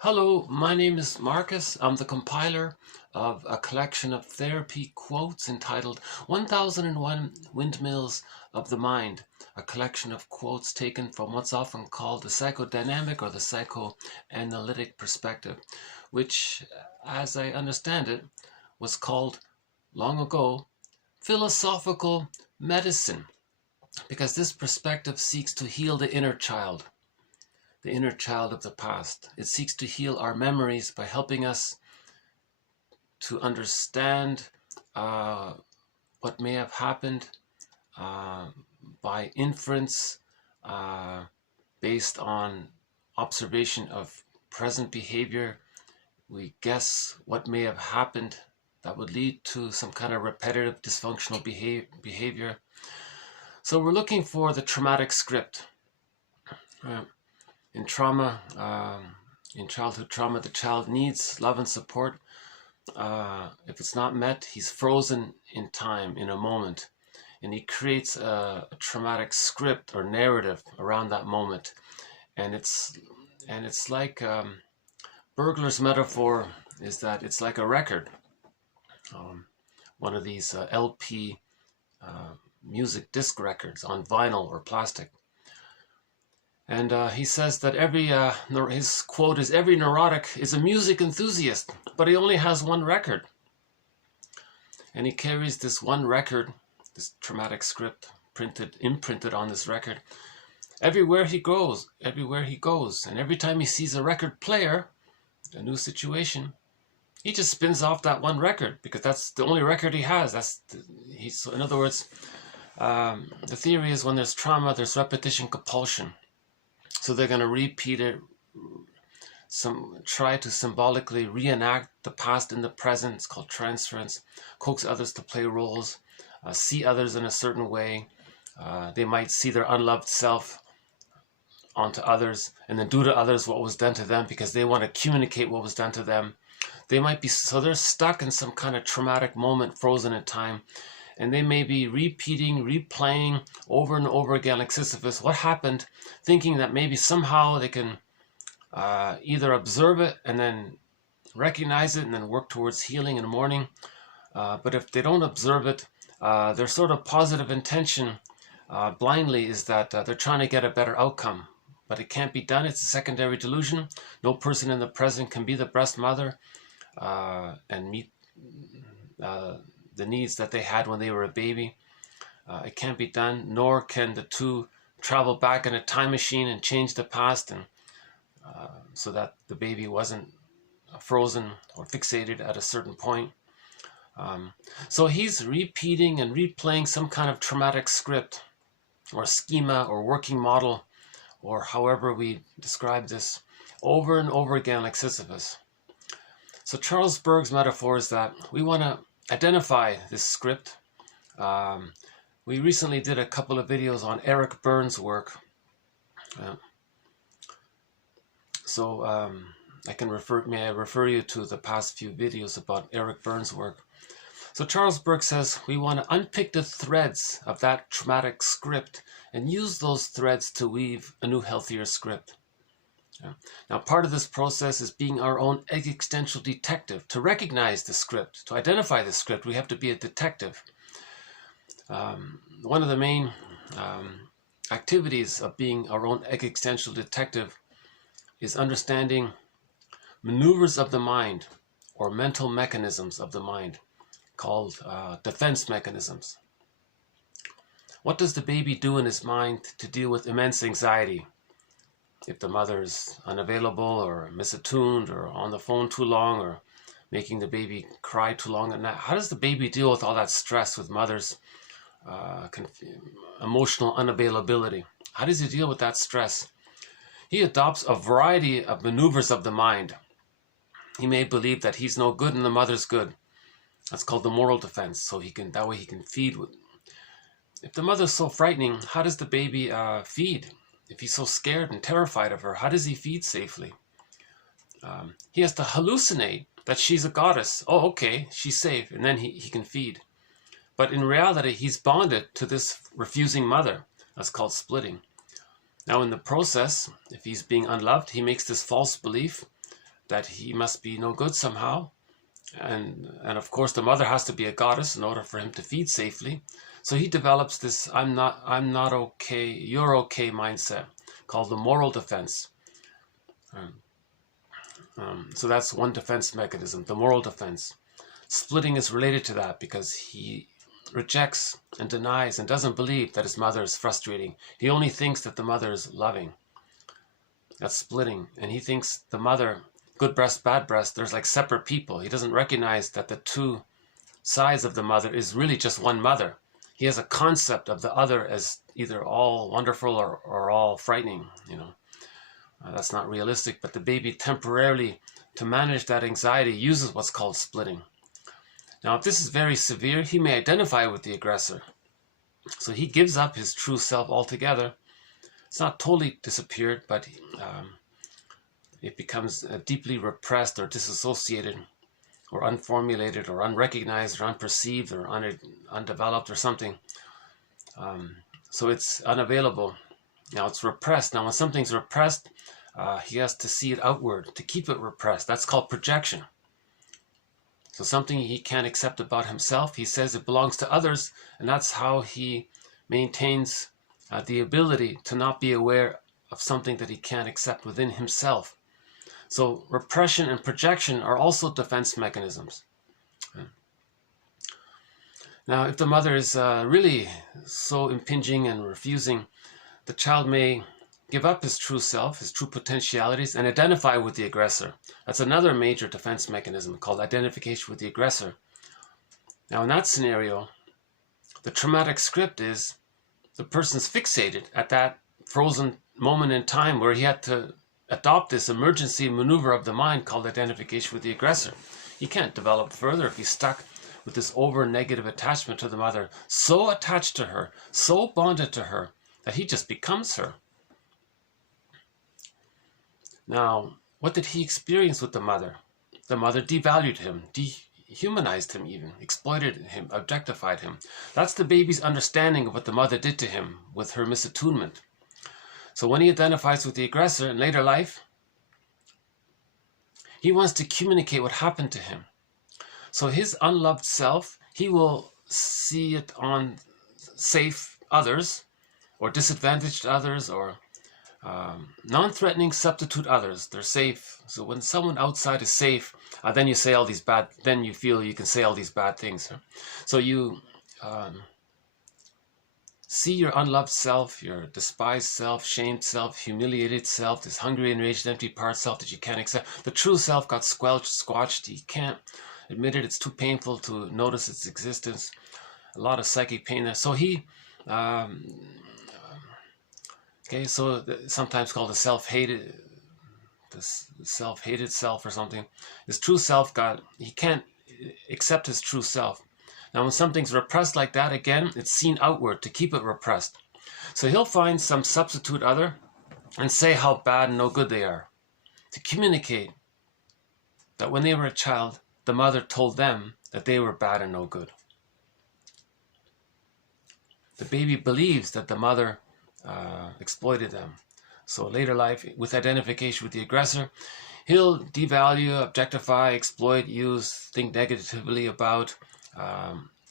Hello, my name is Marcus. I'm the compiler of a collection of therapy quotes entitled 1001 Windmills of the Mind, a collection of quotes taken from what's often called the psychodynamic or the psychoanalytic perspective, which, as I understand it, was called long ago philosophical medicine, because this perspective seeks to heal the inner child of the past. It seeks to heal our memories by helping us to understand what may have happened by inference based on observation of present behavior. We guess what may have happened that would lead to some kind of repetitive dysfunctional behavior. So we're looking for the traumatic script. In trauma, in childhood trauma, the child needs love and support. If it's not met, he's frozen in time, in a moment, and he creates a traumatic script or narrative around that moment. And it's like Burglar's metaphor is that it's like a record, one of these LP music disc records on vinyl or plastic. And he says that his quote is, every neurotic is a music enthusiast, but he only has one record. And he carries this one record, this traumatic script, imprinted on this record, everywhere he goes. And every time he sees a record player, a new situation, he just spins off that one record, because that's the only record he has. In other words, the theory is when there's trauma, there's repetition compulsion. So they're going to repeat it, try to symbolically reenact the past in the present. It's called transference. Coax others to play roles, see others in a certain way. They might see their unloved self onto others, and then do to others what was done to them because they want to communicate what was done to them. So they're stuck in some kind of traumatic moment, frozen in time. And they may be replaying over and over again, like Sisyphus, what happened, thinking that maybe somehow they can either observe it and then recognize it and then work towards healing in the morning. But if they don't observe it, their sort of positive intention blindly is that they're trying to get a better outcome. But it can't be done. It's a secondary delusion. No person in the present can be the breast mother and meet the needs that they had when they were a baby. It can't be done, nor can the two travel back in a time machine and change the past, and so that the baby wasn't frozen or fixated at a certain point. So he's repeating and replaying some kind of traumatic script or schema or working model, or however we describe this, over and over again, like Sisyphus. So Charles Berg's metaphor is that we want to identify this script. We recently did a couple of videos on Eric Berne's work. May I refer you to the past few videos about Eric Berne's work. So Charles Berg says we want to unpick the threads of that traumatic script and use those threads to weave a new, healthier script. Now, part of this process is being our own existential detective. To recognize the script, to identify the script, we have to be a detective. One of the main activities of being our own existential detective is understanding maneuvers of the mind, or mental mechanisms of the mind, called defense mechanisms. What does the baby do in his mind to deal with immense anxiety? If the mother's unavailable or misattuned or on the phone too long or making the baby cry too long at night, how does the baby deal with all that stress with mother's emotional unavailability? How does he deal with that stress? He adopts a variety of maneuvers of the mind. He may believe that he's no good and the mother's good. That's called the moral defense. So that way he can feed. If the mother's so frightening, how does the baby feed? If he's so scared and terrified of her, how does he feed safely? He has to hallucinate that she's a goddess. Oh, okay, she's safe, and then he can feed. But in reality, he's bonded to this refusing mother. That's called splitting. Now in the process, if he's being unloved, he makes this false belief that he must be no good somehow. And of course the mother has to be a goddess in order for him to feed safely. So he develops this I'm not okay, you're okay mindset called the moral defense. So that's one defense mechanism, the moral defense. Splitting is related to that because he rejects and denies and doesn't believe that his mother is frustrating. He only thinks that the mother is loving. That's splitting. And he thinks the mother, good breast, bad breast, there's like separate people. He doesn't recognize that the two sides of the mother is really just one mother. He has a concept of the other as either all wonderful or all frightening, you know. That's not realistic, but the baby temporarily, to manage that anxiety, uses what's called splitting. Now, if this is very severe, he may identify with the aggressor. So he gives up his true self altogether. It's not totally disappeared, but it becomes deeply repressed or disassociated or unformulated or unrecognized or unperceived or undeveloped or something. So it's unavailable. Now it's repressed. Now when something's repressed, he has to see it outward to keep it repressed. That's called projection. So something he can't accept about himself, he says it belongs to others, and that's how he maintains the ability to not be aware of something that he can't accept within himself. So repression and projection are also defense mechanisms. Now, if the mother is really so impinging and refusing, the child may give up his true self, his true potentialities, and identify with the aggressor. That's another major defense mechanism called identification with the aggressor. Now, in that scenario, the traumatic script is the person's fixated at that frozen moment in time where he had to adopt this emergency maneuver of the mind called identification with the aggressor. He can't develop further if he's stuck with this over-negative attachment to the mother, so attached to her, so bonded to her, that he just becomes her. Now, what did he experience with the mother? The mother devalued him, dehumanized him even, exploited him, objectified him. That's the baby's understanding of what the mother did to him with her misattunement. So when he identifies with the aggressor in later life, he wants to communicate what happened to him. So his unloved self, he will see it on safe others, or disadvantaged others, or non-threatening substitute others. They're safe. So when someone outside is safe, then you say all these bad, then you feel you can say all these bad things. So you see your unloved self, your despised self, shamed self, humiliated self, this hungry, enraged, empty part self that you can't accept. The true self got squelched. You can't admit it. It's too painful to notice its existence. A lot of psychic pain there. So he, so sometimes called the self-hated self or something. His true self he can't accept his true self. Now when something's repressed like that, again, it's seen outward to keep it repressed. So he'll find some substitute other and say how bad and no good they are, to communicate that when they were a child, the mother told them that they were bad and no good. The baby believes that the mother exploited them. So later life, with identification with the aggressor, he'll devalue, objectify, exploit, use, think negatively about.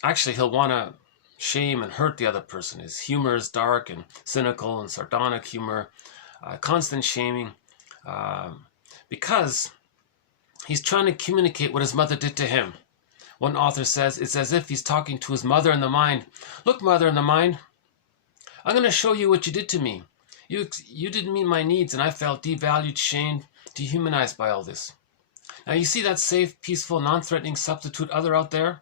Actually, he'll want to shame and hurt the other person. His humor is dark and cynical and sardonic humor, constant shaming, because he's trying to communicate what his mother did to him. One author says it's as if he's talking to his mother in the mind. Look, mother in the mind, I'm going to show you what you did to me. You didn't meet my needs, and I felt devalued, shamed, dehumanized by all this. Now you see that safe, peaceful, non-threatening substitute other out there?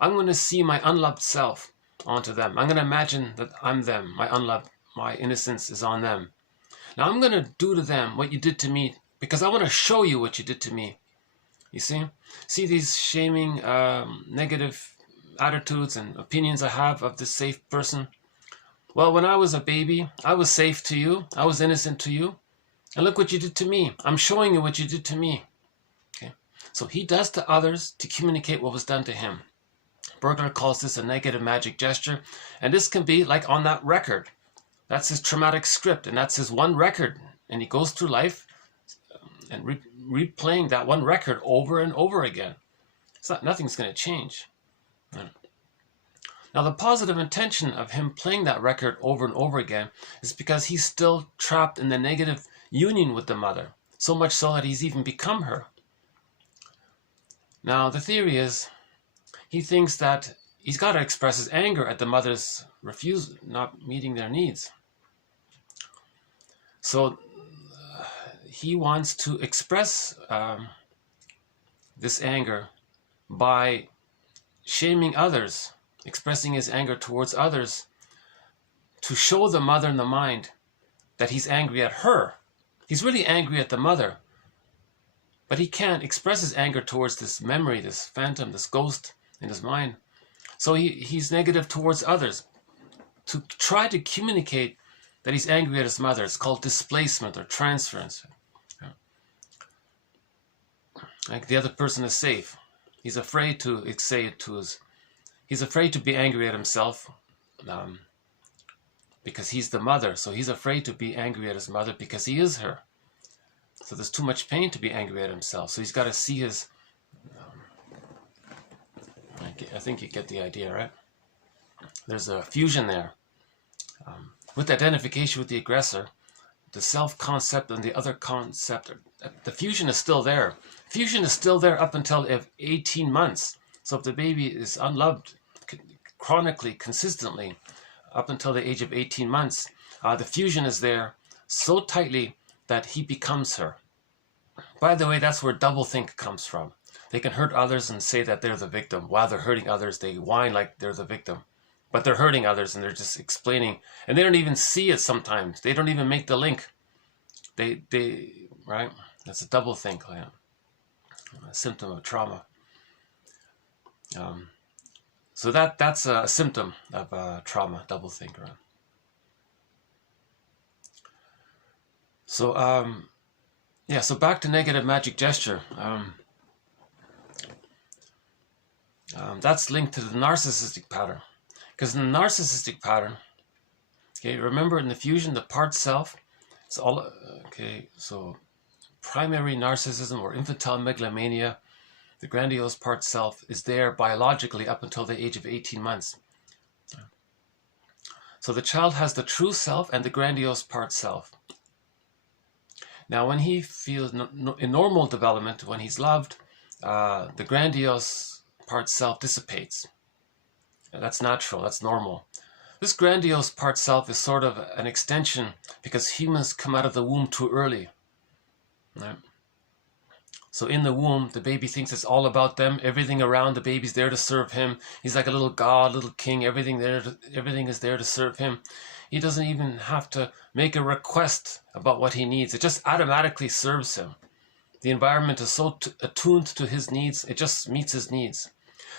I'm going to see my unloved self onto them. I'm going to imagine that I'm them. My unloved, my innocence is on them. Now I'm going to do to them what you did to me because I want to show you what you did to me. You see? See these shaming, negative attitudes and opinions I have of this safe person? Well, when I was a baby, I was safe to you. I was innocent to you. And look what you did to me. I'm showing you what you did to me. Okay? So he does to others to communicate what was done to him. Bergler calls this a negative magic gesture. And this can be like on that record. That's his traumatic script. And that's his one record. And he goes through life and replaying that one record over and over again. Nothing's going to change. Now, the positive intention of him playing that record over and over again is because he's still trapped in the negative union with the mother, so much so that he's even become her. Now, the theory is he thinks that he's got to express his anger at the mother's refusal, not meeting their needs. So he wants to express this anger by shaming others, expressing his anger towards others, to show the mother in the mind that he's angry at her. He's really angry at the mother, but he can't express his anger towards this memory, this phantom, this ghost in his mind. So he's negative towards others, to try to communicate that he's angry at his mother. It's called displacement or transference. Like the other person is safe. He's afraid to say it to his. He's afraid to be angry at himself because he's the mother. So he's afraid to be angry at his mother because he is her. So there's too much pain to be angry at himself. So he's got to see his. I think you get the idea, right? There's a fusion there. With identification with the aggressor, the self-concept and the other concept, the fusion is still there. Fusion is still there up until 18 months. So if the baby is unloved chronically, consistently, up until the age of 18 months, the fusion is there so tightly that he becomes her. By the way, that's where doublethink comes from. They can hurt others and say that they're the victim. While they're hurting others, they whine like they're the victim. But they're hurting others and they're just explaining. And they don't even see it sometimes. They don't even make the link. Right? That's a doublethink, yeah. A symptom of trauma. So that's a symptom of trauma, doublethink, right? So, yeah, so back to negative magic gesture. That's linked to the narcissistic pattern. Because in the narcissistic pattern, okay, remember in the fusion, the part self, it's all, okay, so primary narcissism or infantile megalomania, the grandiose part self is there biologically up until the age of 18 months. So the child has the true self and the grandiose part self. Now when he feels in normal development, when he's loved, the grandiose part self dissipates. That's natural, that's normal. This grandiose part self is sort of an extension because humans come out of the womb too early. Right? So in the womb, the baby thinks it's all about them. Everything around the baby's there to serve him. He's like a little god, little king. Everything is there to serve him. He doesn't even have to make a request about what he needs. It just automatically serves him. The environment is so attuned to his needs, it just meets his needs.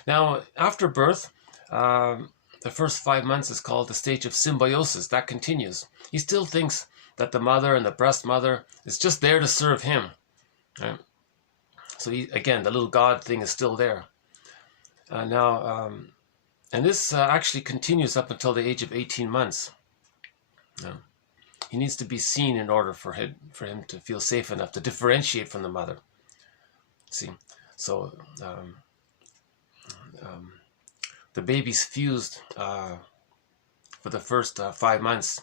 Now, after birth, the first 5 months is called the stage of symbiosis. That continues. He still thinks that the mother and the breast mother is just there to serve him. Right? So again, the little god thing is still there. And this actually continues up until the age of 18 months. He needs to be seen in order for him to feel safe enough to differentiate from the mother. See, so the baby's fused for the first 5 months.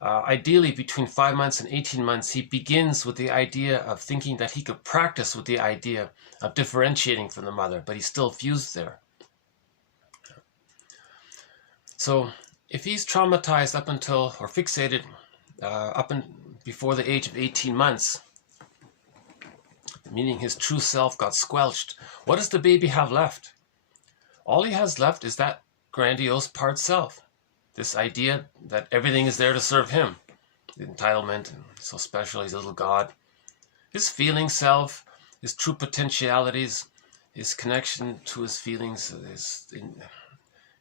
Ideally, between 5 months and 18 months, he begins with the idea of thinking that he could practice with the idea of differentiating from the mother, but he's still fused there. So if he's traumatized up until, or fixated before the age of 18 months, meaning his true self got squelched, what does the baby have left? All he has left is that grandiose part self. This idea that everything is there to serve him. The entitlement, and so special, he's a little god. His feeling self, his true potentialities, his connection to his feelings,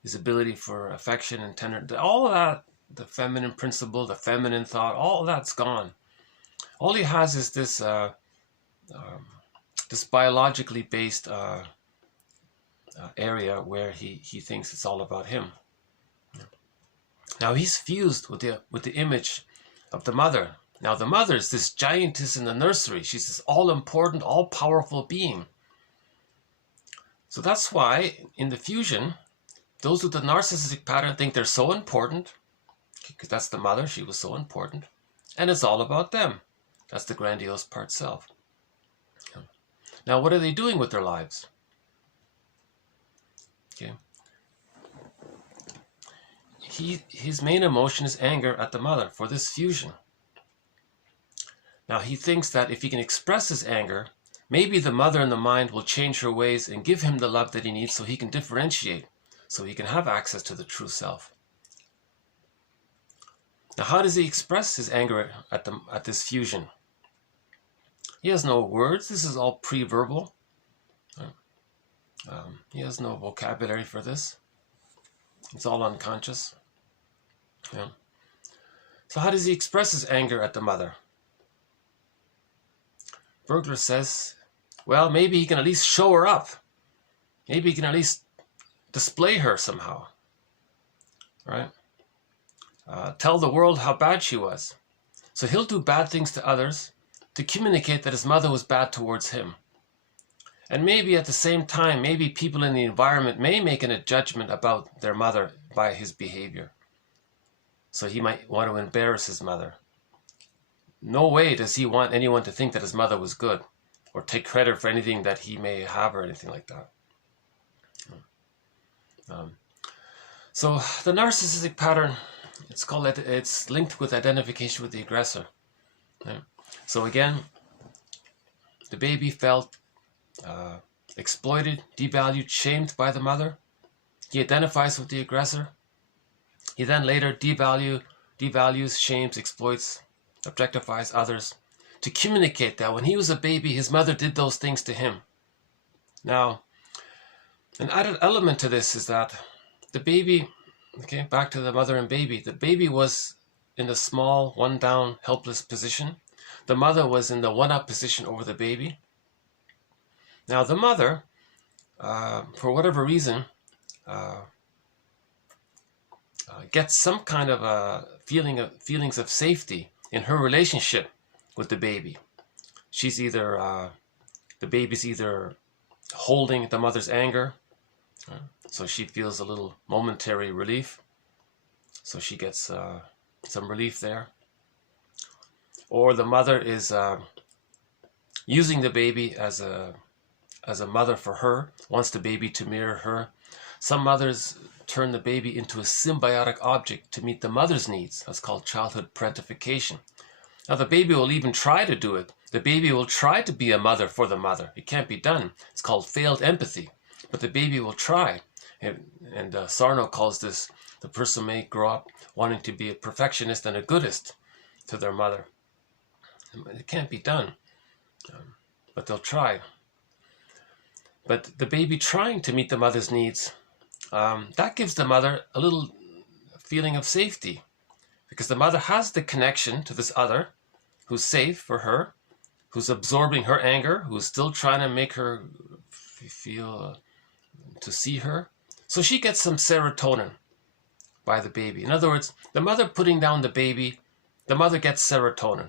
his ability for affection and tenderness, all of that, the feminine principle, the feminine thought, all of that's gone. All he has is this this biologically based area where he thinks it's all about him. Now he's fused with the image of the mother, Now the mother is this giantess in the nursery. She's this all-important, all-powerful being. So that's why in the fusion, those with the narcissistic pattern think they're so important, because that's the mother, she was so important, and it's all about them. That's the grandiose part self. Now what are they doing with their lives? Okay. His main emotion is anger at the mother for this fusion. Now he thinks that if he can express his anger, maybe the mother in the mind will change her ways and give him the love that he needs so he can differentiate, so he can have access to the true self. Now how does he express his anger at this fusion? He has no words. This is all pre-verbal. He has no vocabulary for this. It's all unconscious. Yeah. So how does he express his anger at the mother? Bergler says, well, maybe he can at least show her up. Maybe he can at least display her somehow. Right? Tell the world how bad she was. So he'll do bad things to others to communicate that his mother was bad towards him. And maybe at the same time, maybe people in the environment may make a judgment about their mother by his behavior. So he might want to embarrass his mother. No way does he want anyone to think that his mother was good or take credit for anything that he may have or anything like that. So the narcissistic pattern, it's linked with identification with the aggressor. Yeah. So again, the baby felt exploited, devalued, shamed by the mother. He identifies with the aggressor. He then later devalues, shames, exploits, objectifies others to communicate that when he was a baby, his mother did those things to him. Now, an added element to this is that the baby, okay, back to the mother and baby, the baby was in the small, one down, helpless position. The mother was in the one-up position over the baby. Now the mother, for whatever reason, gets some kind of a feelings of safety in her relationship with the baby. She's either, the baby's either holding the mother's anger, so she feels a little momentary relief. So she gets some relief there. Or the mother is using the baby as a mother for her, wants the baby to mirror her. Some mothers turn the baby into a symbiotic object to meet the mother's needs. That's called childhood parentification. Now the baby will even try to do it. The baby will try to be a mother for the mother. It can't be done. It's called failed empathy. But the baby will try. And Sarno calls this, the person may grow up wanting to be a perfectionist and a goodist to their mother. It can't be done. But they'll try. But the baby trying to meet the mother's needs, that gives the mother a little feeling of safety, because the mother has the connection to this other who's safe for her, who's absorbing her anger, who's still trying to make her feel, to see her. So she gets some serotonin by the baby. In other words, the mother putting down the baby, the mother gets serotonin.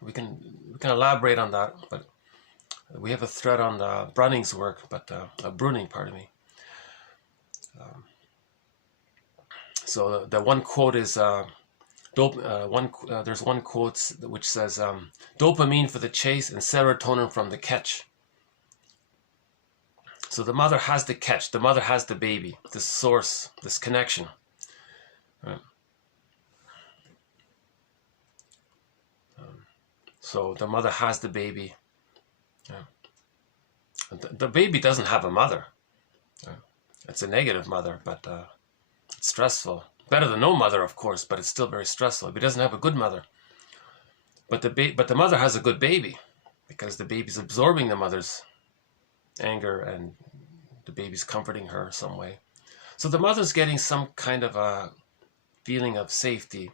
We can elaborate on that, but we have a thread on Brunning's work, Bruning, pardon me. So the one quote is, there's one quote which says, dopamine for the chase and serotonin from the catch. So the mother has the catch, the mother has the baby, this source, this connection. Right? So the mother has the baby. Yeah. The baby doesn't have a mother. It's a negative mother, but it's stressful. Better than no mother, of course, but it's still very stressful. If he doesn't have a good mother. But the mother has a good baby, because the baby's absorbing the mother's anger and the baby's comforting her some way. So the mother's getting some kind of a feeling of safety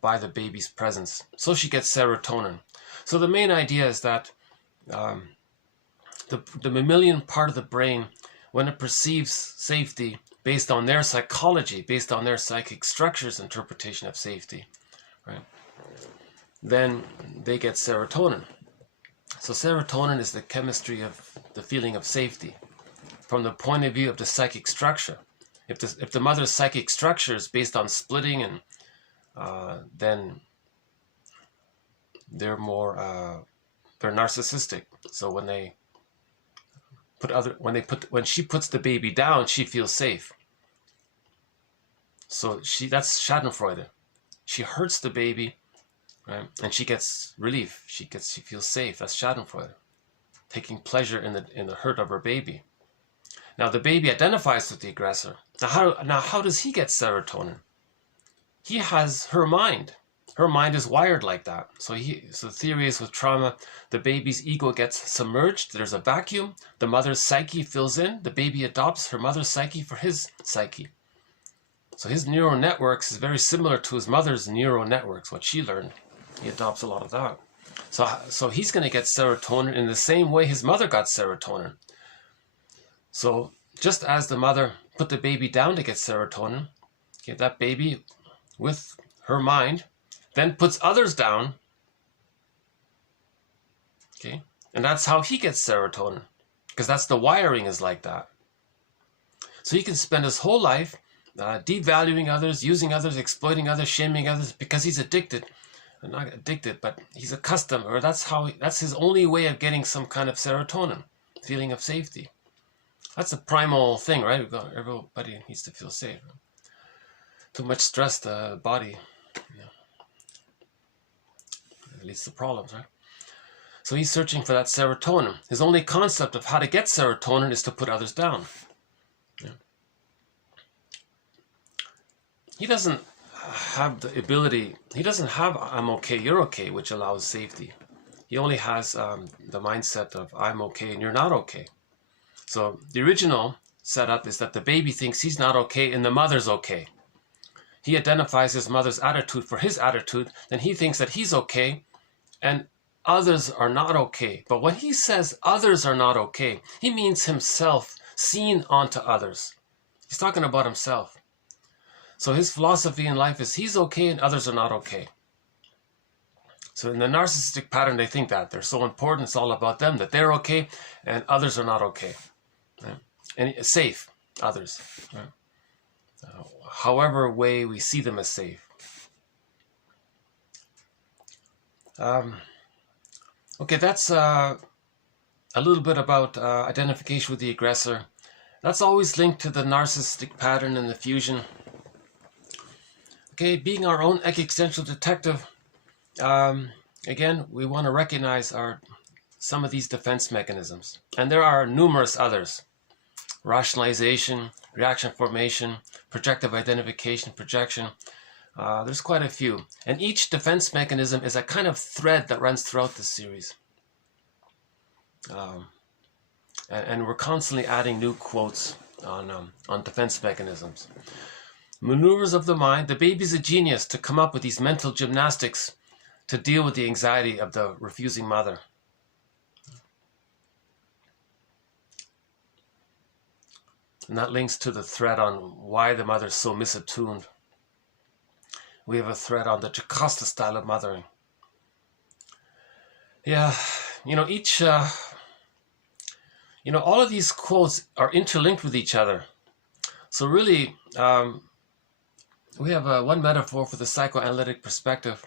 by the baby's presence. So she gets serotonin. So the main idea is that the mammalian part of the brain, when it perceives safety based on their psychology, based on their psychic structures, interpretation of safety, right? then they get serotonin. So serotonin is the chemistry of the feeling of safety from the point of view of the psychic structure. If the mother's psychic structure is based on splitting, and then they're they're narcissistic. So when she puts the baby down, she feels safe. So that's Schadenfreude. She hurts the baby, right? And she gets relief. She feels safe. That's Schadenfreude, taking pleasure in the hurt of her baby. Now the baby identifies with the aggressor. Now how does he get serotonin? He has her mind. Her mind is wired like that. So the theory is with trauma, the baby's ego gets submerged. There's a vacuum. The mother's psyche fills in. The baby adopts her mother's psyche for his psyche. So his neural networks is very similar to his mother's neural networks, what she learned. He adopts a lot of that. So he's going to get serotonin in the same way his mother got serotonin. So just as the mother put the baby down to get serotonin, okay, that baby with her mind then puts others down, okay, and that's how he gets serotonin, because that's the wiring is like that. So he can spend his whole life devaluing others, using others, exploiting others, shaming others, because he's addicted. Not addicted, but he's accustomed, or that's his only way of getting some kind of serotonin, feeling of safety. That's a primal thing, right? Everybody needs to feel safe. Too much stress, the body, it leads to problems, right? So he's searching for that serotonin. His only concept of how to get serotonin is to put others down. Yeah. He doesn't have the ability, he doesn't have I'm okay, you're okay, which allows safety. He only has the mindset of I'm okay and you're not okay. So the original setup is that the baby thinks he's not okay and the mother's okay. He identifies his mother's attitude for his attitude, then he thinks that he's okay and others are not okay. But when he says others are not okay, he means himself seen onto others. He's talking about himself. So his philosophy in life is he's okay and others are not okay. So in the narcissistic pattern, they think that they're so important, it's all about them, that they're okay and others are not okay. Right? And safe, others. Right? However way we see them as safe. Okay, that's a little bit about identification with the aggressor. That's always linked to the narcissistic pattern and the fusion. Okay, being our own existential detective, again, we want to recognize some of these defense mechanisms. And there are numerous others. Rationalization, reaction formation, projective identification, projection. There's quite a few. And each defense mechanism is a kind of thread that runs throughout this series. And we're constantly adding new quotes on defense mechanisms. Maneuvers of the mind. The baby's a genius to come up with these mental gymnastics to deal with the anxiety of the refusing mother. And that links to the thread on why the mother's so misattuned. We have a thread on the Jocasta style of mothering. Yeah, each, all of these quotes are interlinked with each other. So really, we have one metaphor for the psychoanalytic perspective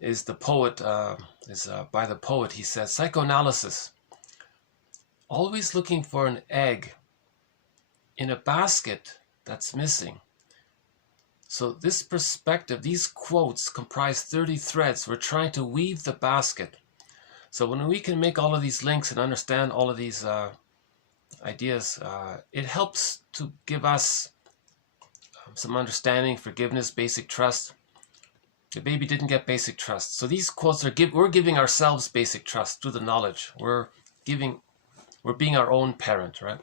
is the poet, by the poet. He says, psychoanalysis, always looking for an egg in a basket that's missing. So this perspective, these quotes comprise 30 threads. We're trying to weave the basket. So when we can make all of these links and understand all of these ideas, it helps to give us some understanding, forgiveness, basic trust. The baby didn't get basic trust. So these quotes we're giving ourselves basic trust through the knowledge. We're being our own parent, right?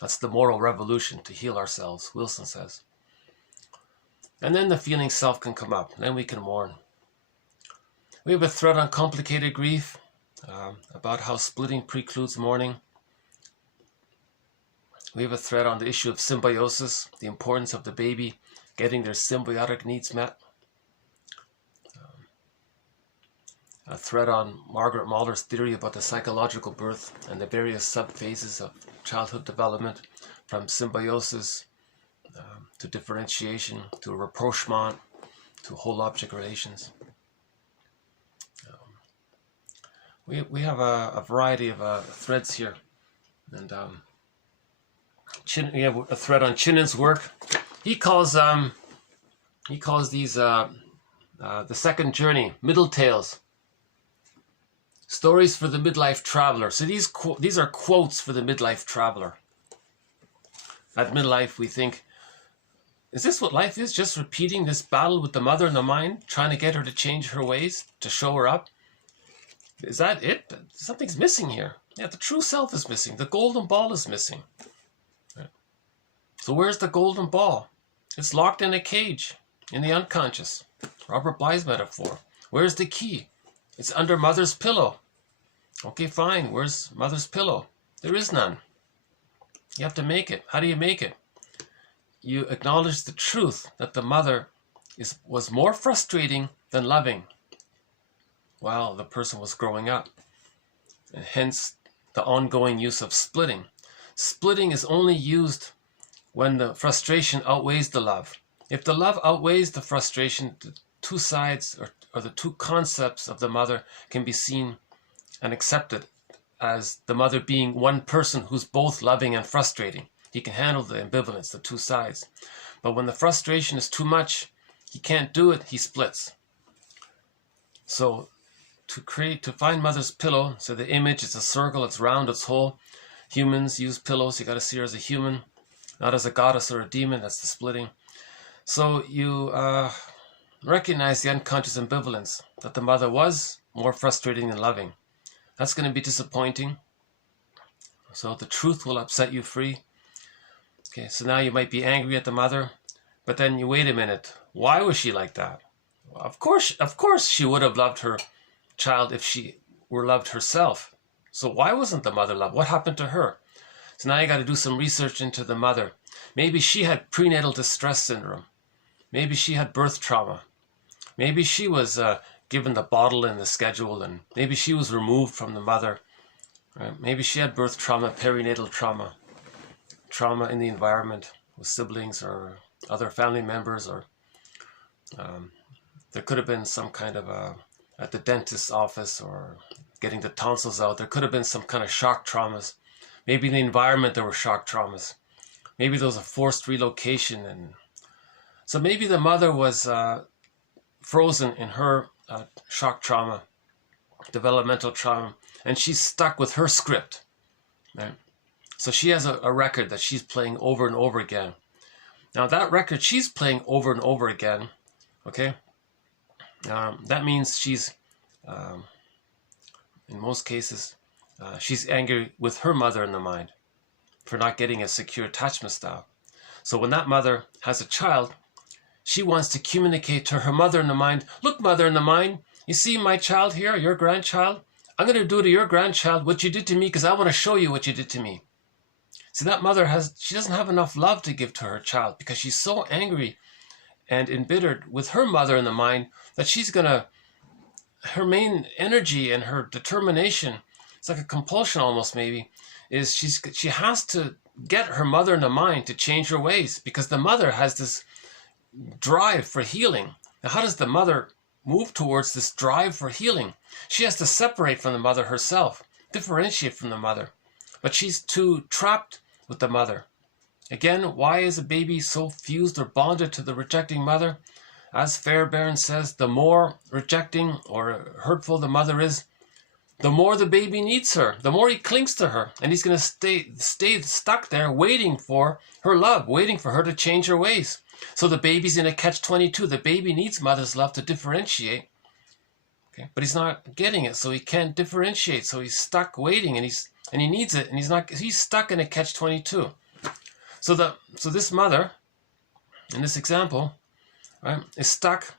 That's the moral revolution, to heal ourselves, Wilson says. And then the feeling self can come up. Then we can mourn. We have a thread on complicated grief, about how splitting precludes mourning. We have a thread on the issue of symbiosis, the importance of the baby getting their symbiotic needs met. a thread on Margaret Mahler's theory about the psychological birth and the various sub-phases of childhood development, from symbiosis to differentiation to rapprochement to whole object relations. We have a variety of threads here, and we have a thread on Chinan's work. He calls these the second journey, middle tales, stories for the midlife traveler. So these are quotes for the midlife traveler. At midlife, we think, is this what life is? Just repeating this battle with the mother in the mind, trying to get her to change her ways, to show her up? Is that it? Something's missing here. Yeah, the true self is missing. The golden ball is missing. Right. So where's the golden ball? It's locked in a cage, in the unconscious. Robert Bly's metaphor. Where's the key? It's under mother's pillow. Okay, fine. Where's mother's pillow? There is none. You have to make it. How do you make it? You acknowledge the truth that the mother was more frustrating than loving while the person was growing up. And hence the ongoing use of splitting. Splitting is only used when the frustration outweighs the love. If the love outweighs the frustration, the two sides or the two concepts of the mother can be seen and accepted as the mother being one person who's both loving and frustrating. He can handle the ambivalence, the two sides. But when the frustration is too much, he can't do it, he splits. So to find mother's pillow, so the image, it's a circle, it's round, it's whole. Humans use pillows, you got to see her as a human, not as a goddess or a demon. That's the splitting. So you recognize the unconscious ambivalence, that the mother was more frustrating than loving. That's going to be disappointing. So the truth will upset you free. Okay, so now you might be angry at the mother, but then you wait a minute. Why was she like that? Well, of course she would have loved her child if she were loved herself. So why wasn't the mother loved? What happened to her? So now you got to do some research into the mother. Maybe she had prenatal distress syndrome. Maybe she had birth trauma. Maybe she was given the bottle in the schedule, and maybe she was removed from the mother. Right? Maybe she had birth trauma, perinatal trauma, trauma in the environment with siblings or other family members, or there could have been some kind of at the dentist's office or getting the tonsils out, there could have been some kind of shock traumas. Maybe in the environment there were shock traumas. Maybe there was a forced relocation, and so maybe the mother was frozen in her shock trauma, developmental trauma, and she's stuck with her script. Right? So she has a record that she's playing over and over again. Now that record she's playing over and over again, okay, that means she's, in most cases, she's angry with her mother in the mind for not getting a secure attachment style. So when that mother has a child, she wants to communicate to her mother in the mind, look, mother in the mind, you see my child here, your grandchild? I'm going to do to your grandchild what you did to me because I want to show you what you did to me. See, that mother she doesn't have enough love to give to her child because she's so angry and embittered with her mother in the mind that her main energy and her determination, it's like a compulsion almost maybe, is she has to get her mother in the mind to change her ways because the mother has this drive for healing. Now, how does the mother move towards this drive for healing? She has to separate from the mother herself, differentiate from the mother, but she's too trapped with the mother. Again, why is a baby so fused or bonded to the rejecting mother? As Fairbairn says, the more rejecting or hurtful the mother is, the more the baby needs her, the more he clings to her, and he's going to stay stuck there waiting for her love, waiting for her to change her ways. So the baby's in a catch-22. The baby needs mother's love to differentiate, okay? But he's not getting it, so he can't differentiate. So he's stuck waiting, and he needs it, and he's stuck in a catch-22. So this mother, in this example, right, is stuck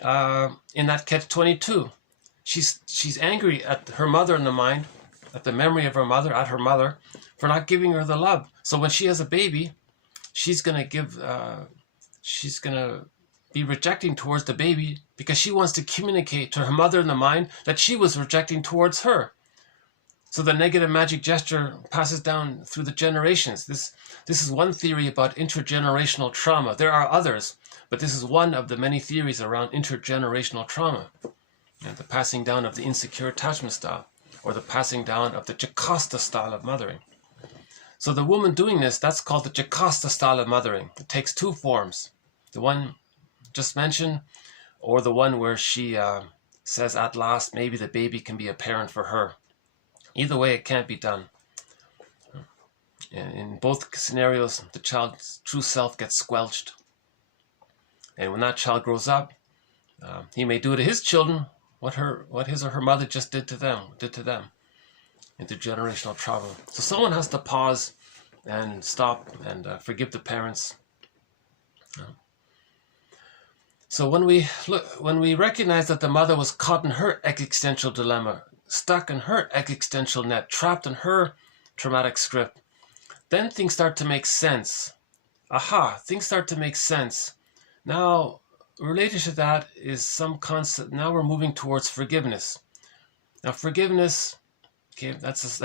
in that catch-22. She's angry at her mother in the mind, at the memory of her mother, at her mother, for not giving her the love. So when she has a baby, she's gonna be rejecting towards the baby because she wants to communicate to her mother in the mind that she was rejecting towards her. So the negative magic gesture passes down through the generations. This is one theory about intergenerational trauma. There are others, but this is one of the many theories around intergenerational trauma. And the passing down of the insecure attachment style, or the passing down of the Jocasta style of mothering. So the woman doing this, that's called the Jocasta style of mothering. It takes two forms. The one just mentioned, or the one where she says at last maybe the baby can be a parent for her. Either way, it can't be done. In both scenarios, the child's true self gets squelched. And when that child grows up, he may do to his children what his or her mother just did to them. Intergenerational trauma. So someone has to pause and stop and forgive the parents. So when we recognize that the mother was caught in her existential dilemma, stuck in her existential net, trapped in her traumatic script, then things start to make sense. Things start to make sense. Now, related to that is some concept. Now we're moving towards forgiveness. Now, forgiveness, okay, that's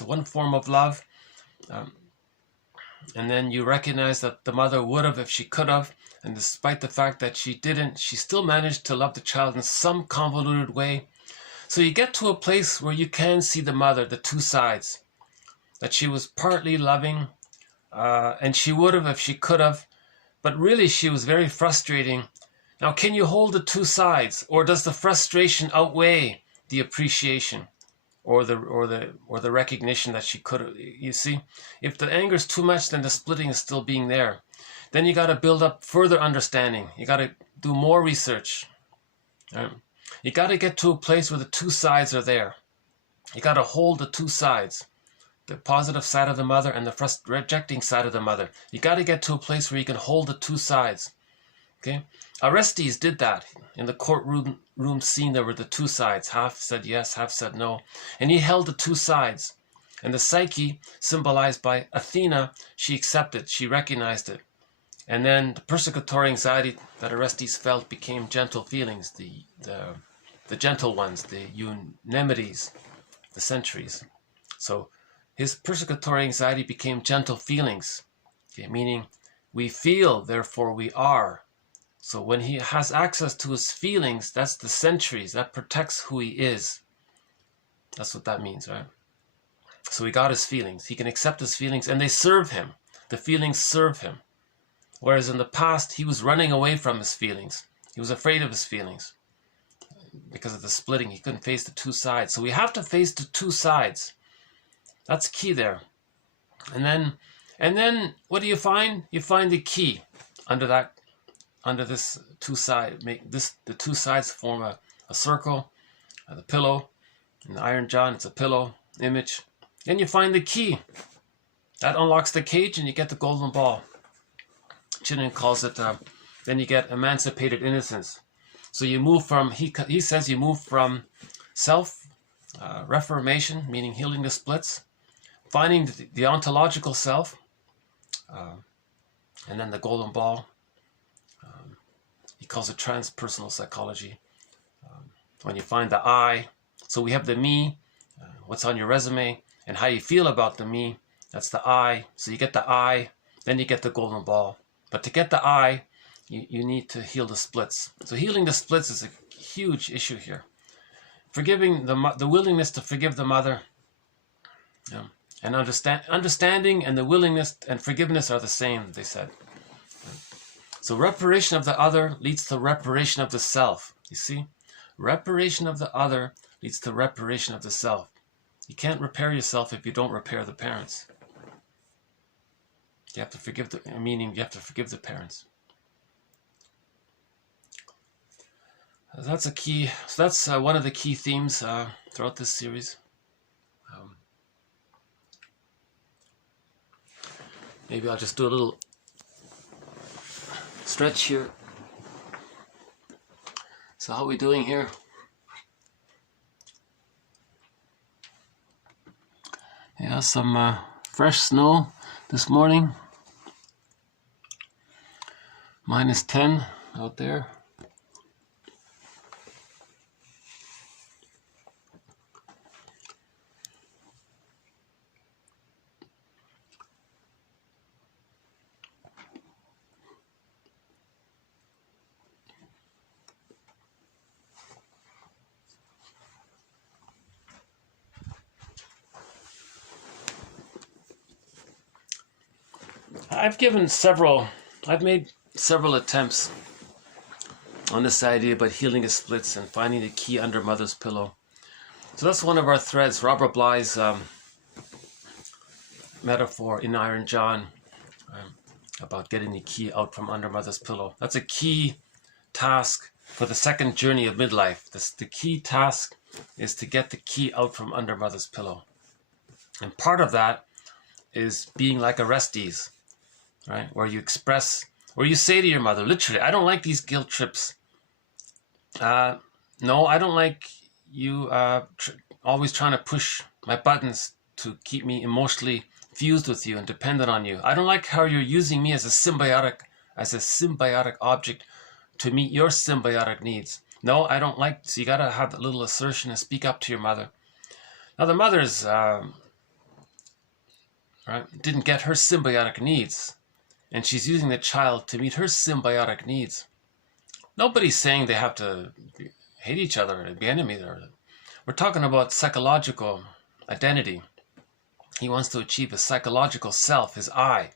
one form of love. And then you recognize that the mother would have if she could have, and despite the fact that she didn't, she still managed to love the child in some convoluted way. So you get to a place where you can see the mother, the two sides, that she was partly loving, and she would have if she could have, but really she was very frustrating. Now, can you hold the two sides, or does the frustration outweigh the appreciation, or the recognition that she could have? You see, if the anger is too much, then the splitting is still being there. Then you got to build up further understanding. You got to do more research. You got to get to a place where the two sides are there. You got to hold the two sides, the positive side of the mother and the rejecting side of the mother. You got to get to a place where you can hold the two sides. Okay, Orestes did that in the courtroom scene. There were the two sides. Half said yes, half said no, and he held the two sides. And the Psyche, symbolized by Athena, she accepted, she recognized it. And then the persecutory anxiety that Orestes felt became gentle feelings, the gentle ones, the eunemides, the centuries. So his persecutory anxiety became gentle feelings, okay, meaning we feel, therefore we are. So when he has access to his feelings, that's the centuries, that protects who he is. That's what that means, right? So he got his feelings. He can accept his feelings, and they serve him. The feelings serve him. Whereas in the past, he was running away from his feelings. He was afraid of his feelings. Because of the splitting, he couldn't face the two sides. So we have to face the two sides. That's key there. And then what do you find? You find the key under this two side. The two sides form a circle, the pillow. In the Iron John, it's a pillow image. Then you find the key. That unlocks the cage, and you get the golden ball. Chinnen calls it, then you get emancipated innocence. So you move from, he says you move from self-reformation, meaning healing the splits, finding the ontological self, and then the golden ball. He calls it transpersonal psychology. When you find the I, so we have the me, what's on your resume, and how you feel about the me, that's the I. So you get the I, then you get the golden ball. But to get the I, you need to heal the splits. So healing the splits is a huge issue here. Forgiving the willingness to forgive the mother, and understanding and the willingness and forgiveness are the same, they said. So reparation of the other leads to reparation of the self. You see? Reparation of the other leads to reparation of the self. You can't repair yourself if you don't repair the parents. You have to forgive you have to forgive the parents. That's a key. So that's one of the key themes throughout this series. Maybe I'll just do a little stretch here. So how are we doing here? Yeah, some fresh snow this morning. -10. out there. I've made several attempts on this idea about healing his splits and finding the key under mother's pillow. So that's one of our threads. Robert Bly's metaphor in Iron John about getting the key out from under mother's pillow. That's a key task for the second journey of midlife. The key task is to get the key out from under mother's pillow. And part of that is being like Orestes, right? Where you say to your mother, literally, I don't like these guilt trips. No, I don't like you always trying to push my buttons to keep me emotionally fused with you and dependent on you. I don't like how you're using me as a symbiotic object to meet your symbiotic needs. No, I don't like. So you got to have that little assertion and speak up to your mother. Now the mother's didn't get her symbiotic needs, and she's using the child to meet her symbiotic needs. Nobody's saying they have to hate each other and be enemies. We're talking about psychological identity. He wants to achieve a psychological self, his I.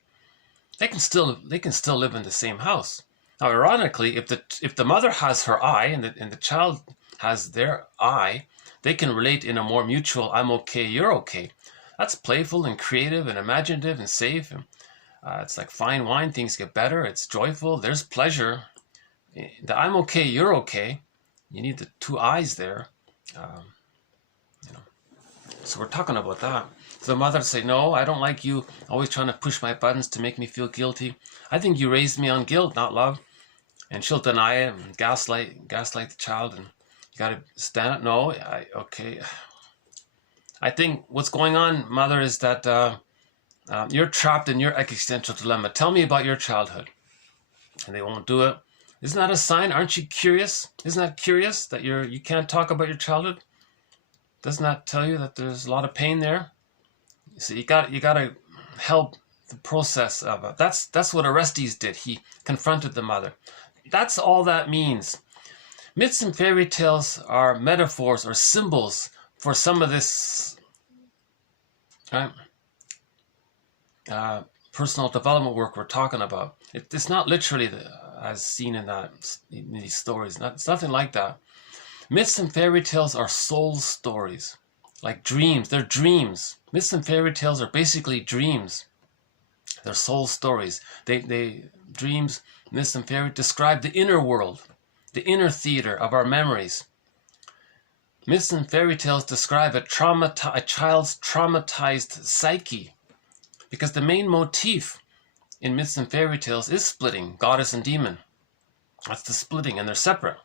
They can still live in the same house. Now, ironically, if the mother has her I and the child has their I, they can relate in a more mutual "I'm okay, you're okay." That's playful and creative and imaginative and safe. And, it's like fine wine. Things get better. It's joyful. There's pleasure. The "I'm okay, you're okay." You need the two I's there. So we're talking about that. So the mother say, no, I don't like you always trying to push my buttons to make me feel guilty. I think you raised me on guilt, not love. And she'll deny it and gaslight the child. And you got to stand up. No, okay. I think what's going on, mother, is that you're trapped in your existential dilemma. Tell me about your childhood. And they won't do it. Isn't that a sign? Aren't you curious? Isn't that curious that you can't talk about your childhood? Doesn't that tell you that there's a lot of pain there? So you got to help the process of it. That's what Orestes did. He confronted the mother. That's all that means. Myths and fairy tales are metaphors or symbols for some of this, right? Personal development work we're talking about. It's not literally as seen in these stories. It's nothing like that. Myths and fairy tales are soul stories, like dreams. They're dreams. Myths and fairy tales are basically dreams. They're soul stories. Dreams, myths, and fairy describe the inner world, the inner theater of our memories. Myths and fairy tales describe a child's traumatized psyche, because the main motif in myths and fairy tales is splitting, goddess and demon. That's the splitting, and they're separate.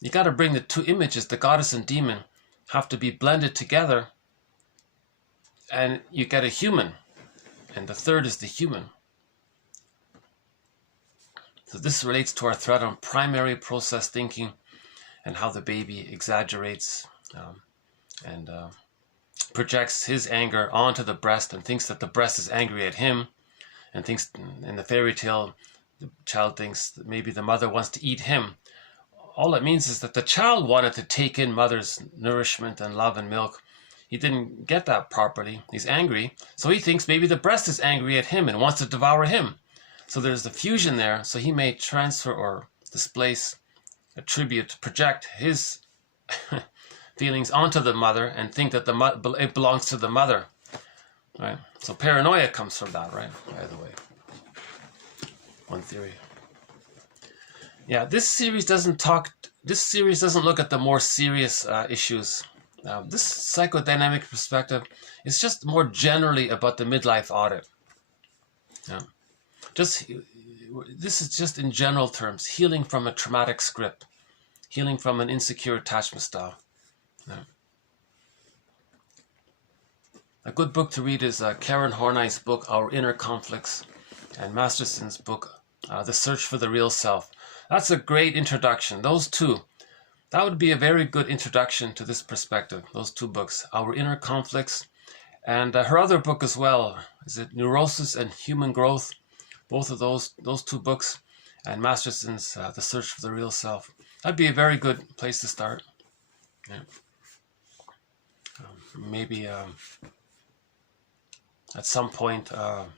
You got to bring the two images, the goddess and demon, have to be blended together, and you get a human, and the third is the human. So this relates to our thread on primary process thinking and how the baby exaggerates and projects his anger onto the breast and thinks that the breast is angry at him, and thinks in the fairy tale the child thinks that maybe the mother wants to eat him. All it means is that the child wanted to take in mother's nourishment and love and milk. He didn't get that properly. He's angry. So he thinks maybe the breast is angry at him and wants to devour him. So there's the fusion there. So he may transfer or displace, attribute, project his feelings onto the mother and think that it belongs to the mother. Right? So paranoia comes from that, right? By the way. One theory. Yeah, this series doesn't look at the more serious issues. This psychodynamic perspective is just more generally about the midlife audit. Yeah, this is just in general terms, healing from a traumatic script, healing from an insecure attachment style. Yeah. A good book to read is Karen Horney's book, Our Inner Conflicts, and Masterson's book, The Search for the Real Self. That's a great introduction. Those two. That would be a very good introduction to this perspective. Those two books, Our Inner Conflicts, and her other book as well. Is it Neurosis and Human Growth? Both of those two books, and Masterson's The Search for the Real Self. That'd be a very good place to start. Yeah. Maybe at some point, and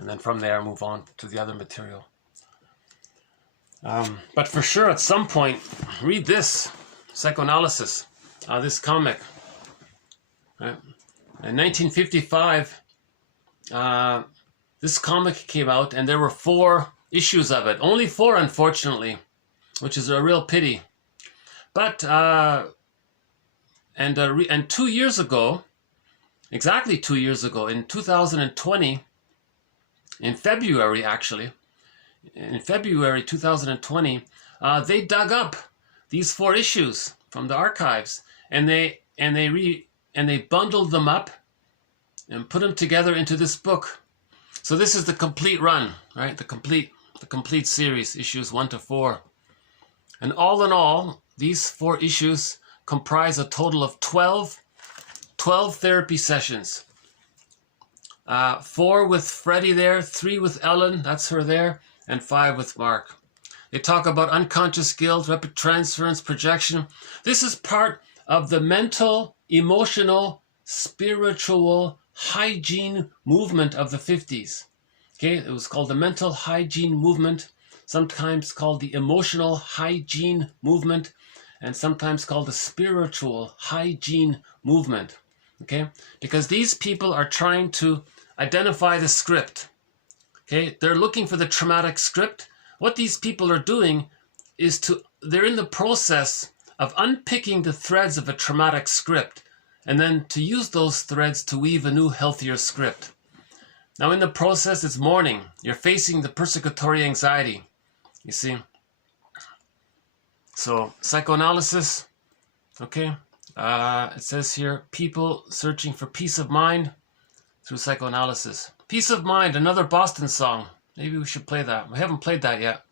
then from there move on to the other material. But for sure, at some point, read this, Psychoanalysis, this comic. Right? In 1955, this comic came out, and there were 4 issues of it. Only 4, unfortunately, which is a real pity. But and 2 years ago, exactly 2 years ago, in 2020, in February actually, in February 2020, they dug up these 4 issues from the archives, and they bundled them up and put them together into this book. So this is the complete run, right? The complete series, issues 1 to 4. And all in all, these 4 issues comprise a total of 12 therapy sessions. 4 with Freddie there, 3 with Ellen, that's her there, and 5 with Mark. They talk about unconscious guilt, rapid transference, projection. This is part of the mental, emotional, spiritual hygiene movement of the 50s. Okay, it was called the mental hygiene movement, sometimes called the emotional hygiene movement, and sometimes called the spiritual hygiene movement. Okay, because these people are trying to identify the script. Okay, they're looking for the traumatic script. What these people are doing is they're in the process of unpicking the threads of a traumatic script, and then to use those threads to weave a new, healthier script. Now in the process, it's mourning. You're facing the persecutory anxiety, you see. So psychoanalysis, okay. It says here, people searching for peace of mind through psychoanalysis. Peace of Mind, another Boston song. Maybe we should play that. We haven't played that yet.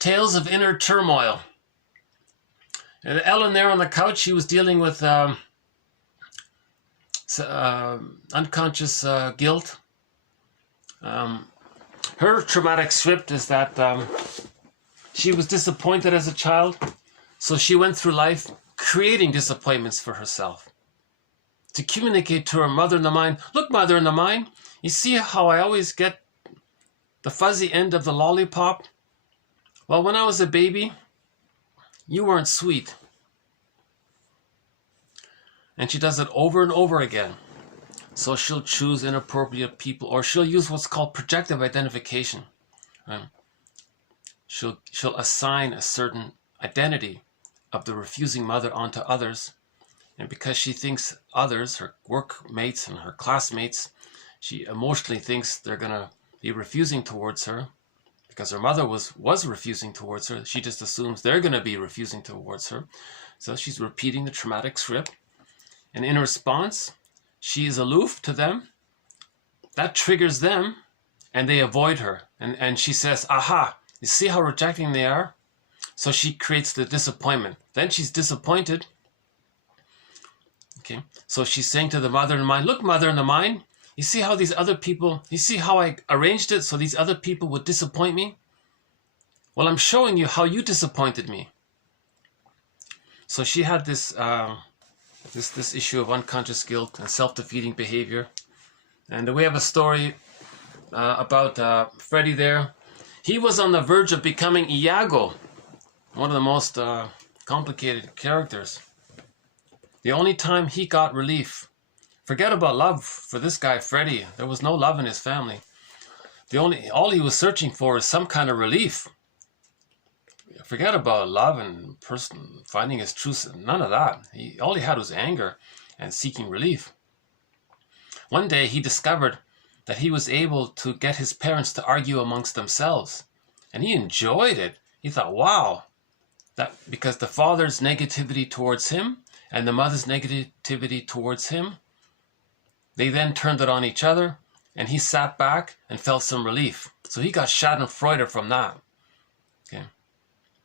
Tales of Inner Turmoil. And Ellen there on the couch, she was dealing with unconscious guilt. Her traumatic script is that she was disappointed as a child, so she went through life creating disappointments for herself to communicate to her mother in the mind. Look, mother in the mind, you see how I always get the fuzzy end of the lollipop? Well, when I was a baby, you weren't sweet. And she does it over and over again. So she'll choose inappropriate people, or she'll use what's called projective identification. Right? She'll assign a certain identity of the refusing mother onto others. And because she thinks others, her workmates and her classmates, she emotionally thinks they're going to be refusing towards her. Because her mother was refusing towards her, she just assumes they're going to be refusing towards her. So she's repeating the traumatic script. And in response, she is aloof to them. That triggers them, and they avoid her. And she says, aha, you see how rejecting they are? So she creates the disappointment. Then she's disappointed. Okay, so she's saying to the mother in the mind, look, mother in the mind, you see how these other people, you see how I arranged it so these other people would disappoint me? Well, I'm showing you how you disappointed me. So she had this this issue of unconscious guilt and self-defeating behavior. And we have a story about Freddie there. He was on the verge of becoming Iago, one of the most complicated characters. The only time he got relief, forget about love for this guy Freddie. There was no love in his family. All he was searching for is some kind of relief. Forget about love and finding his truth. None of that. All he had was anger and seeking relief. One day he discovered that he was able to get his parents to argue amongst themselves, and he enjoyed it. He thought, wow, that because the father's negativity towards him and the mother's negativity towards him, they then turned it on each other, and he sat back and felt some relief. So he got schadenfreude from that, okay?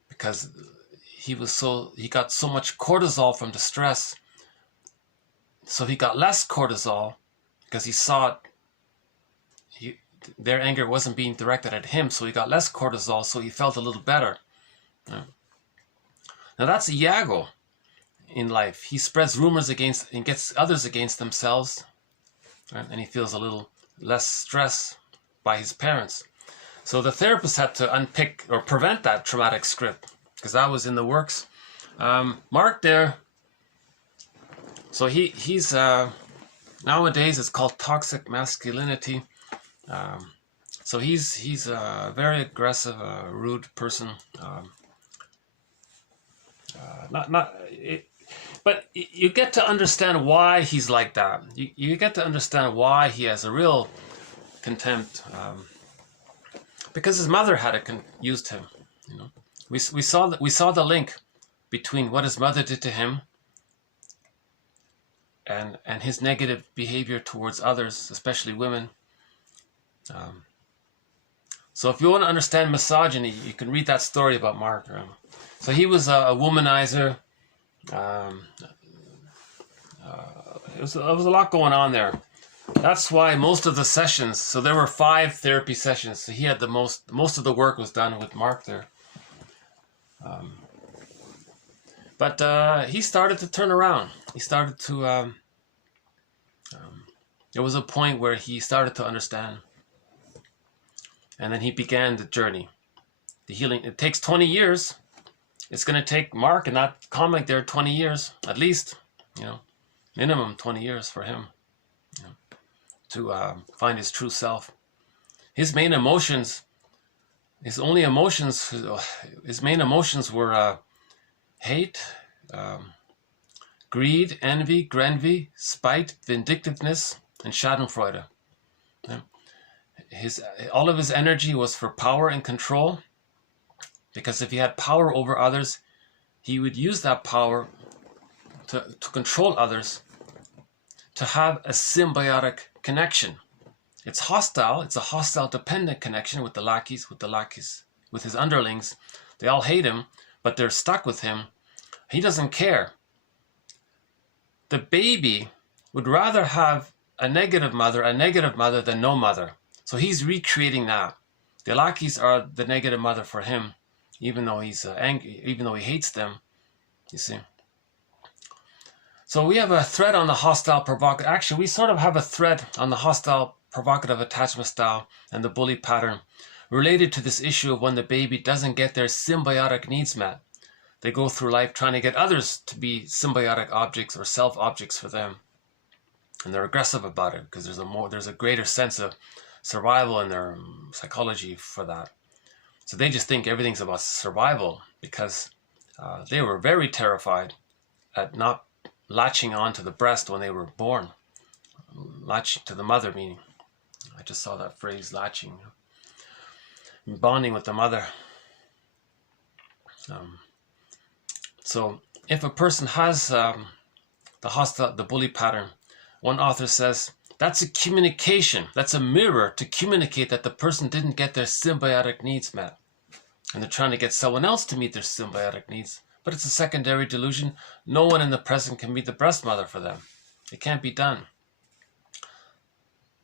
Because he got so much cortisol from the stress. So he got less cortisol because he saw their anger wasn't being directed at him, so he got less cortisol, so he felt a little better. Yeah. Now that's Iago in life. He spreads rumors against and gets others against themselves, right? And he feels a little less stress by his parents. So the therapist had to unpick or prevent that traumatic script, because that was in the works. Mark there, so he's nowadays it's called toxic masculinity. So he's a very aggressive, rude person. But you get to understand why he's like that. You get to understand why he has a real contempt, because his mother had used him. You know, we saw the link between what his mother did to him and his negative behavior towards others, especially women. So if you want to understand misogyny, you can read that story about Mark. So he was a womanizer. It was a lot going on there. That's why most of the sessions, so there were 5 therapy sessions, so he had the most of the work was done with Mark there. But he started to turn around. He started to, there was a point where he started to understand. And then he began the journey, the healing. It takes 20 years. It's going to take Mark and that comic there 20 years, at least, minimum 20 years for him, to find his true self. His main emotions were hate, greed, envy, spite, vindictiveness, and schadenfreude. All of his energy was for power and control, because if he had power over others, he would use that power to control others, to have a symbiotic connection. It's hostile. It's a hostile dependent connection with the lackeys, with his underlings. They all hate him, but they're stuck with him. He doesn't care. The baby would rather have a negative mother than no mother. So he's recreating that. The lackeys are the negative mother for him, even though he's angry, even though he hates them, you see. So we have a thread on the hostile provocative. Actually, we sort of have a thread on the hostile provocative attachment style and the bully pattern related to this issue of when the baby doesn't get their symbiotic needs met. They go through life trying to get others to be symbiotic objects or self-objects for them. And they're aggressive about it because there's a greater sense of survival in their psychology for that. So they just think everything's about survival because they were very terrified at not latching on to the breast when they were born. Latching to the mother, meaning. I just saw that phrase, latching. Bonding with the mother. So if a person has the bully pattern, one author says, that's a communication. That's a mirror to communicate that the person didn't get their symbiotic needs met. And they're trying to get someone else to meet their symbiotic needs. But it's a secondary delusion. No one in the present can be the breast mother for them. It can't be done.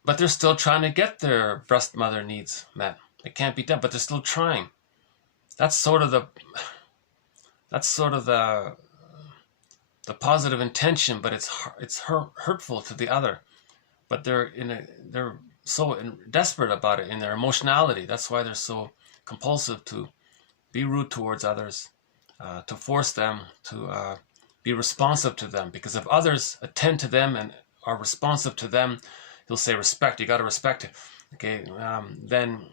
But they're still trying to get their breast mother needs met. It can't be done, but they're still trying. That's sort of the positive intention, but it's hurtful to the other. But they're so desperate about it in their emotionality. That's why they're so compulsive to be rude towards others, to force them to be responsive to them. Because if others attend to them and are responsive to them, he'll say respect. You got to respect it. Okay, then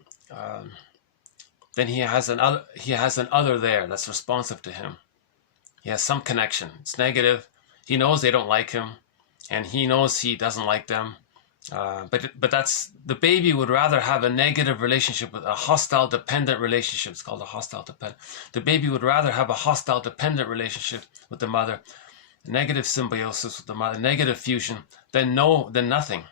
he has an other there that's responsive to him. He has some connection. It's negative. He knows they don't like him, and he knows he doesn't like them. But that's, the baby would rather have a negative relationship with a hostile dependent relationship. It's called a hostile dependent. The baby would rather have a hostile dependent relationship with the mother, negative symbiosis with the mother, negative fusion, than nothing.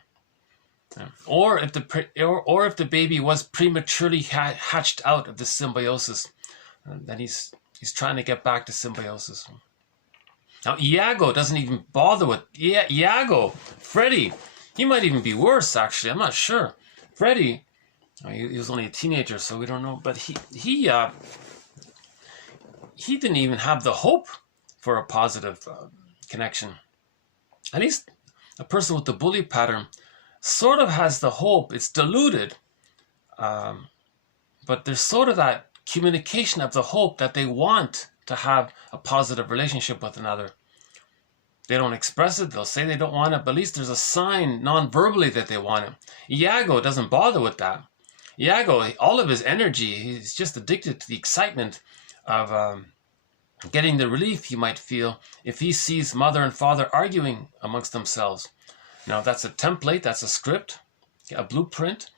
Or if the baby was prematurely hatched out of the symbiosis, then he's trying to get back to symbiosis. Now Iago doesn't even bother with Iago. Freddie, he might even be worse, actually. I'm not sure. Freddie, he was only a teenager, so we don't know. But he didn't even have the hope for a positive connection. At least a person with the bully pattern sort of has the hope. It's diluted, but there's sort of that communication of the hope that they want to have a positive relationship with another. They don't express it. They'll say they don't want it, but at least there's a sign non-verbally that they want it. Iago doesn't bother with that. Iago, all of his energy, he's just addicted to the excitement of getting the relief he might feel if he sees mother and father arguing amongst themselves. Now that's a template, that's a script, a blueprint.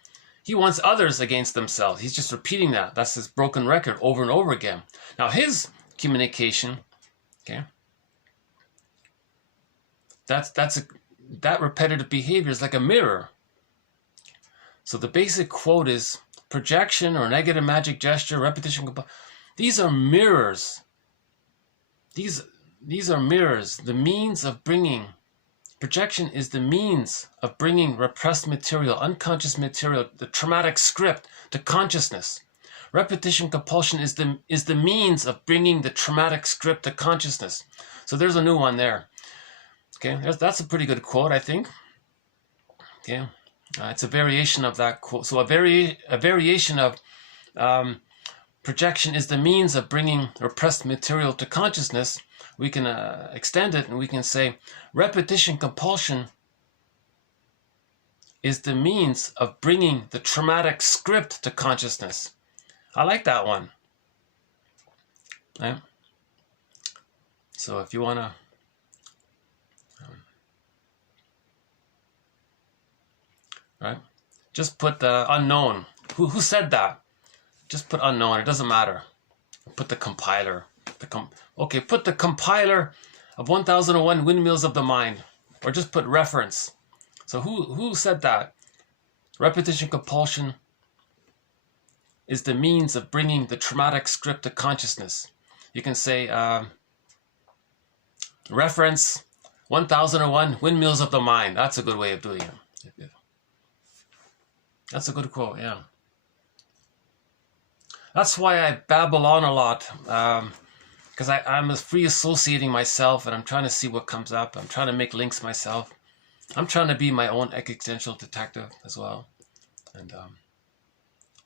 He wants others against themselves. He's just repeating that. That's his broken record over and over again. Now his communication, okay, that repetitive behavior is like a mirror. So the basic quote is, projection or negative magic gesture, repetition, these are mirrors. These are mirrors. The means of bringing, projection is the means of bringing repressed material, unconscious material, the traumatic script to consciousness. Repetition compulsion is the means of bringing the traumatic script to consciousness. So there's a new one there. Okay, that's a pretty good quote, I think. Okay, it's a variation of that quote. So a variation of projection is the means of bringing repressed material to consciousness. We can extend it and we can say repetition compulsion is the means of bringing the traumatic script to consciousness. I like that one. Right? So if you want to right? Just put the unknown. Who said that? Just put unknown. It doesn't matter. Put the compiler. Okay, put the compiler of 1001 Windmills of the Mind. Or just put reference. So who said that? Repetition compulsion is the means of bringing the traumatic script to consciousness. You can say reference 1001 Windmills of the Mind. That's a good way of doing it. That's a good quote, yeah. That's why I babble on a lot, because I'm free associating myself and I'm trying to see what comes up. I'm trying to make links myself. I'm trying to be my own existential detective as well. And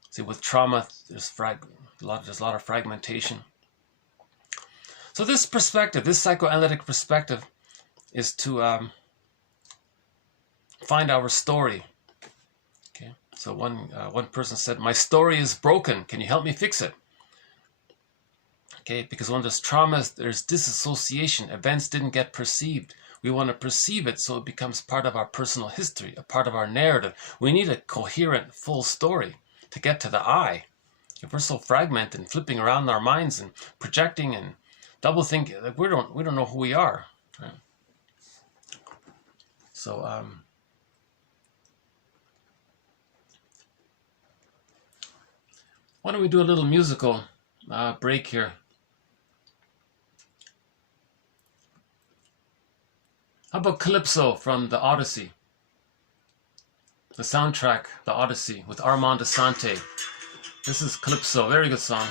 see, with trauma, there's a lot of fragmentation. So this perspective, this psychoanalytic perspective, is to find our story. So one person said, my story is broken. Can you help me fix it? Okay, because when there's trauma, there's disassociation. Events didn't get perceived. We want to perceive it so it becomes part of our personal history, a part of our narrative. We need a coherent, full story to get to the I. If we're so fragmented and flipping around in our minds and projecting and double thinking, like we don't know who we are. Right? So why don't we do a little musical break here? How about Calypso from the Odyssey? The soundtrack, the Odyssey, with Armand Asante. This is Calypso, very good song.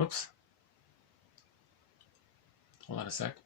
Oops. Hold on a sec.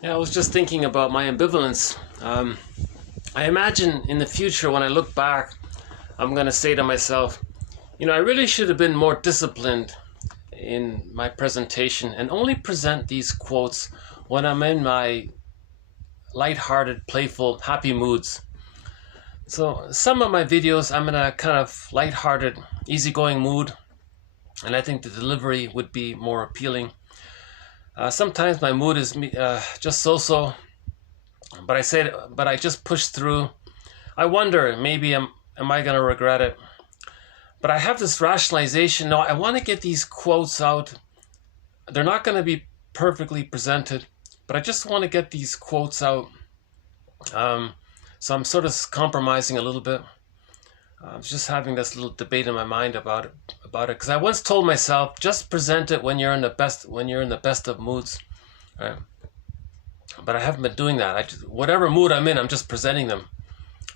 Yeah, I was just thinking about my ambivalence. I imagine in the future when I look back, I'm going to say to myself, you know, I really should have been more disciplined in my presentation and only present these quotes when I'm in my light-hearted, playful, happy moods. So some of my videos, I'm in a kind of light-hearted, easygoing mood, and I think the delivery would be more appealing. Sometimes my mood is just so-so, but I just push through. I wonder, maybe am I going to regret it? But I have this rationalization. No, I want to get these quotes out. They're not going to be perfectly presented, but I just want to get these quotes out. So I'm sort of compromising a little bit. I was just having this little debate in my mind about it. Because I once told myself, just present it when you're in the best of moods. Right? But I haven't been doing that. Whatever mood I'm in, I'm just presenting them.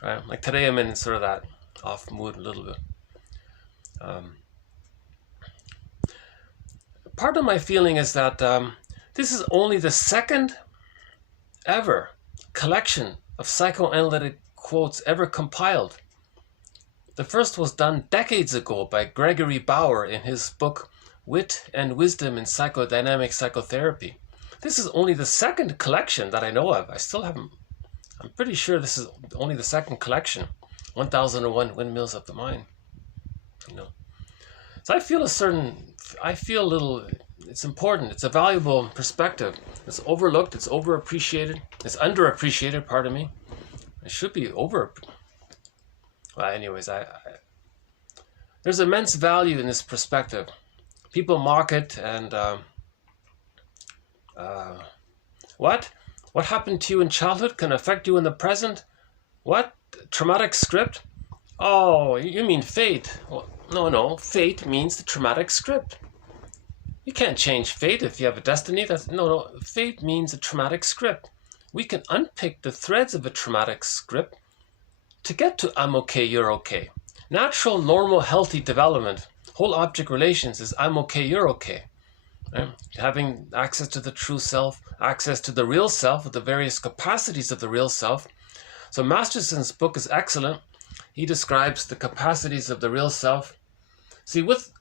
Right? Like today, I'm in sort of that off mood a little bit. Part of my feeling is that this is only the second ever collection of psychoanalytic quotes ever compiled. The first was done decades ago by Gregory Bauer in his book Wit and Wisdom in Psychodynamic Psychotherapy. This is only the second collection that I know of. I'm pretty sure this is only the second collection. 1001 Windmills of the Mind. You know. So I feel a little, it's important, it's a valuable perspective. It's overlooked, it's overappreciated, it's underappreciated, pardon me. It should be well, anyways, there's immense value in this perspective. People mock it and, what? What happened to you in childhood can affect you in the present? What? Traumatic script? Oh, you mean fate. Well, no, fate means the traumatic script. You can't change fate if you have a destiny. No, fate means a traumatic script. We can unpick the threads of a traumatic script to get to I'm okay, you're okay. Natural, normal, healthy development, whole object relations is I'm okay, you're okay. Right? Having access to the true self, access to the real self with the various capacities of the real self. So Masterson's book is excellent. He describes the capacities of the real self. See, with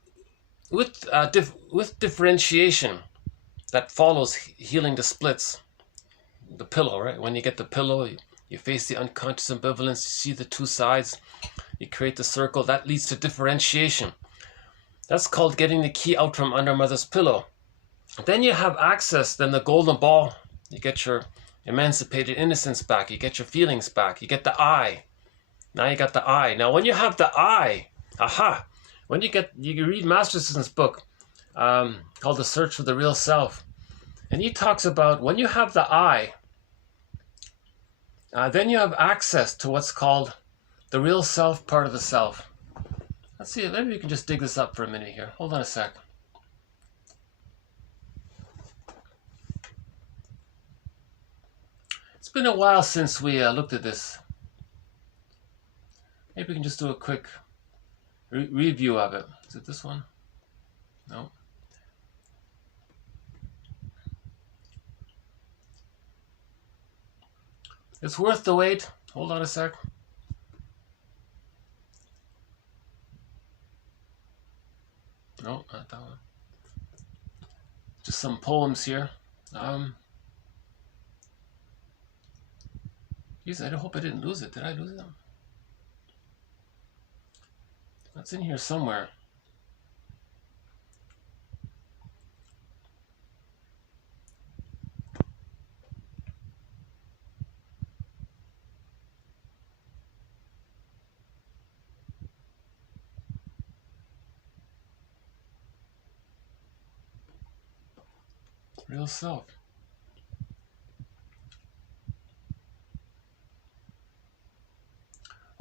differentiation that follows healing the splits, the pillow, right? When you get the pillow, you face the unconscious ambivalence, you see the two sides, you create the circle, that leads to differentiation. That's called getting the key out from under mother's pillow. Then you have access, then the golden ball, you get your emancipated innocence back, you get your feelings back, you get the I. Now you got the I. Now when you have the I, when you read Masterson's book called The Search for the Real Self, and he talks about when you have the I, then you have access to what's called the real self part of the self. Let's see, maybe we can just dig this up for a minute here. Hold on a sec. It's been a while since we looked at this. Maybe we can just do a quick review of it. Is it this one? No. It's worth the wait. Hold on a sec. No, not that one. Just some poems here. Geez, I hope I didn't lose it. Did I lose it? It's in here somewhere. Real self.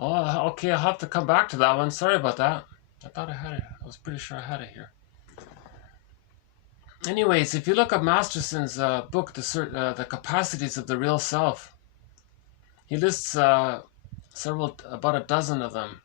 Oh, okay, I'll have to come back to that one. Sorry about that. I thought I had it. I was pretty sure I had it here. Anyways, if you look at Masterson's book, The Capacities of the Real Self, he lists about a dozen of them.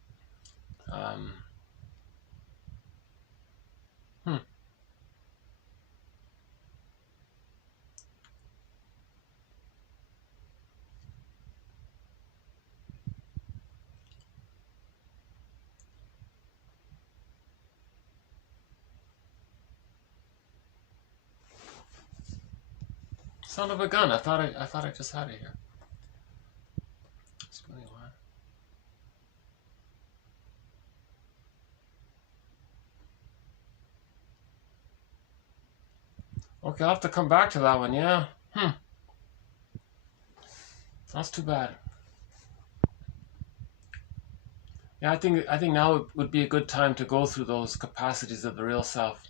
Sound of a gun. I thought I just had it here. It's really wild. Okay, I'll have to come back to that one. Yeah. That's too bad. Yeah, I think now it would be a good time to go through those capacities of the real self.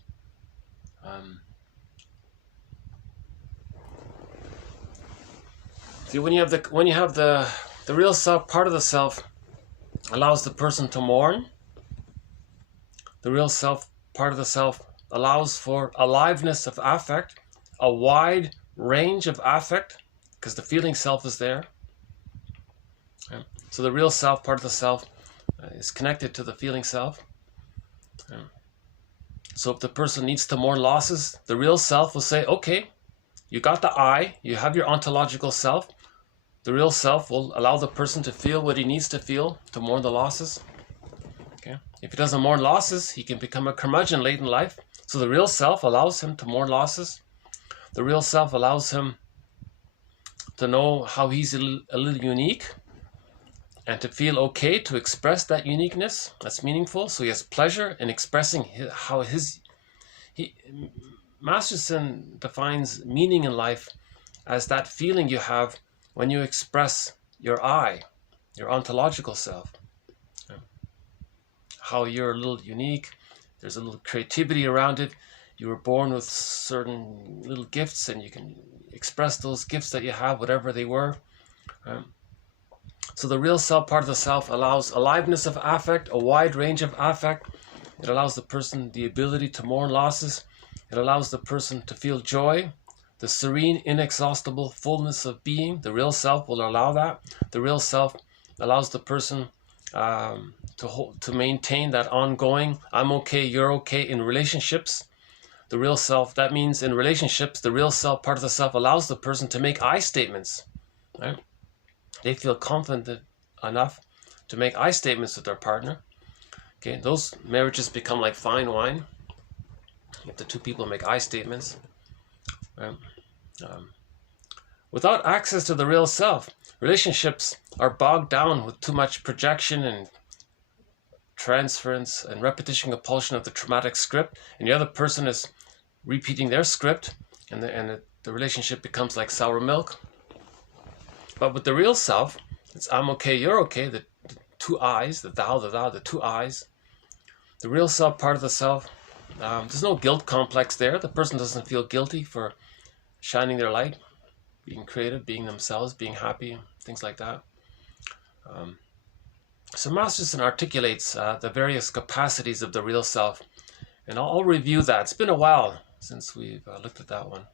See, when you have the real self, part of the self allows the person to mourn. The real self, part of the self, allows for aliveness of affect, a wide range of affect, because the feeling self is there. Okay. So the real self, part of the self, is connected to the feeling self. Okay. So if the person needs to mourn losses, the real self will say, okay, you got the I, you have your ontological self. The real self will allow the person to feel what he needs to feel to mourn the losses. Okay. If he doesn't mourn losses, he can become a curmudgeon late in life. So the real self allows him to mourn losses. The real self allows him to know how he's a little unique and to feel okay to express that uniqueness. That's meaningful. So he has pleasure in expressing Masterson defines meaning in life as that feeling you have when you express your I, your ontological self. How you're a little unique. There's a little creativity around it. You were born with certain little gifts and you can express those gifts that you have, whatever they were. So the real self, part of the self, allows aliveness of affect, a wide range of affect. It allows the person the ability to mourn losses. It allows the person to feel joy, the serene, inexhaustible fullness of being. The real self will allow that. The real self allows the person to maintain that ongoing, I'm okay, you're okay in relationships. The real self, that means in relationships, the real self, part of the self, allows the person to make I statements. Right? They feel confident enough to make I statements with their partner. Okay, those marriages become like fine wine if the two people make I statements. Right? Without access to the real self, relationships are bogged down with too much projection and transference and repetition compulsion of the traumatic script, and the other person is repeating their script, and the relationship becomes like sour milk. But with the real self, it's I'm okay, you're okay, the two I's, the thou, the two I's. The real self, part of the self, there's no guilt complex there. The person doesn't feel guilty for shining their light, being creative, being themselves, being happy, things like that. So Masterson articulates the various capacities of the real self, and I'll review that. It's been a while since we've looked at that one.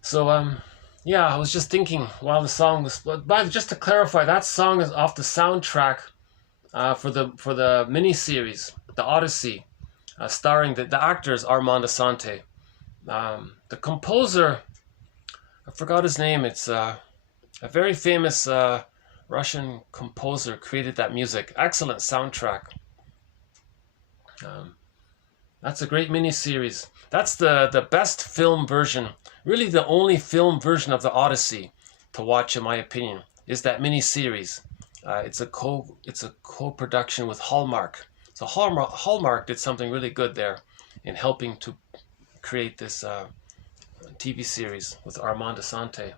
So yeah, I was just thinking while the song was, but just to clarify, that song is off the soundtrack for the mini-series, The Odyssey, starring the actors Armand Assante. The composer, I forgot his name. It's a very famous Russian composer created that music. Excellent soundtrack. That's a great mini-series. That's the best film version. Really the only film version of the Odyssey to watch, in my opinion, is that mini-series. It's a co-production with Hallmark. So Hallmark did something really good there in helping to create this TV series with Armand Assante.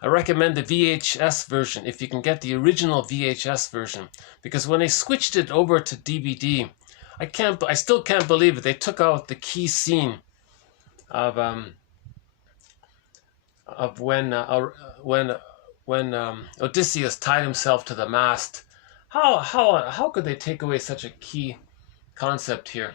I recommend the VHS version if you can get the original VHS version, because when they switched it over to DVD, I still can't believe it. They took out the key scene of when Odysseus tied himself to the mast. How could they take away such a key concept here?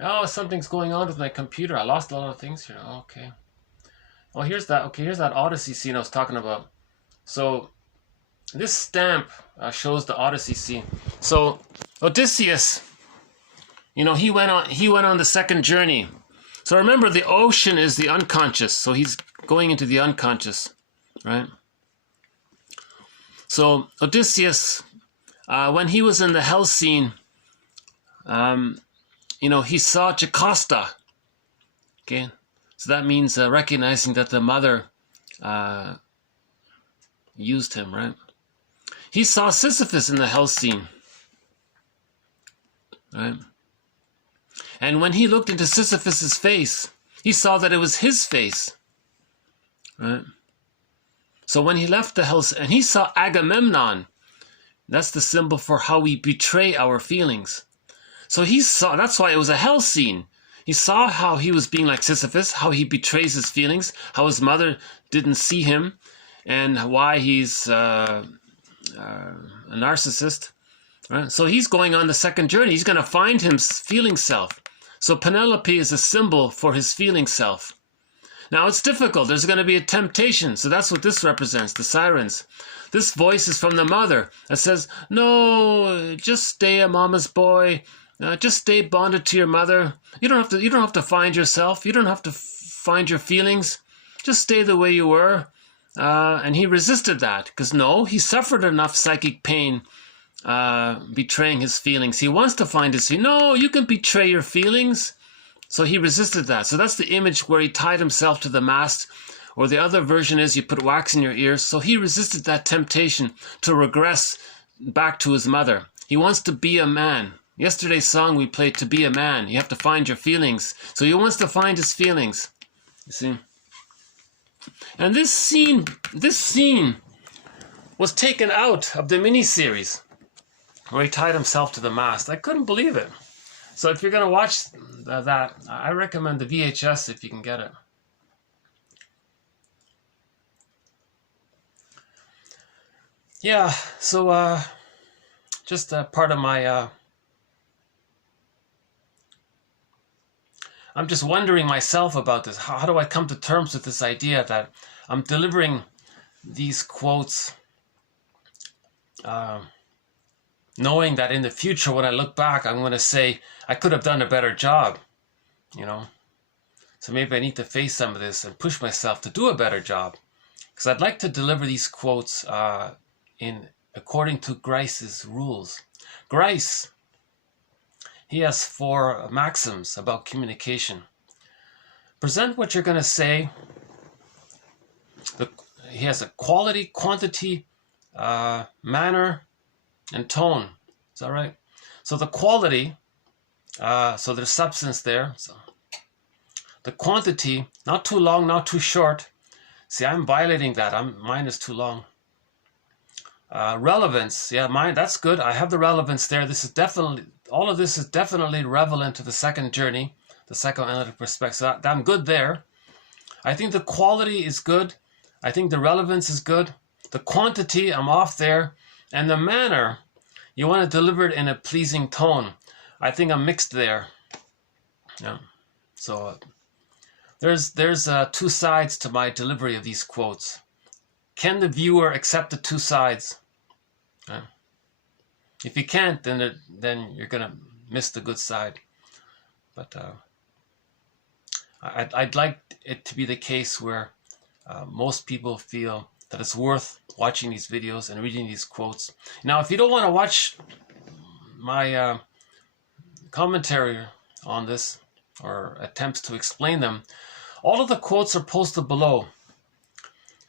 Oh, something's going on with my computer. I lost a lot of things here. Okay. Oh, here's that. Okay, here's that Odyssey scene I was talking about. So this stamp shows the Odyssey scene. So Odysseus he went on the second journey. So remember, the ocean is the unconscious. So he's going into the unconscious, right? So Odysseus, when he was in the hell scene, he saw Jocasta. Okay, so that means recognizing that the mother used him, right? He saw Sisyphus in the hell scene, right? And when he looked into Sisyphus's face, he saw that it was his face, right? So when he left the hell, and he saw Agamemnon, that's the symbol for how we betray our feelings. So he saw, that's why it was a hell scene. He saw how he was being like Sisyphus, how he betrays his feelings, how his mother didn't see him, and why he's a narcissist. Right? So he's going on the second journey. He's going to find his feeling self. So Penelope is a symbol for his feeling self. Now it's difficult. There's going to be a temptation. So that's what this represents, the sirens. This voice is from the mother that says, no, just stay a mama's boy. Just stay bonded to your mother. You don't have to find yourself. You don't have to find your feelings. Just stay the way you were. And he resisted that because no, he suffered enough psychic pain betraying his feelings. He wants to find his feelings. No, you can betray your feelings. So he resisted that. So that's the image where he tied himself to the mast. Or the other version is you put wax in your ears. So he resisted that temptation to regress back to his mother. He wants to be a man. Yesterday's song we played, To Be a Man. You have to find your feelings. So he wants to find his feelings. You see? And this scene was taken out of the miniseries where he tied himself to the mast. I couldn't believe it. So if you're going to watch that, I recommend the VHS if you can get it. Yeah, so just part of my... I'm just wondering myself about this. How do I come to terms with this idea that I'm delivering these quotes knowing that in the future when I look back, I'm going to say, I could have done a better job, So maybe I need to face some of this and push myself to do a better job. Because I'd like to deliver these quotes according to Grice's rules. Grice, he has 4 maxims about communication. Present what you're going to say. He has a quality, quantity, manner, and tone. Is that right? So the quality, so there's substance there. So the quantity, not too long, not too short. See, I'm violating that. Mine is too long. Relevance, yeah, mine, that's good. I have the relevance there. All of this is definitely relevant to the second journey, the psychoanalytic perspective. So I'm good there. I think the quality is good. I think the relevance is good. The quantity, I'm off there. And the manner, you want to deliver it in a pleasing tone. I think I'm mixed there. Yeah. So there's 2 sides to my delivery of these quotes. Can the viewer accept the 2 sides? Yeah. If you can't, then you're going to miss the good side. But I'd like it to be the case where most people feel that it's worth watching these videos and reading these quotes. Now, if you don't want to watch my commentary on this or attempts to explain them, all of the quotes are posted below.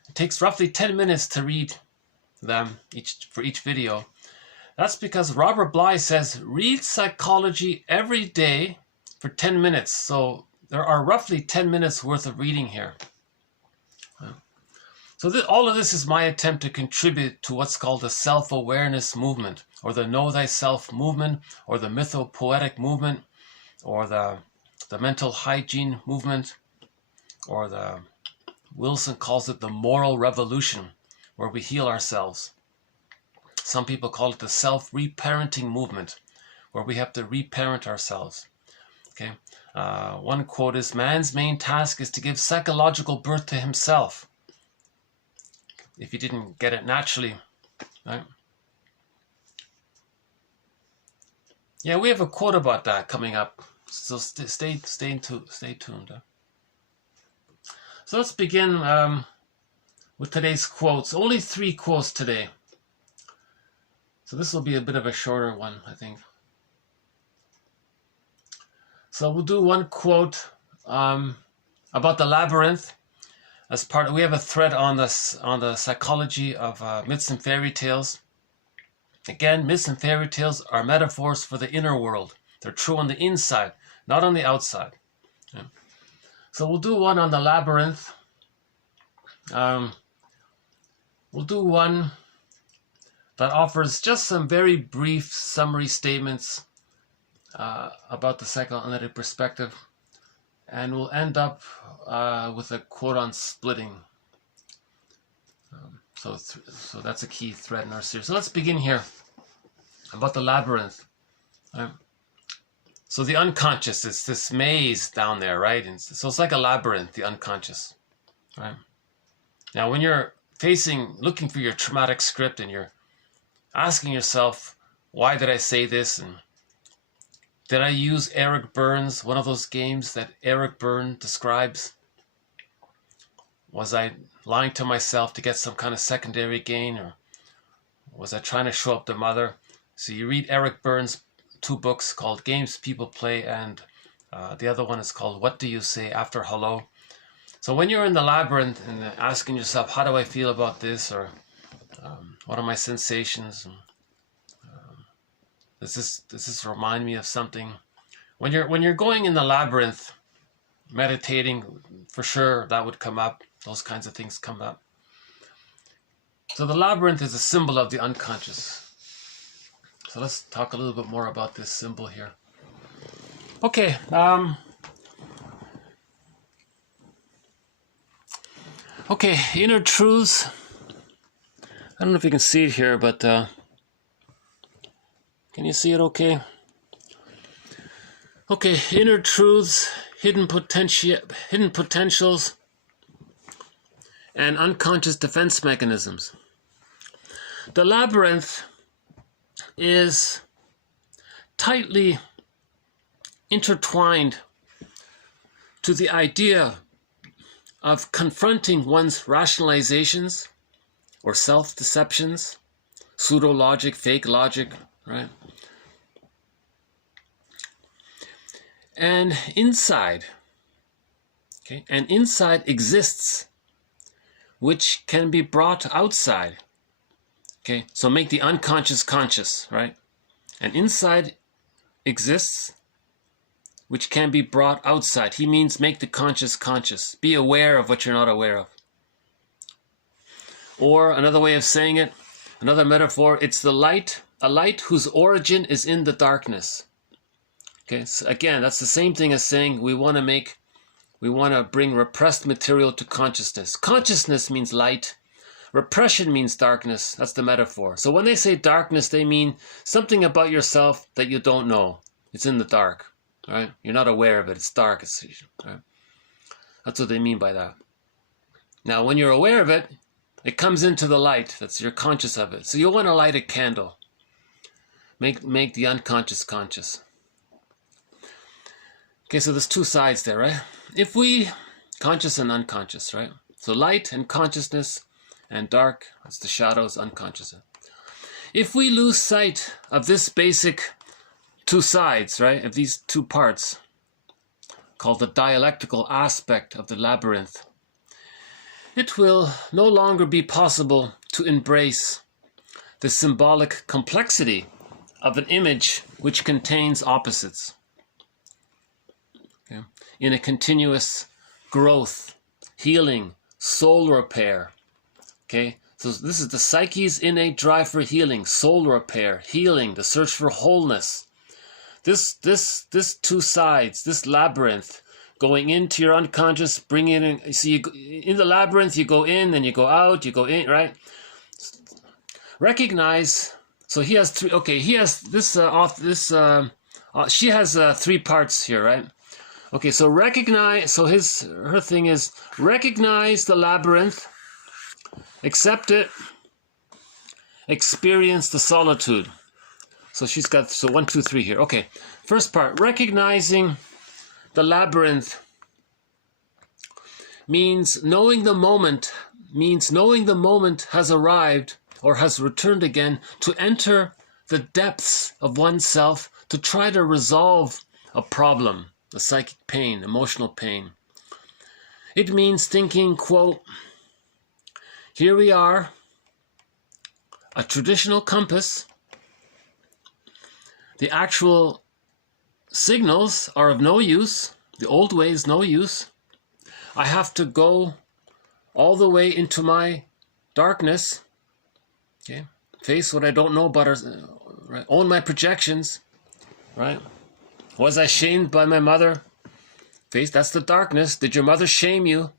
It takes roughly 10 minutes to read them for each video. That's because Robert Bly says, read psychology every day for 10 minutes. So there are roughly 10 minutes worth of reading here. So all of this is my attempt to contribute to what's called the self-awareness movement, or the know thyself movement, or the mythopoetic movement, or the mental hygiene movement, or Wilson calls it the moral revolution, where we heal ourselves. Some people call it the self-reparenting movement, where we have to reparent ourselves. Okay. One quote is, man's main task is to give psychological birth to himself. If you didn't get it naturally, right? Yeah, we have a quote about that coming up. So stay tuned. So let's begin with today's quotes. Only 3 quotes today. So this will be a bit of a shorter one, I think. So we'll do one quote about the labyrinth. As part, we have a thread on the psychology of myths and fairy tales. Again, myths and fairy tales are metaphors for the inner world. They're true on the inside, not on the outside. Yeah. So we'll do one on the labyrinth. We'll do one that offers just some very brief summary statements about the psychoanalytic perspective. And we'll end up with a quote on splitting. So that's a key thread in our series. So let's begin here about the labyrinth. So the unconscious is this maze down there, right? And so it's like a labyrinth, the unconscious, right? Now, when you're looking for your traumatic script and you're asking yourself, why did I say this? And did I use Eric Burns, one of those games that Eric Byrne describes? Was I lying to myself to get some kind of secondary gain, or was I trying to show up the mother? So you read Eric Byrne's 2 books called Games People Play, and the other one is called What Do You Say After Hello? So when you're in the labyrinth and asking yourself, how do I feel about this? Or what are my sensations? Does this remind me of something? When you're going in the labyrinth, meditating, for sure that would come up. Those kinds of things come up. So the labyrinth is a symbol of the unconscious. So let's talk a little bit more about this symbol here. Okay. Okay, inner truths. I don't know if you can see it here, but can you see it okay? Okay, inner truths, hidden potentials, and unconscious defense mechanisms. The labyrinth is tightly intertwined to the idea of confronting one's rationalizations or self-deceptions, pseudo-logic, fake logic, right? And inside exists, which can be brought outside. Okay, so make the unconscious conscious, right? And inside exists, which can be brought outside. He means make the conscious conscious. Be aware of what you're not aware of. Or another way of saying it, another metaphor, it's the light, a light whose origin is in the darkness. Okay, so again, that's the same thing as saying we want to bring repressed material to consciousness. Consciousness means light. Repression means darkness. That's the metaphor. So when they say darkness, they mean something about yourself that you don't know. It's in the dark, right? You're not aware of it. It's dark. Right? That's what they mean by that. Now, when you're aware of it, it comes into the light. You're conscious of it. So you'll want to light a candle. Make the unconscious conscious. Okay, so there's 2 sides there, right? If we, conscious and unconscious, right? So light and consciousness, and dark, that's the shadows, unconscious. If we lose sight of this basic 2 sides, right, of these 2 parts, called the dialectical aspect of the labyrinth, it will no longer be possible to embrace the symbolic complexity of an image which contains opposites. Okay? In a continuous growth, healing, soul repair. Okay, so this is the psyche's innate drive for healing, soul repair, healing, the search for wholeness. This 2 sides, this labyrinth, going into your unconscious, bringing it in. See, in the labyrinth, you go in, then you go out, you go in, right? Recognize. So he has 3. Okay, he has this. She has 3 parts here, right? Okay, so recognize. So her thing is recognize the labyrinth. Accept it, experience the solitude. So she's got, so 1, 2, 3 here. Okay, first part, recognizing the labyrinth means knowing the moment has arrived or has returned again to enter the depths of oneself to try to resolve a problem, a psychic pain, emotional pain. It means thinking, quote, here we are, a traditional compass. The actual signals are of no use. The old way is no use. I have to go all the way into my darkness, okay? Face what I don't know about, right? Own my projections, right? Was I shamed by my mother? Face, that's the darkness. Did your mother shame you?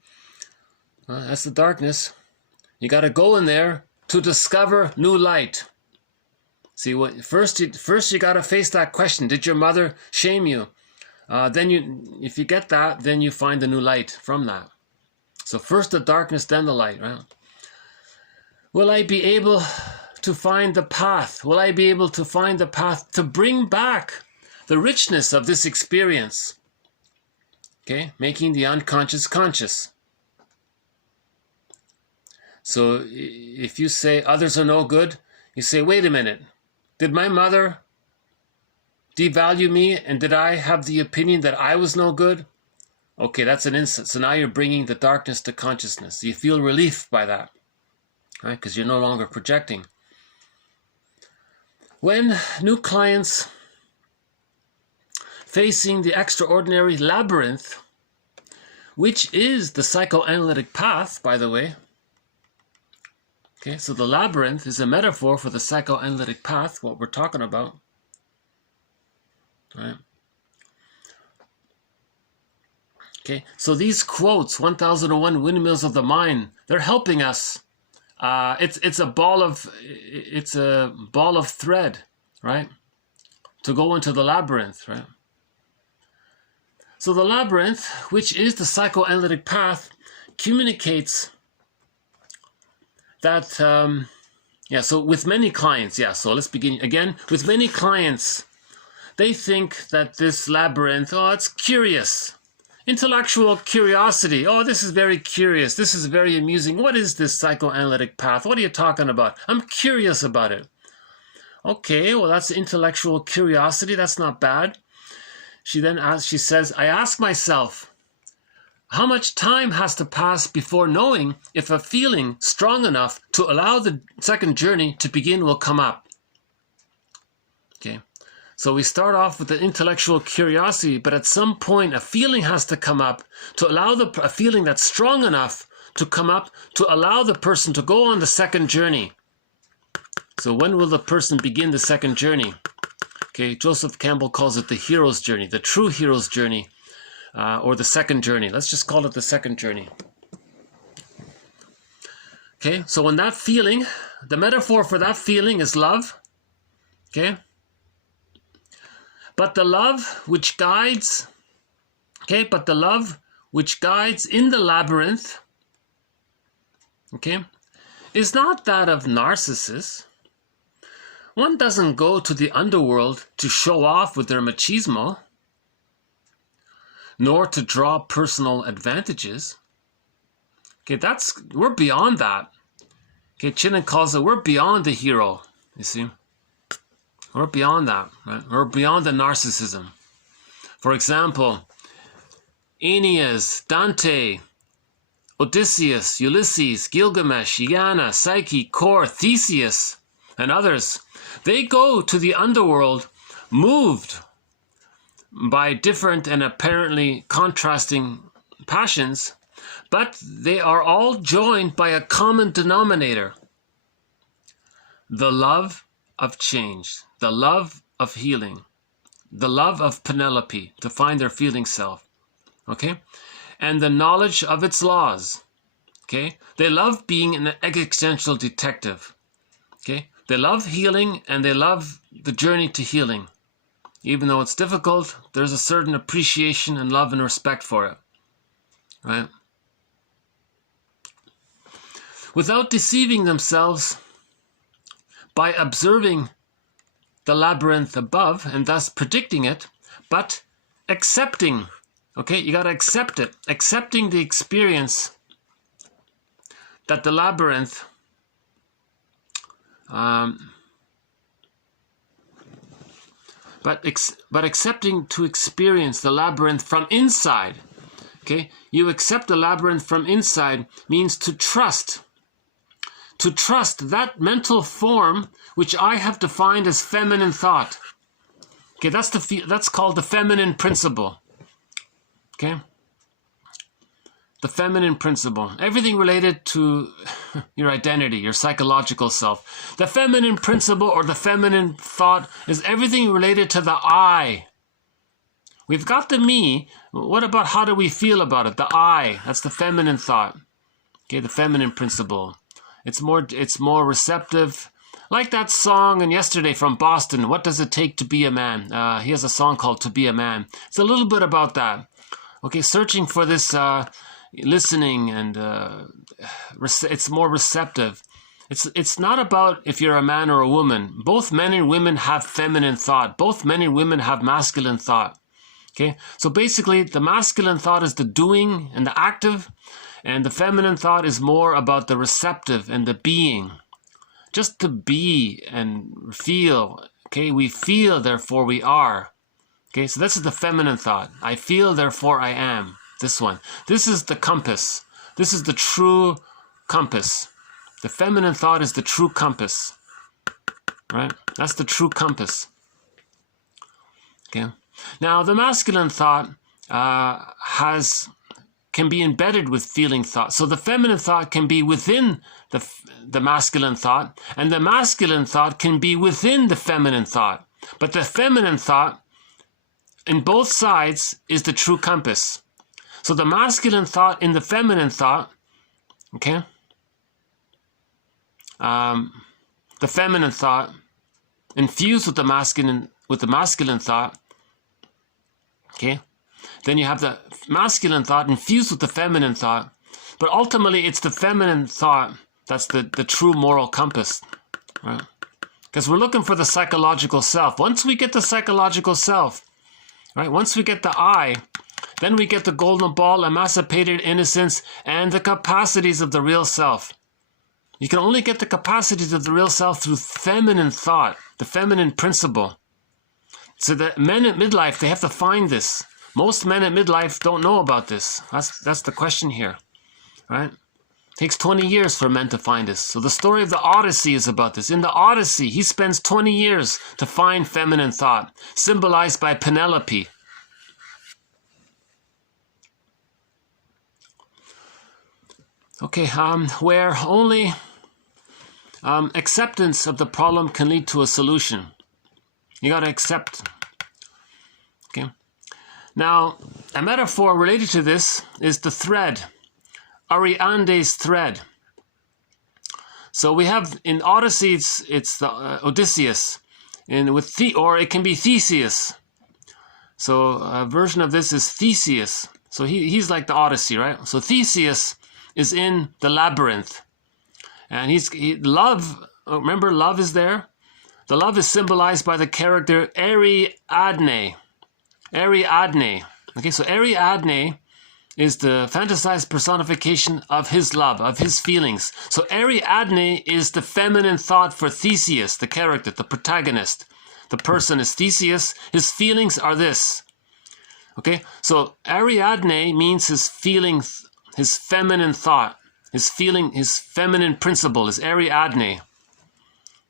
That's the darkness. You got to go in there to discover new light. See, what first you got to face that question. Did your mother shame you? If you get that, then you find the new light from that. So first the darkness, then the light, right? Will I be able to find the path? Will I be able to find the path to bring back the richness of this experience? Okay, making the unconscious conscious. So if you say others are no good, you say, wait a minute, did my mother devalue me and did I have the opinion that I was no good? Okay, that's an instant. So now you're bringing the darkness to consciousness. You feel relief by that, right? Because you're no longer projecting. When new clients facing the extraordinary labyrinth, which is the psychoanalytic path, by the way. Okay, so the labyrinth is a metaphor for the psychoanalytic path, what we're talking about. Right? Okay, so these quotes, 1001 Windmills of the Mind, they're helping us. It's a ball of thread, right? To go into the labyrinth, right? So the labyrinth, which is the psychoanalytic path, communicates that, so with many clients, so let's begin again. With many clients, they think that this labyrinth, it's curious. Intellectual curiosity. Oh, this is very curious. This is very amusing. What is this psychoanalytic path? What are you talking about? I'm curious about it. Okay, well, that's intellectual curiosity. That's not bad. She says, I ask myself, how much time has to pass before knowing if a feeling strong enough to allow the second journey to begin will come up? Okay. So we start off with the intellectual curiosity, but at some point a feeling has to come up to allow a feeling that's strong enough to come up to allow the person to go on the second journey. So when will the person begin the second journey? Okay, Joseph Campbell calls it the hero's journey, the true hero's journey, or the second journey. Let's just call it the second journey. Okay, so when that feeling, the metaphor for that feeling is love. Okay. But the love which guides, in the labyrinth, okay, is not that of Narcissus. One doesn't go to the underworld to show off with their machismo, nor to draw personal advantages. Okay, we're beyond that. Okay, Chinnen calls it, we're beyond the hero, you see. We're beyond that, right? We're beyond the narcissism. For example, Aeneas, Dante, Odysseus, Ulysses, Gilgamesh, Inanna, Psyche, Kor, Theseus, and others, they go to the underworld moved by different and apparently contrasting passions, but they are all joined by a common denominator: the love of change, the love of healing, the love of Penelope to find their feeling self, okay? And the knowledge of its laws, okay? They love being an existential detective, okay? They love healing and they love the journey to healing. Even though it's difficult, there's a certain appreciation and love and respect for it, right? Without deceiving themselves, by observing the labyrinth above and thus predicting it, but accepting. Okay, you got to accept it. Accepting the experience that the labyrinth but accepting to experience the labyrinth from inside. Okay, you accept the labyrinth from inside means to trust. To trust that mental form which I have defined as feminine thought. Okay, that's called the feminine principle. Okay, the feminine principle. Everything related to your identity, your psychological self. The feminine principle or the feminine thought is everything related to the I. We've got the me. What about how do we feel about it? The I. That's the feminine thought. Okay, the feminine principle. It's more receptive. Like that song and yesterday from Boston, What Does It Take to Be a Man? He has a song called To Be a Man. It's a little bit about that. Okay, searching for this listening and it's more receptive. It's not about if you're a man or a woman. Both men and women have feminine thought. Both men and women have masculine thought. Okay, so basically the masculine thought is the doing and the active, and the feminine thought is more about the receptive and the being. Just to be and feel. Okay, we feel, therefore we are. Okay, so this is the feminine thought. I feel, therefore I am. This one. This is the compass. This is the true compass. The feminine thought is the true compass. Right? That's the true compass. Okay. Now, the masculine thought can be embedded with feeling thought. So the feminine thought can be within the masculine thought, and the masculine thought can be within the feminine thought. But the feminine thought, in both sides, is the true compass. So the masculine thought in the feminine thought, okay, the feminine thought infused with the masculine thought, okay, then you have the masculine thought infused with the feminine thought, but ultimately it's the feminine thought that's the true moral compass, right? Because we're looking for the psychological self. Once we get the psychological self, right, once we get the I, then we get the golden ball, emancipated innocence, and the capacities of the real self. You can only get the capacities of the real self through feminine thought, the feminine principle. So the men at midlife, they have to find this. Most men at midlife don't know about this. That's the question here, right? It takes 20 years for men to find this. So the story of the Odyssey is about this. In the Odyssey, he spends 20 years to find feminine thought, symbolized by Penelope. Okay, where only acceptance of the problem can lead to a solution. You got to accept. Okay. Now, a metaphor related to this is the thread, Ariadne's thread. So we have in Odyssey, it's the Odysseus, and or it can be Theseus. So a version of this is Theseus. So he's like the Odyssey, right? So Theseus is in the labyrinth, and love. Remember, love is there. The love is symbolized by the character Ariadne. Ariadne. Okay, so Ariadne is the fantasized personification of his love, of his feelings. So Ariadne is the feminine thought for Theseus, the character, the protagonist. The person is Theseus. His feelings are this. Okay, so Ariadne means his feelings, his feminine thought, his feeling, his feminine principle is Ariadne.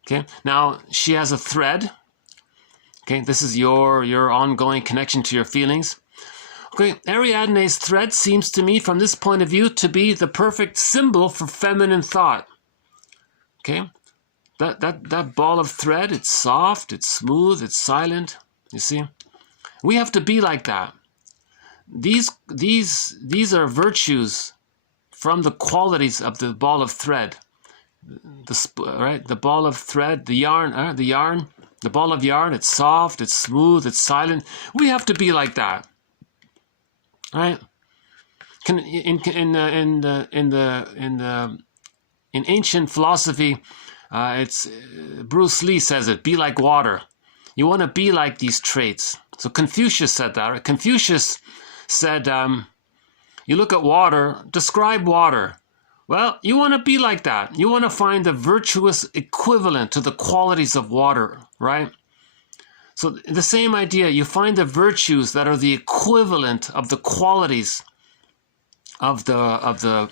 Okay, now she has a thread. Okay, this is your ongoing connection to your feelings. Okay, Ariadne's thread seems to me from this point of view to be the perfect symbol for feminine thought. Okay, that ball of thread, it's soft, it's smooth, it's silent. You see, we have to be like that. These are virtues from the qualities of the ball of thread. The ball of thread, the yarn, the ball of yarn. It's soft, it's smooth, it's silent. We have to be like that, right? In ancient philosophy, it's Bruce Lee says it. Be like water. You want to be like these traits. So Confucius said that. Right? Confucius said, you look at water, describe water. Well, you want to be like that. You want to find the virtuous equivalent to the qualities of water, right? So the same idea, you find the virtues that are the equivalent of the qualities of the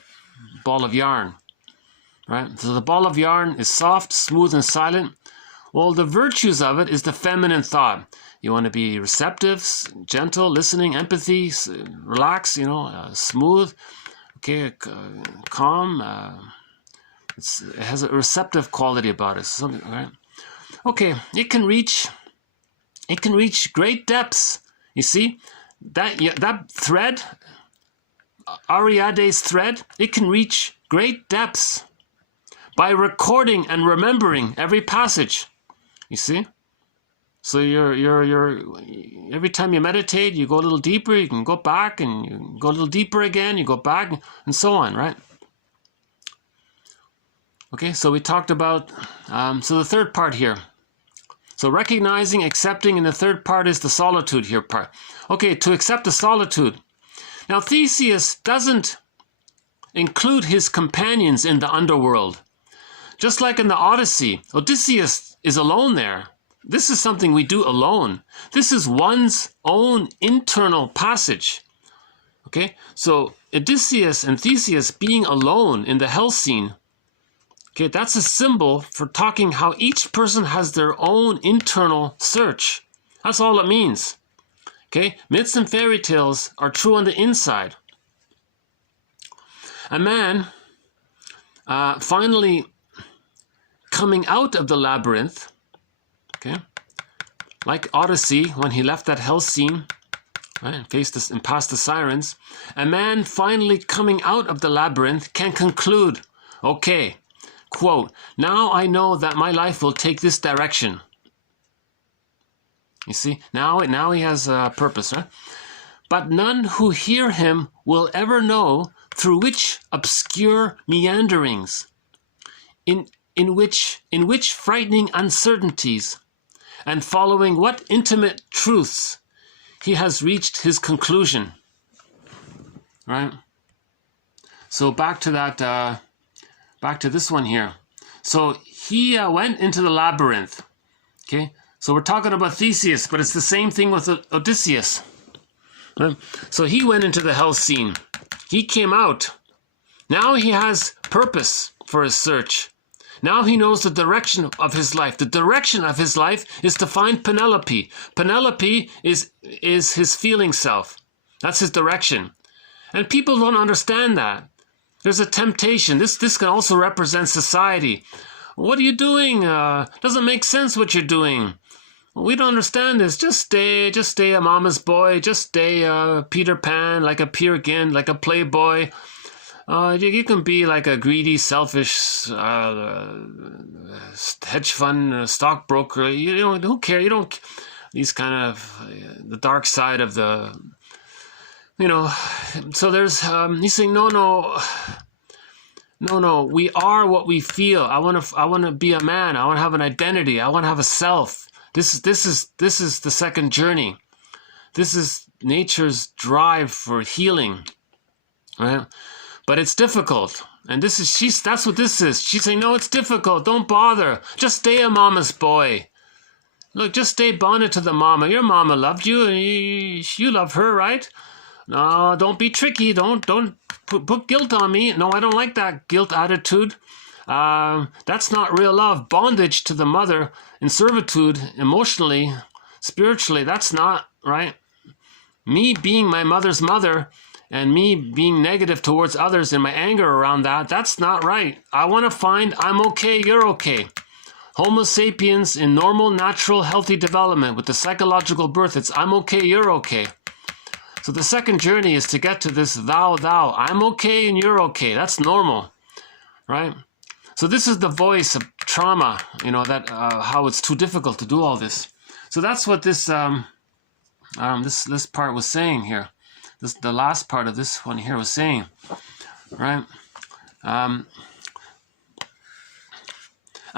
ball of yarn, right? So the ball of yarn is soft, smooth, and silent. Well, the virtues of it is the feminine thought. You want to be receptive, gentle, listening, empathy, relax, smooth, okay, calm. It has a receptive quality about it, something, right? Okay, it can reach great depths. You see that thread, Ariadne's thread, it can reach great depths by recording and remembering every passage. You see? So you're every time you meditate, you go a little deeper, you can go back and you go a little deeper again, you go back and so on, right? Okay, so we talked about, so the third part here. So recognizing, accepting, and the third part is the solitude here part. Okay, to accept the solitude. Now Theseus doesn't include his companions in the underworld. Just like in the Odyssey, Odysseus is alone there. This is something we do alone. This is one's own internal passage. Okay, so Odysseus and Theseus being alone in the hell scene, okay, that's a symbol for talking how each person has their own internal search. That's all it means. Okay, myths and fairy tales are true on the inside. A man finally coming out of the labyrinth, okay, like Odyssey when he left that hell scene, right, and faced this and passed the sirens, a man finally coming out of the labyrinth can conclude, okay, quote, now I know that my life will take this direction. You see, now he has a purpose, right? But none who hear him will ever know through which obscure meanderings, in which frightening uncertainties, and following what intimate truths he has reached his conclusion. Right? So back to that, back to this one here. So he went into the labyrinth. Okay? So we're talking about Theseus, but it's the same thing with Odysseus. Right? So he went into the hell scene. He came out. Now he has purpose for his search. Now he knows the direction of his life. The direction of his life is to find Penelope. Penelope is his feeling self. That's his direction. And people don't understand that. There's a temptation. This can also represent society. What are you doing? Doesn't make sense what you're doing. We don't understand this. Just stay a mama's boy. Just stay Peter Pan, like a Peer Gynt, like a playboy. You can be like a greedy, selfish hedge fund stockbroker. Who cares? You don't. These kind of the dark side of the. So there's. He's saying no. We are what we feel. I want to be a man. I want to have an identity. I want to have a self. This is the second journey. This is nature's drive for healing, right? But it's difficult. And that's what this is. She's saying, no, it's difficult. Don't bother. Just stay a mama's boy. Look, just stay bonded to the mama. Your mama loved you. You love her, right? No, don't be tricky. Don't put guilt on me. No, I don't like that guilt attitude. That's not real love. Bondage to the mother in servitude, emotionally, spiritually, that's not right. Me being my mother's mother and me being negative towards others and my anger around that, that's not right. I want to find I'm okay, you're okay. Homo sapiens in normal, natural, healthy development with the psychological birth, it's I'm okay, you're okay. So the second journey is to get to this thou. I'm okay and you're okay. That's normal, right? So this is the voice of trauma, that how it's too difficult to do all this. So that's what this this part was saying here. The last part of this one here was saying, right? A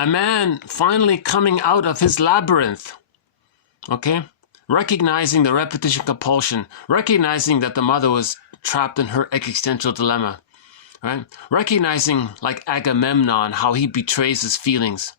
man finally coming out of his labyrinth. Okay? Recognizing the repetition compulsion, recognizing that the mother was trapped in her existential dilemma, right? Recognizing, like Agamemnon, how he betrays his feelings,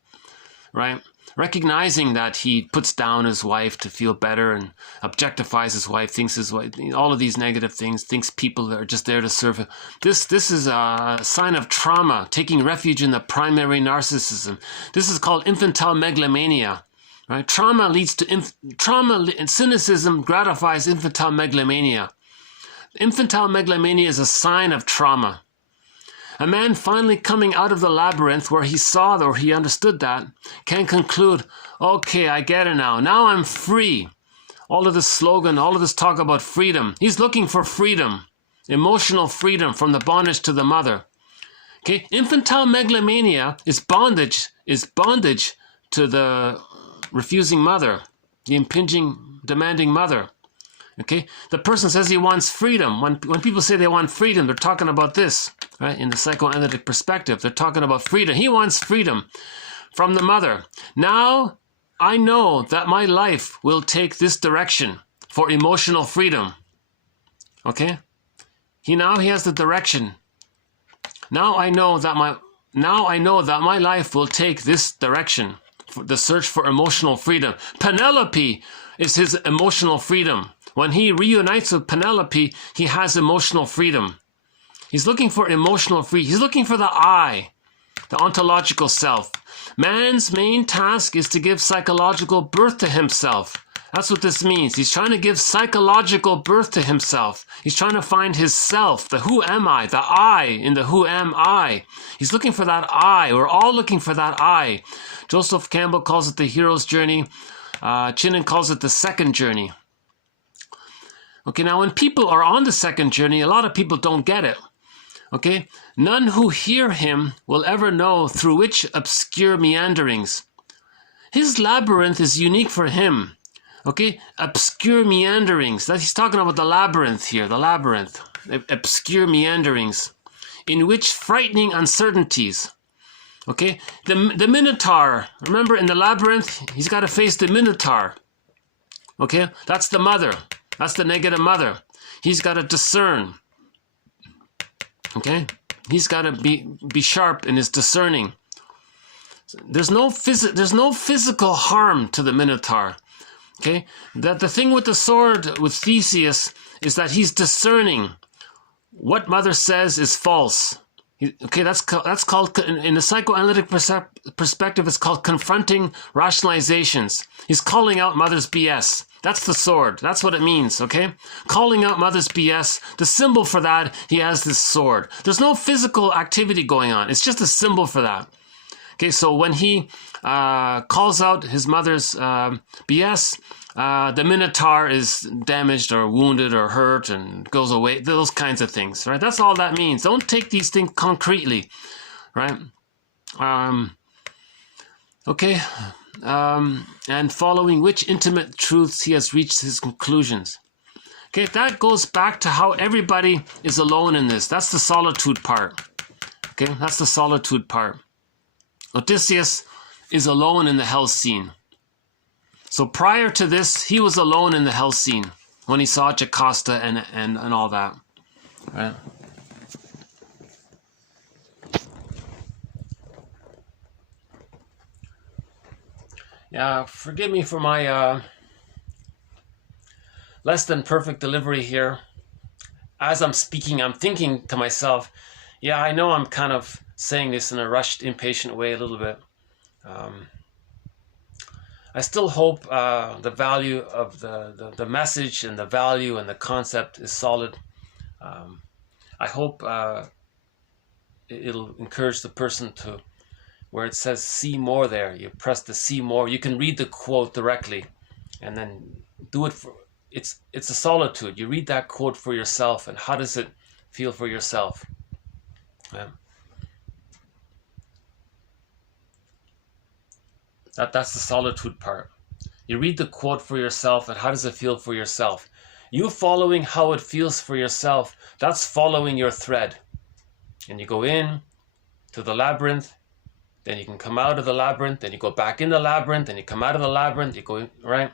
right? Recognizing that he puts down his wife to feel better and objectifies his wife, thinks his wife, all of these negative things, thinks people are just there to serve him. This is a sign of trauma, taking refuge in the primary narcissism. This is called infantile megalomania. Right? Trauma leads to trauma, and cynicism gratifies infantile megalomania. Infantile megalomania is a sign of trauma. A man finally coming out of the labyrinth where he saw or he understood that can conclude, okay, I get it now. Now I'm free. All of this slogan, all of this talk about freedom. He's looking for freedom, emotional freedom from the bondage to the mother. Okay, infantile megalomania is bondage to the refusing mother, the impinging, demanding mother. Okay, the person says he wants freedom. When people say they want freedom, they're talking about this, right? In the psychoanalytic perspective, they're talking about freedom. He wants freedom from the mother. Now I know that my life will take this direction for emotional freedom. Okay, he has the direction. Now I know that my life will take this direction. The search for emotional freedom. Penelope is his emotional freedom. When he reunites with Penelope, he has emotional freedom. He's looking for emotional freedom. He's looking for the I, the ontological self. Man's main task is to give psychological birth to himself. That's what this means. He's trying to give psychological birth to himself. He's trying to find his self, the who am I, the I in the who am I. He's looking for that I. We're all looking for that I. Joseph Campbell calls it the hero's journey. Chinnen calls it the second journey. Okay, now when people are on the second journey, a lot of people don't get it. Okay, none who hear him will ever know through which obscure meanderings. His labyrinth is unique for him. Okay, obscure meanderings. That he's talking about the labyrinth here, the labyrinth. Obscure meanderings, in which frightening uncertainties. Okay, the Minotaur. Remember, in the labyrinth, he's got to face the Minotaur. Okay, that's the mother. That's the negative mother. He's got to discern. Okay, he's got to be sharp in his discerning. There's no physical harm to the Minotaur. Okay, that the thing with the sword with Theseus is that he's discerning what mother says is false. Okay, that's called, in the psychoanalytic perspective, it's called confronting rationalizations. He's calling out mother's BS. That's the sword. That's what it means, okay? Calling out mother's BS. The symbol for that, he has this sword. There's no physical activity going on. It's just a symbol for that. Okay, so when he calls out his mother's BS, the Minotaur is damaged or wounded or hurt and goes away. Those kinds of things, right? That's all that means. Don't take these things concretely, right? Okay. And following which intimate truths he has reached his conclusions. Okay, that goes back to how everybody is alone in this. That's the solitude part. Okay, that's the solitude part. Odysseus is alone in the hell scene. So prior to this, he was alone in the hell scene when he saw Jocasta and all that. Right? Yeah, forgive me for my less than perfect delivery here. As I'm speaking, I'm thinking to myself, yeah, I know I'm kind of saying this in a rushed, impatient way a little bit. I still hope the value of the message and the value and the concept is solid. I hope it'll encourage the person to, where it says see more there, you press the see more. You can read the quote directly and then do it for, it's a solitude. You read that quote for yourself and how does it feel for yourself? Yeah. That's the solitude part. You read the quote for yourself and how does it feel for yourself? You following how it feels for yourself, that's following your thread. And you go in to the labyrinth, then you can come out of the labyrinth, then you go back in the labyrinth, then you come out of the labyrinth, you go in, right?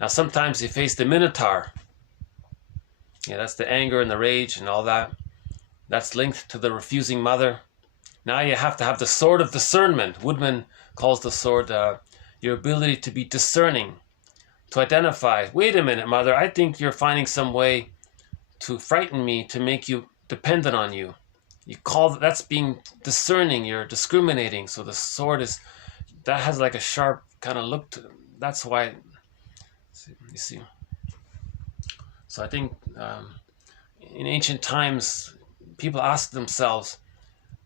Now sometimes they face the Minotaur. Yeah, that's the anger and the rage and all that. That's linked to the refusing mother. Now you have to have the sword of discernment. Woodman calls the sword your ability to be discerning, to identify, wait a minute, mother, I think you're finding some way to frighten me, to make you dependent on you. You call that's being discerning, you're discriminating. So the sword is, that has like a sharp kind of look to it. That's why, you see. So I think in ancient times, people ask themselves,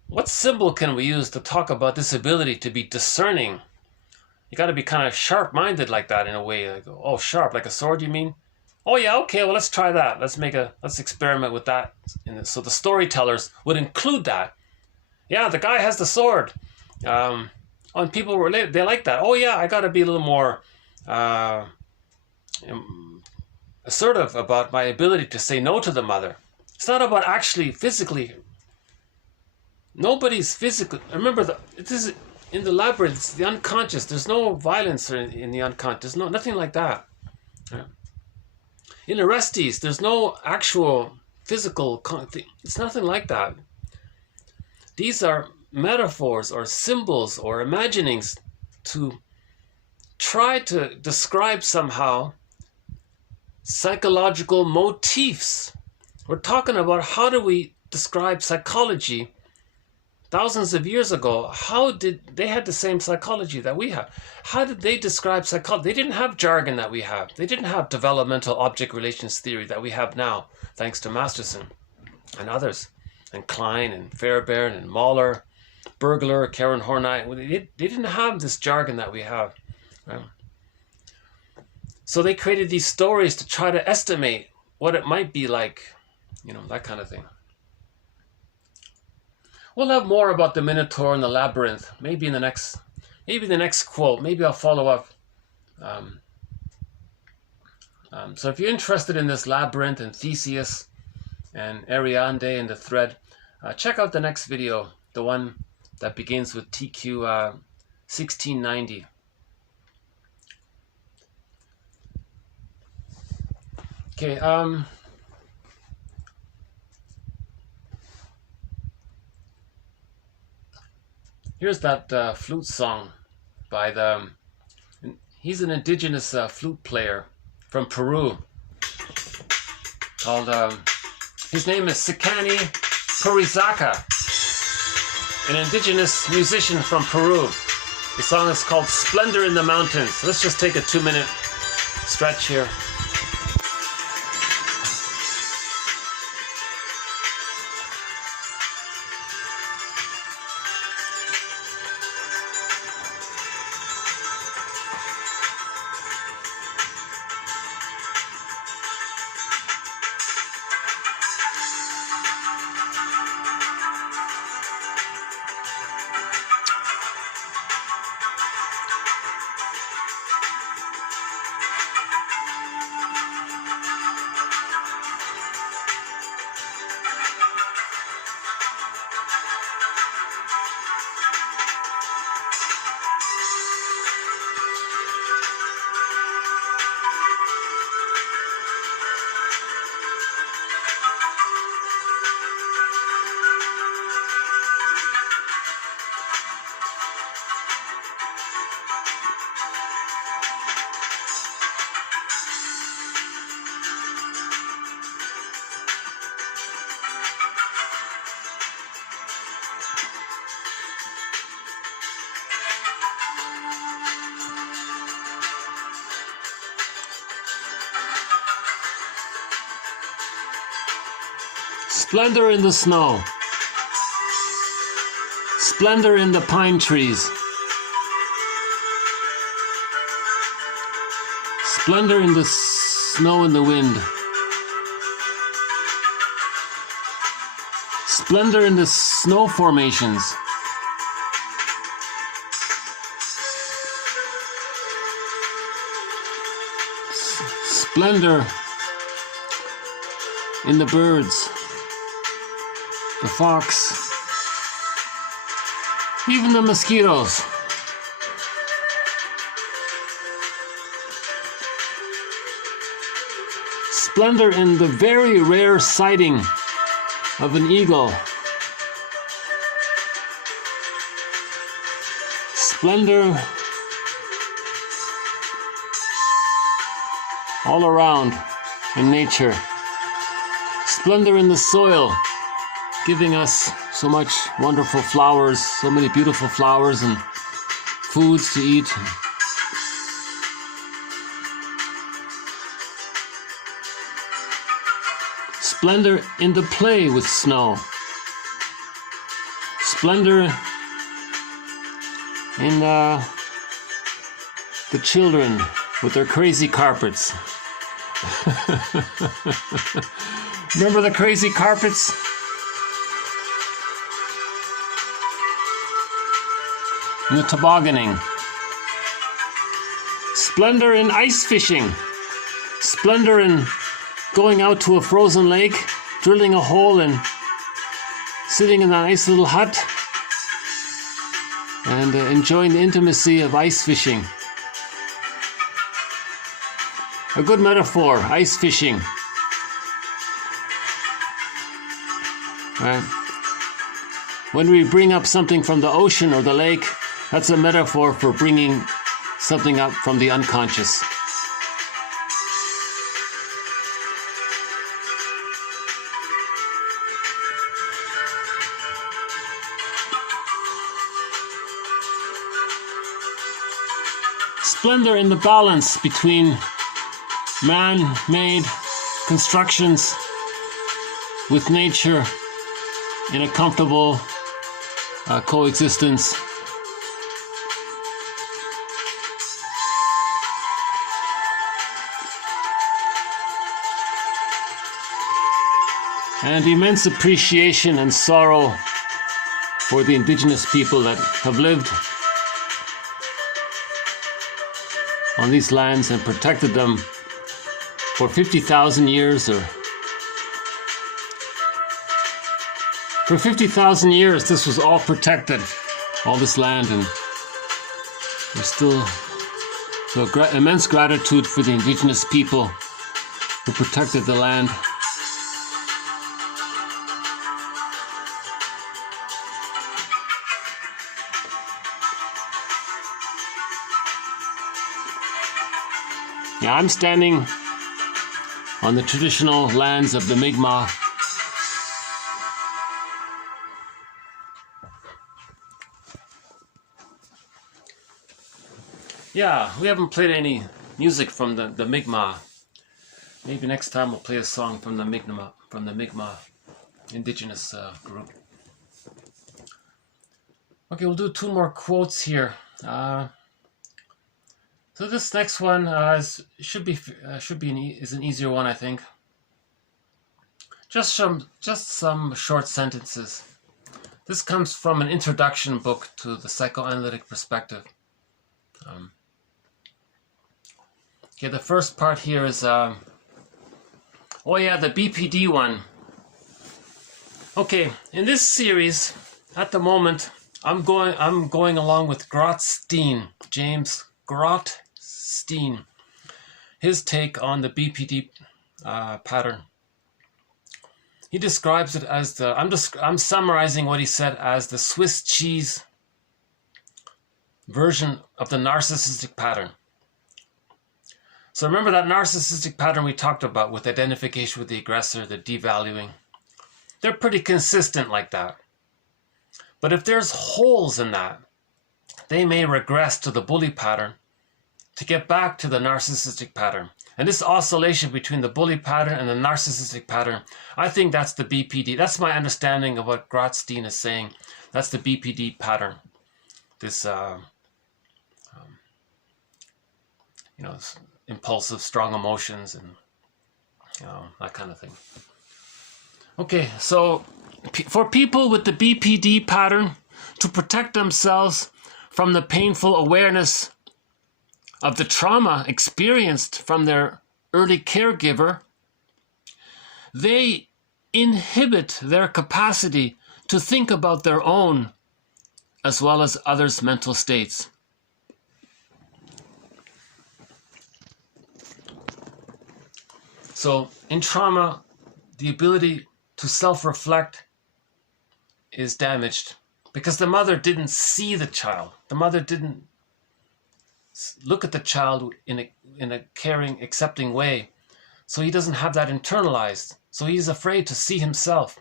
what symbol can we use to talk about this ability to be discerning? You got to be kind of sharp-minded like that in a way. Like, oh, sharp, like a sword, you mean? Oh yeah, okay. Well, let's try that. Let's experiment with that. So the storytellers would include that. Yeah, the guy has the sword. And people they like that. Oh yeah, I got to be a little more assertive about my ability to say no to the mother. It's not about actually physically. Nobody's physical. Remember, it is in the labyrinth. It's the unconscious. There's no violence in the unconscious. There's nothing like that. Yeah. In Orestes, there's no actual physical. It's nothing like that. These are metaphors or symbols or imaginings to try to describe somehow psychological motifs. We're talking about how do we describe psychology. Thousands of years ago, how did they had the same psychology that we have? How did they describe psychology? They didn't have jargon that we have. They didn't have developmental object relations theory that we have now, thanks to Masterson and others, and Klein and Fairbairn and Mahler, Burglar, Karen Horney. They didn't have this jargon that we have. Right? So they created these stories to try to estimate what it might be like, that kind of thing. We'll have more about the Minotaur and the labyrinth, maybe the next quote. Maybe I'll follow up. So if you're interested in this labyrinth and Theseus and Ariadne and the thread, check out the next video, the one that begins with TQ 1690. Okay. Here's that flute song by he's an indigenous flute player from Peru called, his name is Sikani Purizaca, an indigenous musician from Peru. The song is called Splendor in the Mountains. Let's just take a 2-minute stretch here. Splendor in the snow. Splendor in the pine trees. Splendor in the snow and the wind. Splendor in the snow formations. Splendor in the birds. The fox, even the mosquitoes. Splendor in the very rare sighting of an eagle. Splendor all around in nature. Splendor in the soil, giving us so much wonderful flowers, so many beautiful flowers and foods to eat. Splendor in the play with snow. Splendor in the children with their crazy carpets. Remember the crazy carpets? And the tobogganing. Splendor in ice fishing. Splendor in going out to a frozen lake, drilling a hole and sitting in a nice little hut and enjoying the intimacy of ice fishing. A good metaphor, ice fishing. When we bring up something from the ocean or the lake, that's a metaphor for bringing something up from the unconscious. Splendor in the balance between man-made constructions with nature in a comfortable coexistence. And immense appreciation and sorrow for the indigenous people that have lived on these lands and protected them for 50,000 years, or for 50,000 years this was all protected, all this land, and there's still immense gratitude for the indigenous people who protected the land. Yeah, I'm standing on the traditional lands of the Mi'kmaq. Yeah, we haven't played any music from the Mi'kmaq. Maybe next time we'll play a song from the Mi'kmaq indigenous group. Okay, we'll do two more quotes here. So this next one is an easier one, I think. Just some short sentences. This comes from an introduction book to the psychoanalytic perspective. Okay, the first part here is the BPD one. Okay, in this series, at the moment, I'm going along with Grotstein, James Grotstein, his take on the BPD pattern. He describes it as I'm summarizing what he said as the Swiss cheese version of the narcissistic pattern. So remember that narcissistic pattern we talked about with identification with the aggressor, the devaluing. They're pretty consistent like that. But if there's holes in that, they may regress to the bully pattern to get back to the narcissistic pattern. And this oscillation between the bully pattern and the narcissistic pattern, I think that's the BPD. That's my understanding of what Grotstein is saying. That's the BPD pattern. This, impulsive, strong emotions and, that kind of thing. Okay, so for people with the BPD pattern to protect themselves from the painful awareness of the trauma experienced from their early caregiver, they inhibit their capacity to think about their own as well as others' mental states. So in trauma, the ability to self-reflect is damaged because the mother didn't see the child. The mother didn't look at the child in a caring, accepting way. So he doesn't have that internalized. So he's afraid to see himself.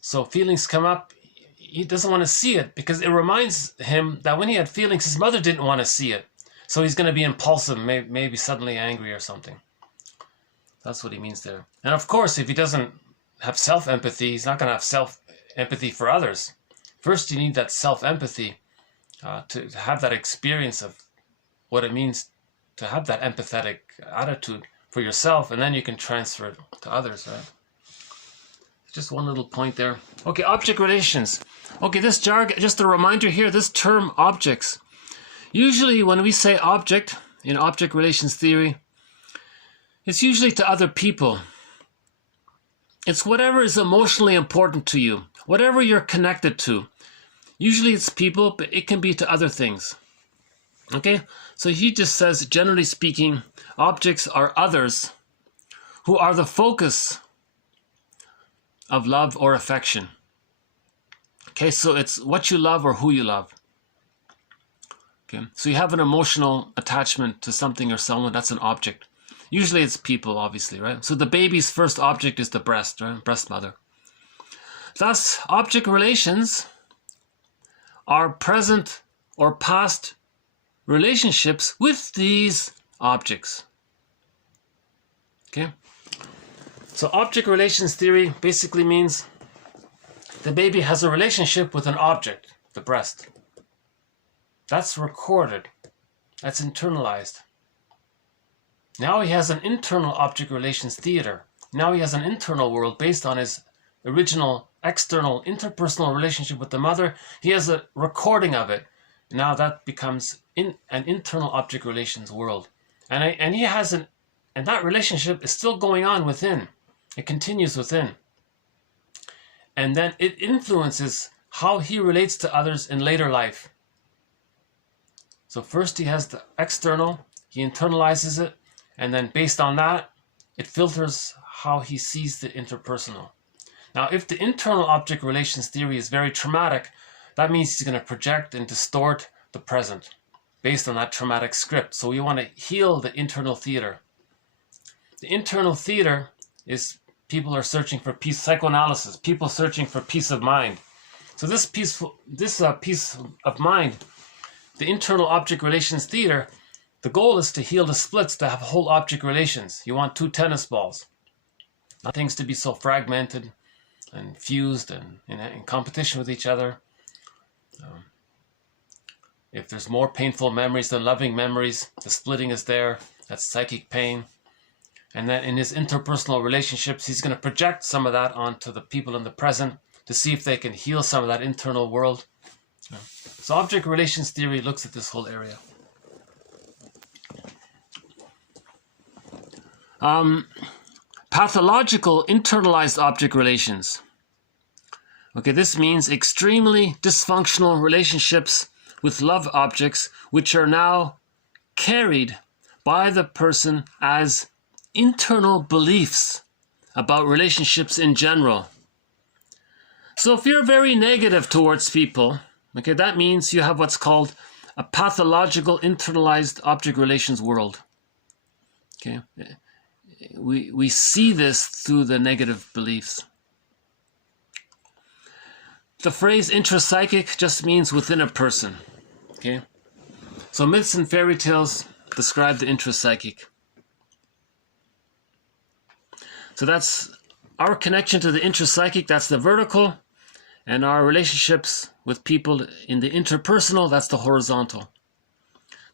So feelings come up, he doesn't want to see it because it reminds him that when he had feelings, his mother didn't want to see it. So he's going to be impulsive, maybe suddenly angry or something. That's what he means there. And of course, if he doesn't have self-empathy, he's not going to have self-empathy for others. First, you need that self-empathy to have that experience of what it means to have that empathetic attitude for yourself, and then you can transfer it to others, right? Just one little point there. Okay, object relations. Okay, this jargon, just a reminder here, this term objects. Usually when we say object in object relations theory, it's usually to other people. It's whatever is emotionally important to you, whatever you're connected to. Usually it's people, but it can be to other things. Okay, so he just says, generally speaking, objects are others who are the focus of love or affection. Okay, so it's what you love or who you love. Okay, so you have an emotional attachment to something or someone, that's an object. Usually it's people, obviously, right? So the baby's first object is the breast, right? Breast mother. Thus, object relations are present or past relationships with these objects. Okay? So object relations theory basically means the baby has a relationship with an object, the breast. That's recorded. That's internalized. Now he has an internal object relations theater. Now he has an internal world based on his original external interpersonal relationship with the mother. He has a recording of it. Now that becomes an internal object relations world. And he has and that relationship is still going on within. It continues within. And then it influences how he relates to others in later life. So first he has the external, he internalizes it, and then based on that, it filters how he sees the interpersonal. Now, if the internal object relations theory is very traumatic, that means he's going to project and distort the present based on that traumatic script. So we want to heal the internal theater. The internal theater is people are searching for peace, psychoanalysis, people searching for peace of mind. So this peace of mind, the internal object relations theater, the goal is to heal the splits, to have whole object relations. You want two tennis balls, not things to be so fragmented and fused and in competition with each other. If there's more painful memories than loving memories, the splitting is there. That's psychic pain. And then in his interpersonal relationships, he's going to project some of that onto the people in the present to see if they can heal some of that internal world. So object relations theory looks at this whole area. Pathological internalized object relations. Okay, this means extremely dysfunctional relationships with love objects which are now carried by the person as internal beliefs about relationships in general. So if you're very negative towards people, okay, that means you have what's called a pathological internalized object relations world. Okay, we see this through the negative beliefs. The phrase intrapsychic just means within a person. Okay, so myths and fairy tales describe the intrapsychic. So that's our connection to the intrapsychic, that's the vertical, and our relationships with people in the interpersonal, that's the horizontal.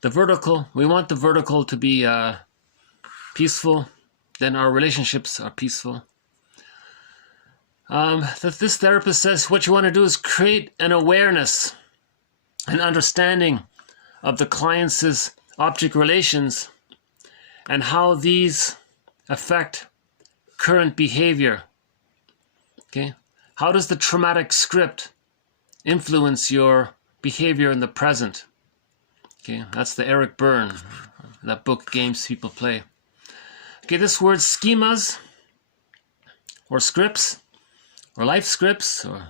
The vertical, we want the vertical to be peaceful, then our relationships are peaceful. This therapist says what you want to do is create an awareness, an understanding of the client's object relations and how these affect current behavior. Okay, how does the traumatic script influence your behavior in the present? Okay, that's the Eric Berne. that book, Games People Play. Okay, this word schemas, or scripts, or life scripts, or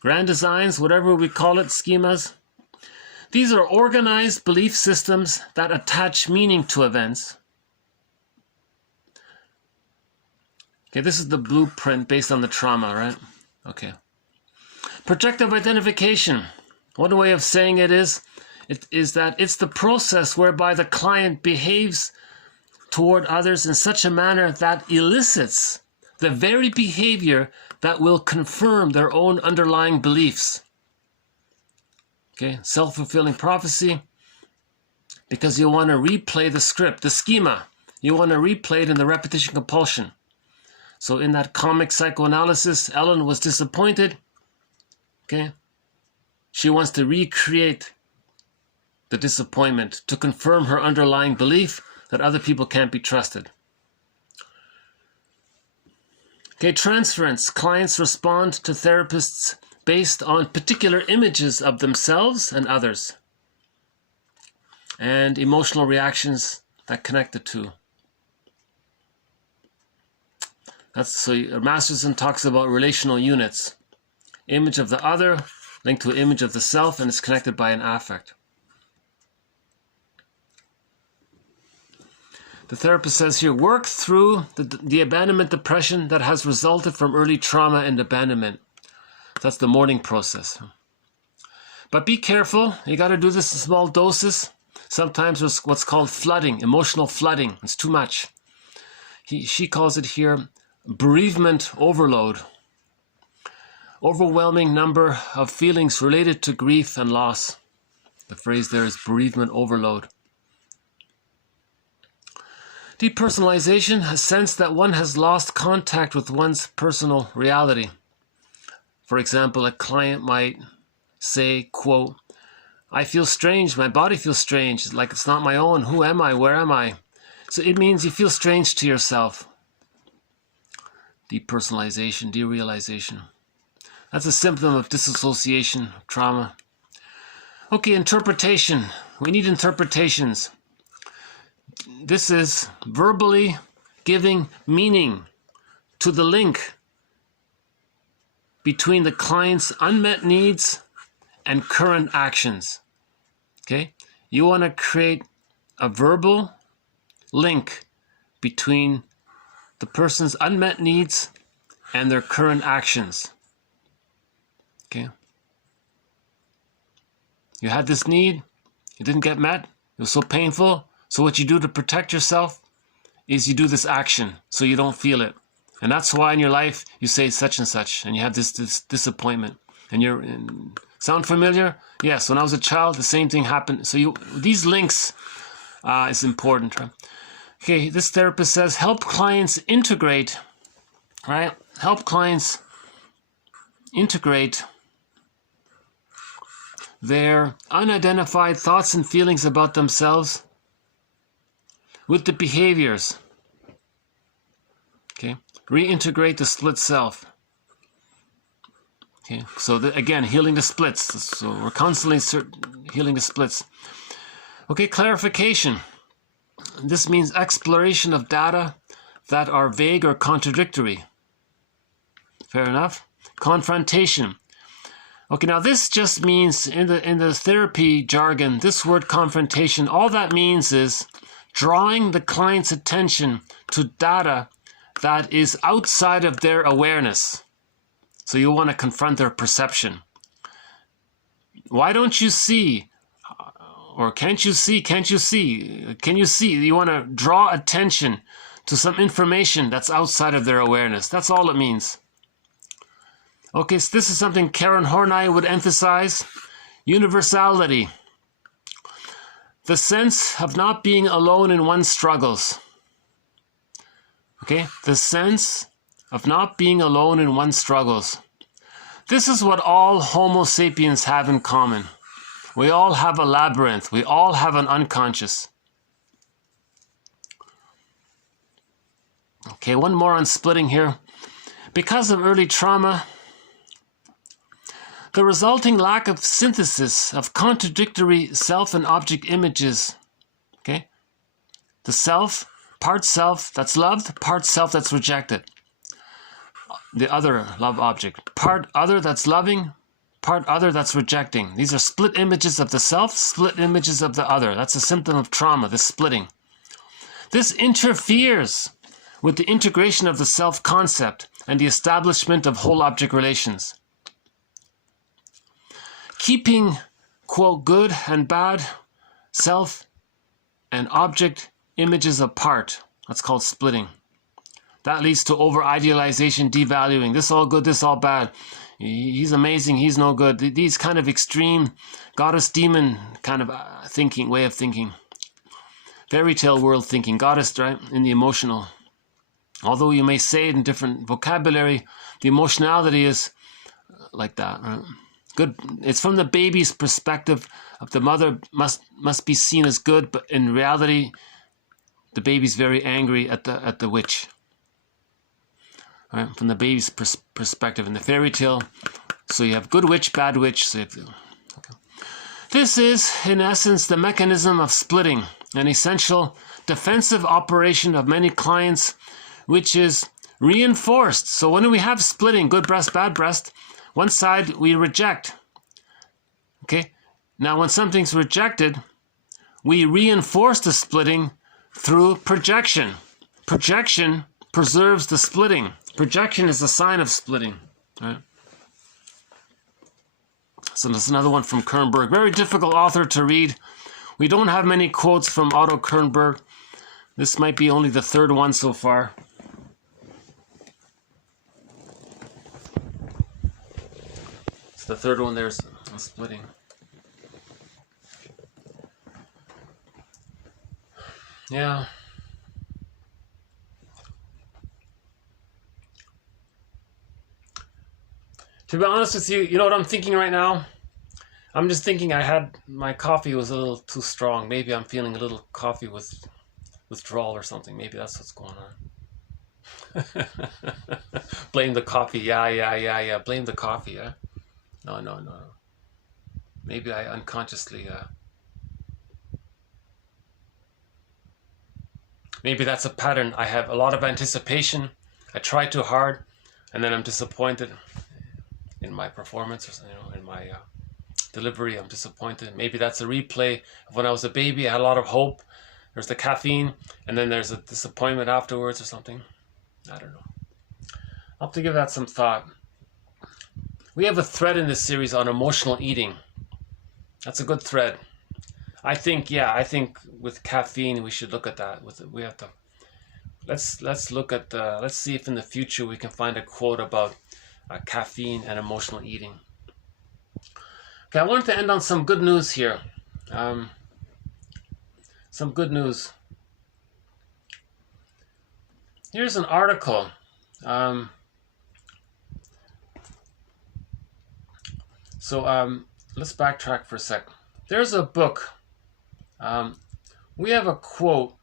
grand designs, whatever we call it, schemas. These are organized belief systems that attach meaning to events. Okay, this is the blueprint based on the trauma, right? Okay. Projective identification. One way of saying it is that it's the process whereby the client behaves toward others in such a manner that elicits the very behavior that will confirm their own underlying beliefs. Okay, self-fulfilling prophecy, because you want to replay the script, the schema. You want to replay it in the repetition compulsion. So in that comic Psychoanalysis, Ellen was disappointed. Okay, she wants to recreate the disappointment to confirm her underlying belief that other people can't be trusted. Okay, transference. Clients respond to therapists based on particular images of themselves and others, and emotional reactions that connect the two. So Masterson talks about relational units. Image of the other linked to an image of the self, and it's connected by an affect. The therapist says here, work through the abandonment depression that has resulted from early trauma and abandonment. That's the mourning process. But be careful. You got to do this in small doses. Sometimes there's what's called flooding, emotional flooding. It's too much. She calls it here bereavement overload. Overwhelming number of feelings related to grief and loss. The phrase there is bereavement overload. Depersonalization, a sense that one has lost contact with one's personal reality. For example, a client might say, quote, I feel strange, my body feels strange, like it's not my own. Who am I? Where am I? So it means you feel strange to yourself. Depersonalization, derealization. That's a symptom of disassociation, trauma. Okay, interpretation. We need interpretations. This is verbally giving meaning to the link between the client's unmet needs and current actions. Okay? You want to create a verbal link between the person's unmet needs and their current actions. Okay? You had this need, it didn't get met, it was so painful. So what you do to protect yourself is you do this action so you don't feel it. And that's why in your life you say such and such, and you have this disappointment. And sound familiar? Yes, when I was a child, the same thing happened. So these links is important. Right? Okay, this therapist says help clients integrate, right? Help clients integrate their unidentified thoughts and feelings about themselves with the behaviors. Okay, reintegrate the split self. Okay, so again, healing the splits. So we're constantly healing the splits. Okay, clarification. This means exploration of data that are vague or contradictory. Fair enough. Confrontation. Okay, now this just means in the therapy jargon, this word confrontation, all that means is drawing the client's attention to data that is outside of their awareness. So you want to confront their perception. Why don't you see? Or can't you see? Can't you see? Can you see? You want to draw attention to some information that's outside of their awareness. That's all it means. Okay, so this is something Karen Horney would emphasize. Universality. The sense of not being alone in one's struggles. Okay, the sense of not being alone in one's struggles. This is what all Homo sapiens have in common. We all have a labyrinth. We all have an unconscious. Okay, one more on splitting here. Because of early trauma, the resulting lack of synthesis of contradictory self and object images, okay, The self, part self that's loved, part self that's rejected. The other love object. Part other that's loving, part other that's rejecting. These are split images of the self, split images of the other. That's a symptom of trauma, this splitting. This interferes with the integration of the self-concept and the establishment of whole object relations. Keeping, quote, good and bad, self and object images apart. That's called splitting. That leads to over-idealization, devaluing. This all good, this all bad. He's amazing, he's no good. These kind of extreme goddess-demon kind of thinking, way of thinking. Fairy tale world thinking, goddess, right, in the emotional. Although you may say it in different vocabulary, the emotionality is like that. Right? Good. It's from the baby's perspective of the mother must be seen as good, but in reality, the baby's very angry at the witch. Right? From the baby's perspective in the fairy tale, so you have good witch, bad witch. So okay. This is, in essence, the mechanism of splitting, an essential defensive operation of many clients, which is reinforced. So when we have splitting, good breast, bad breast, one side we reject. Okay? Now when something's rejected, we reinforce the splitting through projection. Projection preserves the splitting. Projection is a sign of splitting. Right? So that's another one from Kernberg. Very difficult author to read. We don't have many quotes from Otto Kernberg. This might be only the third one so far. It's the third one, there's a splitting. Yeah. To be honest with you, you know what I'm thinking right now? I'm just thinking my coffee was a little too strong. Maybe I'm feeling a little coffee withdrawal or something. Maybe that's what's going on. Blame the coffee. Yeah. Blame the coffee, yeah? No. Maybe I unconsciously... Maybe that's a pattern. I have a lot of anticipation. I try too hard, and then I'm disappointed in my performance, or in my delivery. I'm disappointed. Maybe that's a replay of when I was a baby. I had a lot of hope. There's the caffeine, and then there's a disappointment afterwards or something. I don't know. I'll have to give that some thought. We have a thread in this series on emotional eating. That's a good thread. I think with caffeine we should look at that. We have to let's look at let's see if in the future we can find a quote about caffeine and emotional eating. Okay, I wanted to end on some good news here. Some good news. Here's an article. Let's backtrack for a sec. There's a book. We have a quote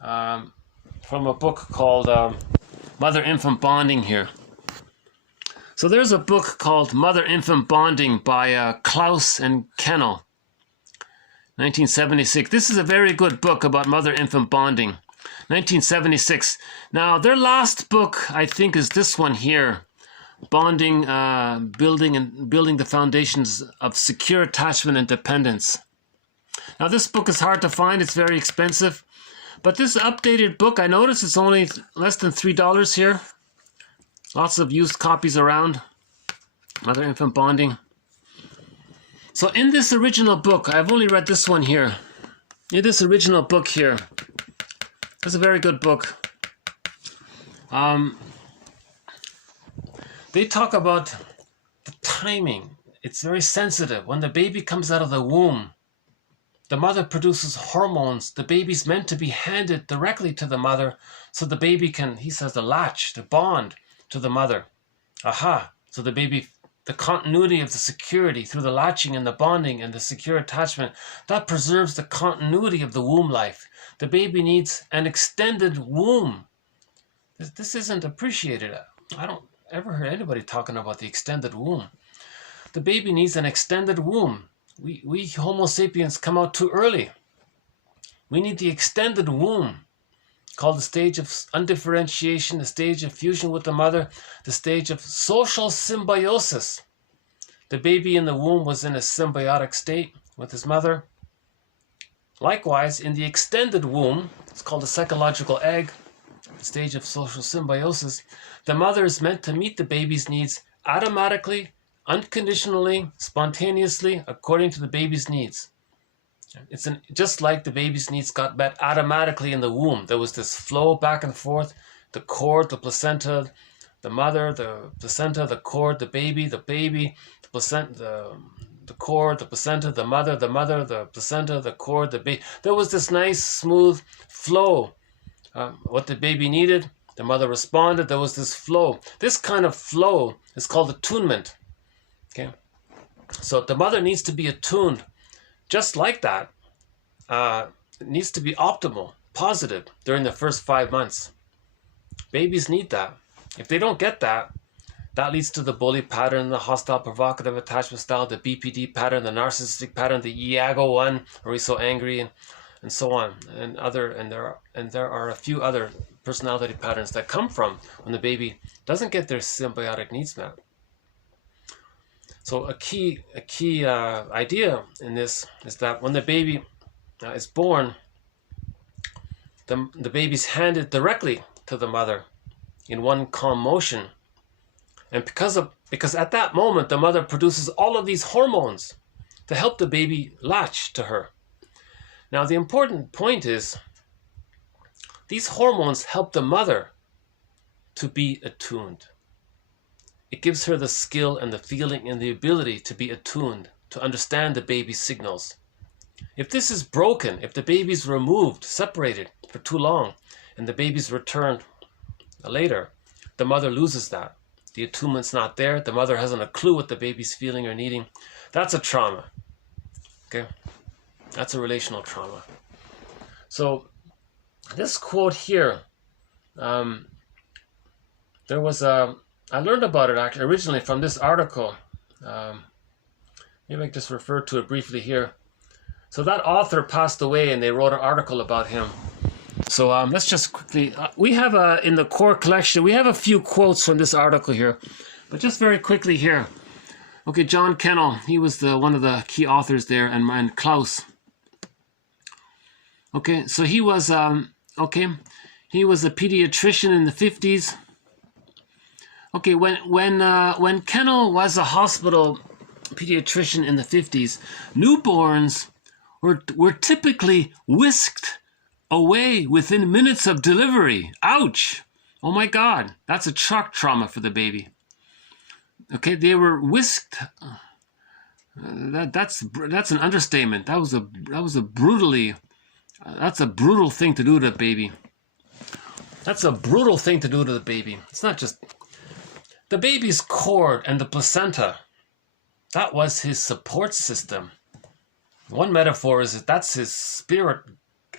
from a book called Mother-Infant Bonding here. So there's a book called Mother-Infant Bonding by Klaus and Kennel, 1976. This is a very good book about mother-infant bonding, 1976. Now, their last book, I think, is this one here, Bonding, Building the Foundations of Secure Attachment and Dependence. Now, this book is hard to find. It's very expensive. But this updated book, I noticed it's only less than $3 here. Lots of used copies around. Mother-infant bonding. So in this original book, I've only read this one here. In this original book here, it's a very good book. They talk about the timing. It's very sensitive. When the baby comes out of the womb, the mother produces hormones. The baby's meant to be handed directly to the mother so the baby can, he says, the latch, the bond to the mother. Aha. So the baby, the continuity of the security through the latching and the bonding and the secure attachment, that preserves the continuity of the womb life. The baby needs an extended womb. This isn't appreciated. I don't ever hear anybody talking about the extended womb. The baby needs an extended womb. We Homo sapiens come out too early. We need the extended womb, called the stage of undifferentiation, the stage of fusion with the mother, the stage of social symbiosis. The baby in the womb was in a symbiotic state with his mother. Likewise, in the extended womb, it's called the psychological egg, the stage of social symbiosis, the mother is meant to meet the baby's needs automatically, unconditionally, spontaneously, according to the baby's needs. Just like the baby's needs got met automatically in the womb. There was this flow back and forth, the cord, the placenta, the mother, the placenta, the cord, the baby, the placenta, the cord, the placenta, the mother, the placenta, the cord, the baby. There was this nice, smooth flow. What the baby needed, the mother responded. There was this flow. This kind of flow is called attunement. Okay, so the mother needs to be attuned, just like that. It needs to be optimal, positive during the first 5 months. Babies need that. If they don't get that, that leads to the bully pattern, the hostile provocative attachment style, the BPD pattern, the narcissistic pattern, the Iago one, where he's so angry, and so on, and there are a few other personality patterns that come from when the baby doesn't get their symbiotic needs met. So a key idea in this is that when the baby is born, the baby's handed directly to the mother in one calm motion, and because at that moment the mother produces all of these hormones to help the baby latch to her. Now the important point is these hormones help the mother to be attuned. It gives her the skill and the feeling and the ability to be attuned, to understand the baby's signals. If this is broken, if the baby's removed, separated for too long, and the baby's returned later, the mother loses that. The attunement's not there. The mother hasn't a clue what the baby's feeling or needing. That's a trauma. Okay? That's a relational trauma. So this quote here, there was I learned about it actually originally from this article. Maybe I can just refer to it briefly here. So that author passed away and they wrote an article about him. So let's just quickly, we have in the core collection, we have a few quotes from this article here, but just very quickly here. Okay, John Kennel, he was one of the key authors there, and Klaus. Okay, so he was he was a pediatrician in the 50s. Okay, when Kennel was a hospital pediatrician in the 50s, newborns were typically whisked away within minutes of delivery. Ouch! Oh my God, that's a shock trauma for the baby. Okay, they were whisked. That's an understatement. That's a brutal thing to do to a baby. That's a brutal thing to do to the baby. It's not just the baby's cord and the placenta. That was his support system. One metaphor is that's his spirit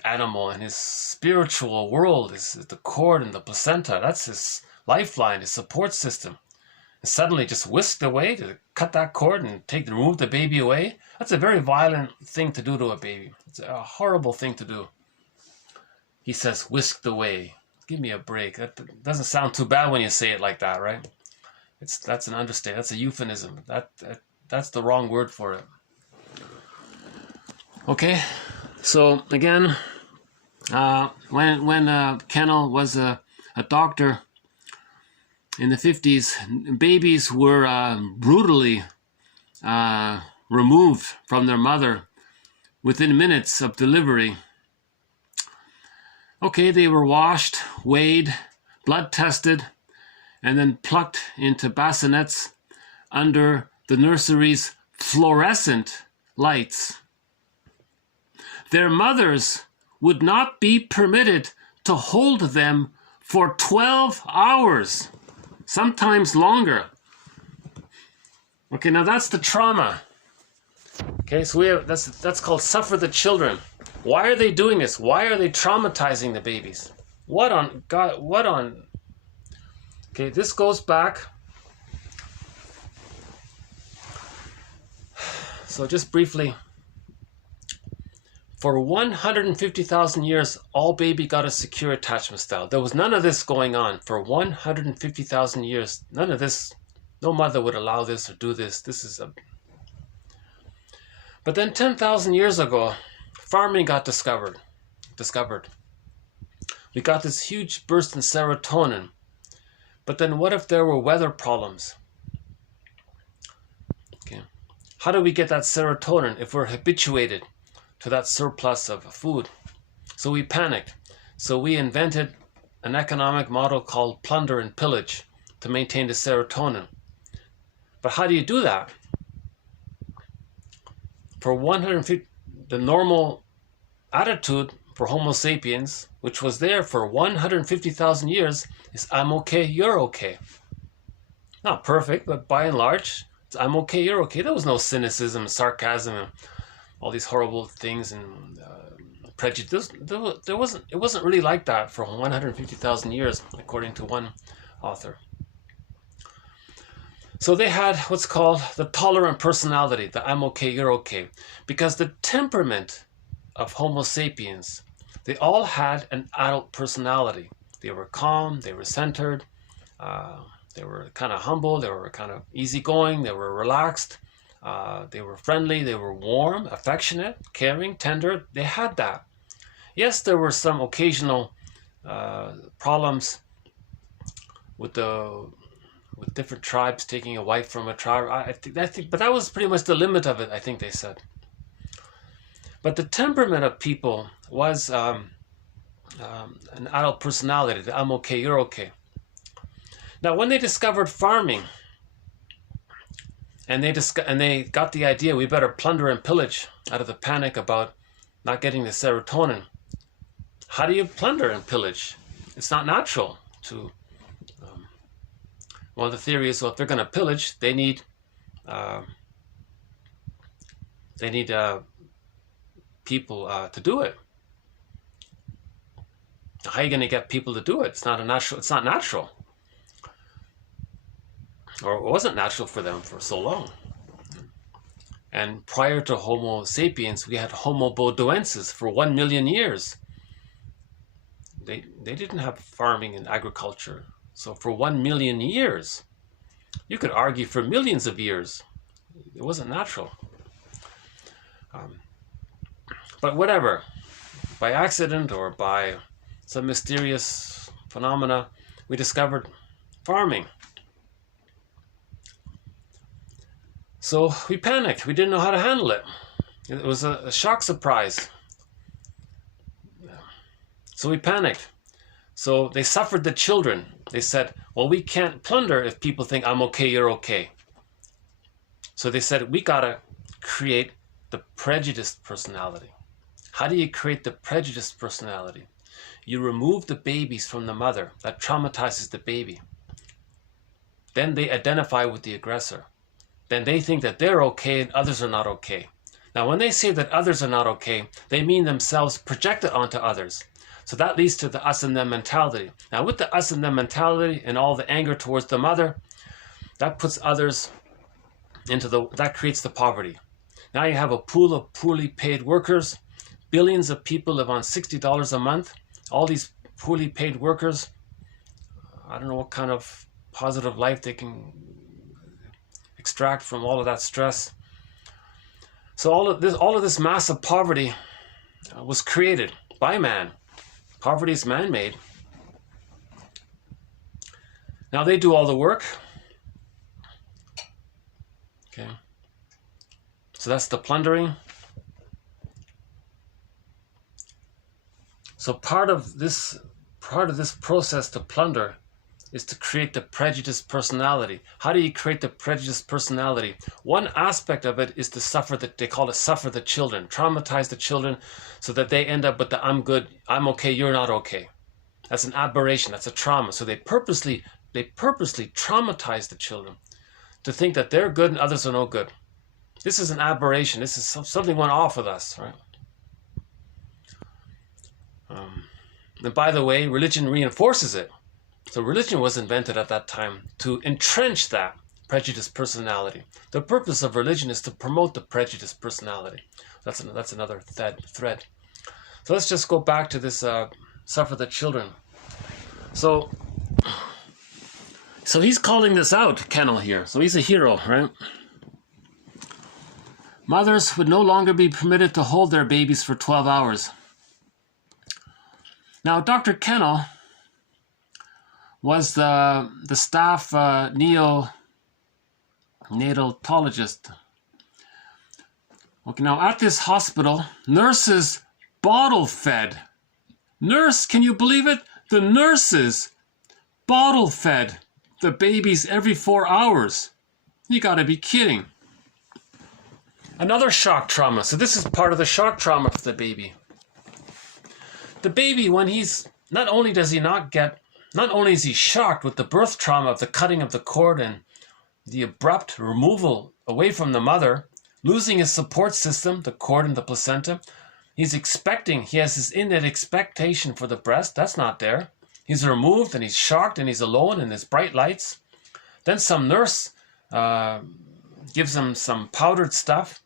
animal, and his spiritual world is the cord and the placenta. That's his lifeline, his support system. And suddenly just whisked away to cut that cord and remove the baby away. That's a very violent thing to do to a baby. It's a horrible thing to do. He says whisked away. Give me a break. That doesn't sound too bad when you say it like that, right? That's an understatement. That's a euphemism. That's the wrong word for it. Okay, so again, when Kennel was a doctor in the 50s, babies were brutally removed from their mother within minutes of delivery. Okay, they were washed, weighed, blood tested, and then plucked into bassinets under the nursery's fluorescent lights. Their mothers would not be permitted to hold them for 12 hours, sometimes longer. Okay, now that's the trauma. Okay, so that's called suffer the children. Why are they doing this? Why are they traumatizing the babies? What on God? What on? Okay, this goes back. So just briefly, For 150,000 years, all baby got a secure attachment style. There was none of this going on for 150,000 years. None of this. No mother would allow this or do this. But then 10,000 years ago, farming got discovered. We got this huge burst in serotonin. But then what if there were weather problems? Okay. How do we get that serotonin if we're habituated to that surplus of food? So we panicked. So we invented an economic model called plunder and pillage to maintain the serotonin. But how do you do that? For 150, the normal attitude for Homo sapiens, which was there for 150,000 years, is I'm okay, you're okay. Not perfect, but by and large, it's I'm okay, you're okay. There was no cynicism, sarcasm, and all these horrible things and prejudice. It wasn't really like that for 150,000 years, according to one author. So they had what's called the tolerant personality, the I'm okay, you're okay. Because the temperament of Homo sapiens, they all had an adult personality. They were calm, they were centered, they were kind of humble, they were kind of easygoing, they were relaxed, they were friendly, they were warm, affectionate, caring, tender. They had that. Yes, there were some occasional problems with different tribes taking a wife from a tribe. I think, but that was pretty much the limit of it, I think they said. But the temperament of people was an adult personality, the I'm okay, you're okay. Now, when they discovered farming, and they got the idea we better plunder and pillage out of the panic about not getting the serotonin. How do you plunder and pillage? It's not natural to. Well, the theory is, well, if they're going to pillage, they need people to do it. How are you going to get people to do it? It's not natural. Or it wasn't natural for them for so long. And prior to Homo sapiens, we had Homo bodoensis for 1 million years. They didn't have farming and agriculture. So for 1 million years, you could argue for millions of years, it wasn't natural. But whatever, by accident or by some mysterious phenomena, we discovered farming. So we panicked. We didn't know how to handle it. It was a shock surprise. So we panicked. So they suffered the children. They said, well, we can't plunder if people think I'm okay, you're okay. So they said, we gotta create the prejudiced personality. How do you create the prejudiced personality? You remove the babies from the mother. That traumatizes the baby. Then they identify with the aggressor. Then they think that they're okay and others are not okay. Now, when they say that others are not okay, they mean themselves projected onto others. So that leads to the us and them mentality. Now, with the us and them mentality and all the anger towards the mother, that puts others that creates the poverty. Now you have a pool of poorly paid workers. Billions of people live on $60 a month. All these poorly paid workers, I don't know what kind of positive life they can extract from all of that stress. So all of this massive poverty was created by man. Poverty is man-made. Now they do all the work. Okay. So that's the plundering. So part of this process to plunder is to create the prejudiced personality. How do you create the prejudiced personality? One aspect of it is to they call it suffer the children, traumatize the children so that they end up with the I'm good, I'm okay, you're not okay. That's an aberration, that's a trauma. So they purposely traumatize the children to think that they're good and others are no good. This is an aberration. This is something went off with us, right? And by the way, religion reinforces it. So religion was invented at that time to entrench that, prejudiced personality. The purpose of religion is to promote the prejudiced personality. That's another thread. So let's just go back to this suffer the children. So he's calling this out, Kennel here. So he's a hero, right? Mothers would no longer be permitted to hold their babies for 12 hours. Now, Dr. Kennel was the staff neonatologist. Okay, now at this hospital, nurses bottle fed. Nurse, can you believe it? The nurses bottle fed the babies every 4 hours. You gotta be kidding. Another shock trauma. So this is part of the shock trauma for the baby. The baby, when he's, not only is he shocked with the birth trauma of the cutting of the cord and the abrupt removal away from the mother, losing his support system, the cord and the placenta, he has this innate expectation for the breast. That's not there. He's removed and he's shocked and he's alone in his bright lights. Then some nurse gives him some powdered stuff.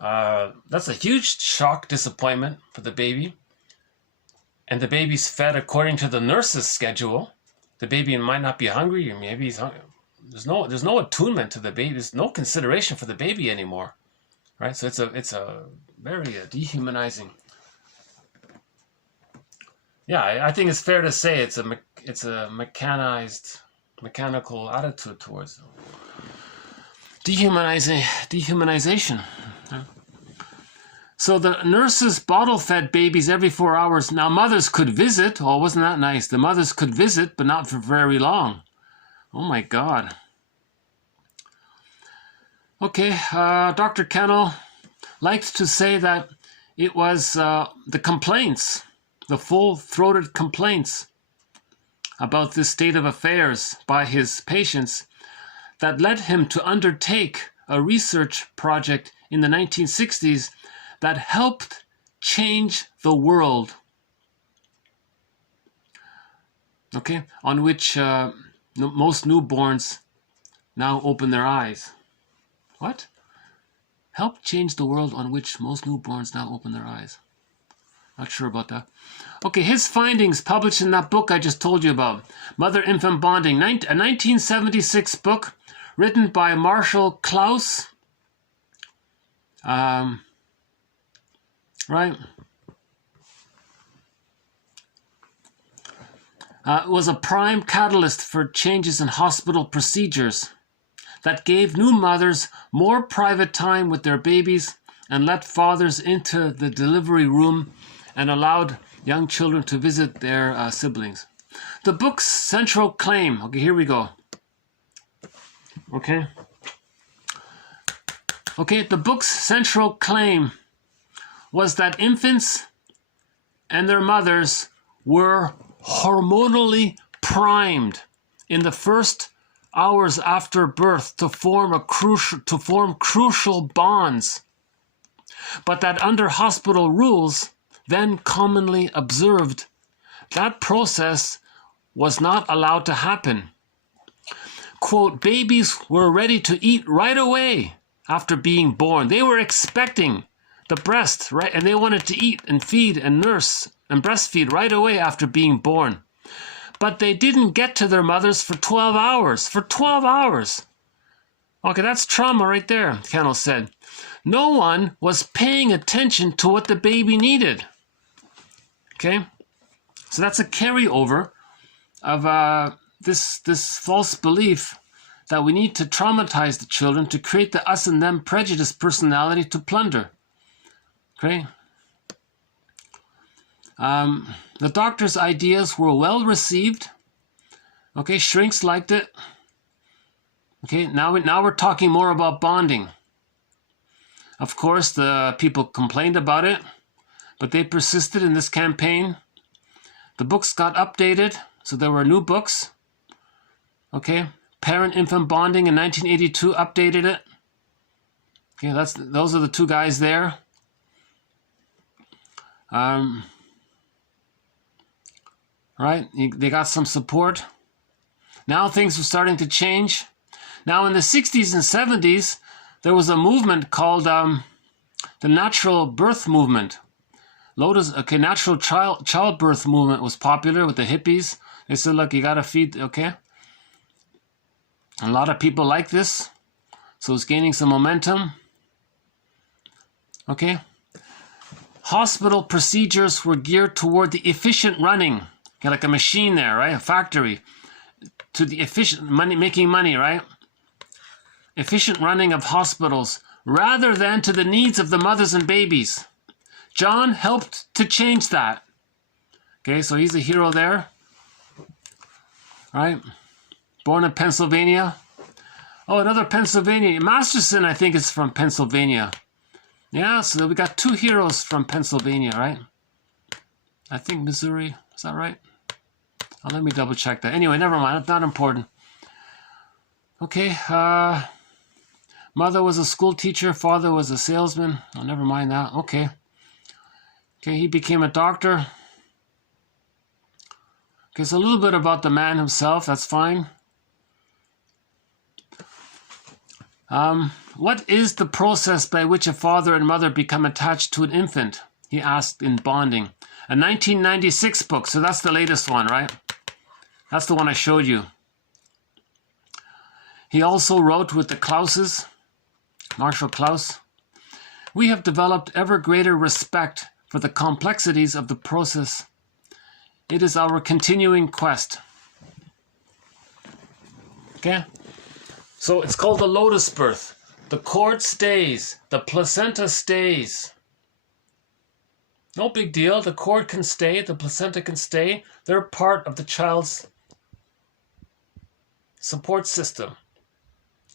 That's a huge shock, disappointment for the baby. And the baby's fed according to the nurse's schedule. The baby might not be hungry, or maybe he's hungry. There's no attunement to the baby. There's no consideration for the baby anymore, right? So it's a very dehumanizing. Yeah, I think it's fair to say it's a mechanical attitude towards dehumanization. So the nurses bottle-fed babies every 4 hours. Now mothers could visit. Oh, wasn't that nice? The mothers could visit, but not for very long. Oh my God. Okay, Dr. Kennel liked to say that it was the complaints, the full-throated complaints about this state of affairs by his patients that led him to undertake a research project in the 1960s that helped change the world, okay, on which most newborns now open their eyes. What? Help change the world on which most newborns now open their eyes. Not sure about that. Okay, his findings published in that book I just told you about, Mother-Infant Bonding, a 1976 book written by Marshall Klaus. Right? It was a prime catalyst for changes in hospital procedures that gave new mothers more private time with their babies and let fathers into the delivery room and allowed young children to visit their siblings. The book's central claim, okay, here we go. Okay, the book's central claim was that infants and their mothers were hormonally primed in the first hours after birth to form crucial bonds, but that under hospital rules then commonly observed, that process was not allowed to happen. Quote, babies were ready to eat right away after being born. They were expecting the breast, right? And they wanted to eat and feed and nurse and breastfeed right away after being born. But they didn't get to their mothers for 12 hours. For 12 hours. Okay, that's trauma right there, Kennel said. No one was paying attention to what the baby needed. Okay? So that's a carryover of this false belief that we need to traumatize the children to create the us and them prejudiced personality to plunder. Okay? The doctor's ideas were well received. Okay, shrinks liked it. Okay, now we're talking more about bonding. Of course, the people complained about it, but they persisted in this campaign. The books got updated, so there were new books. Okay, Parent-Infant Bonding in 1982 updated it. Okay, those are the two guys there. Right, they got some support. Now things are starting to change. Now in the 60s and 70s, there was a movement called the natural birth movement. Natural childbirth movement was popular with the hippies. They said, look, you got to feed, okay? A lot of people like this. So it's gaining some momentum. Okay? Hospital procedures were geared toward the efficient running. Okay, like a machine there, right? A factory. To the efficient money, making money, right? Efficient running of hospitals rather than to the needs of the mothers and babies. John helped to change that. Okay, so he's a hero there. Right? Born in Pennsylvania. Oh, another Pennsylvania. Masterson, I think, is from Pennsylvania. Yeah, so we got two heroes from Pennsylvania, right? I think Missouri. Is that right? Oh, let me double check that. Anyway, never mind. It's not important. Okay. Mother was a school teacher. Father was a salesman. Oh, never mind that. Okay. Okay, he became a doctor. Okay, so a little bit about the man himself. That's fine. What is the process by which a father and mother become attached to an infant? He asked in Bonding. A 1996 book, so that's the latest one, right? That's the one I showed you. He also wrote with the Clauses, Marshall Klaus. We have developed ever greater respect for the complexities of the process. It is our continuing quest. Okay? So it's called the lotus birth. The cord stays. The placenta stays. No big deal. The cord can stay. The placenta can stay. They're part of the child's support system.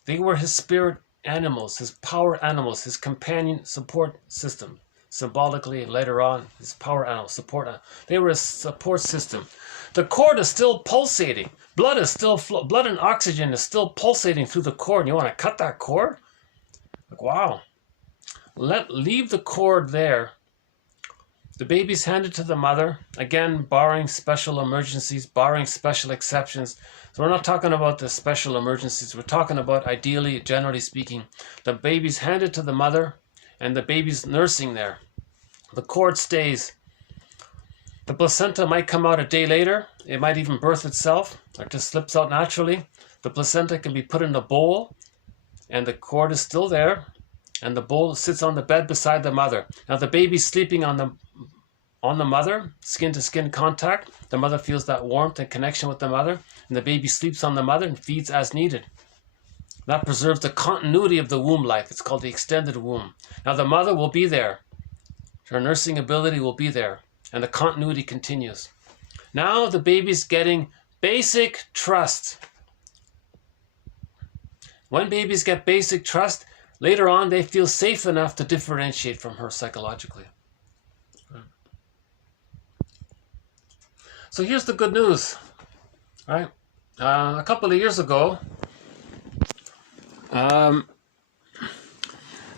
They were his spirit animals, his power animals, his companion support system. Symbolically, later on, his power animals, support. They were a support system. The cord is still pulsating. Blood and oxygen is still pulsating through the cord. You want to cut that cord? Like, wow. Leave the cord there. The baby's handed to the mother. Again, barring special emergencies, barring special exceptions. So we're not talking about the special emergencies. We're talking about, ideally, generally speaking, the baby's handed to the mother and the baby's nursing there. The cord stays. The placenta might come out a day later. It might even birth itself, or just slips out naturally. The placenta can be put in a bowl, and the cord is still there, and the bowl sits on the bed beside the mother. Now the baby's sleeping on the mother, skin-to-skin contact. The mother feels that warmth and connection with the mother, and the baby sleeps on the mother and feeds as needed. That preserves the continuity of the womb life. It's called the extended womb. Now the mother will be there. Her nursing ability will be there, and the continuity continues. Now the baby's getting basic trust. When babies get basic trust, later on they feel safe enough to differentiate from her psychologically. So here's the good news, right? A couple of years ago, a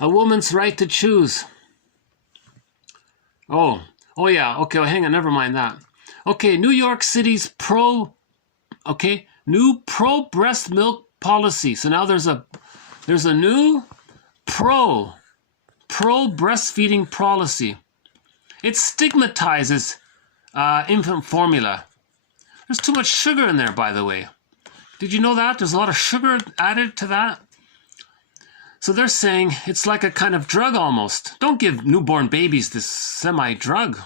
woman's right to choose. Oh yeah, okay, well, hang on, never mind that. Okay, New York City's new pro breast milk policy. So now there's a new pro breastfeeding policy. It stigmatizes infant formula. There's too much sugar in there, by the way. Did you know that? There's a lot of sugar added to that. So they're saying it's like a kind of drug almost. Don't give newborn babies this semi-drug,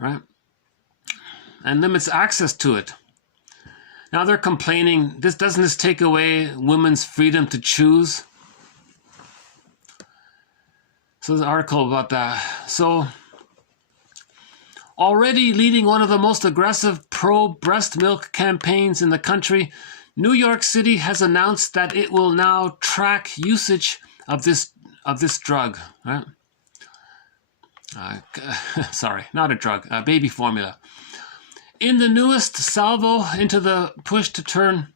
right? And limits access to it. Now they're complaining, doesn't this take away women's freedom to choose? So there's an article about that. So already leading one of the most aggressive pro-breast milk campaigns in the country, New York City has announced that it will now track usage of this drug. Right? Sorry, not a drug, baby formula. In the newest salvo into the push to turn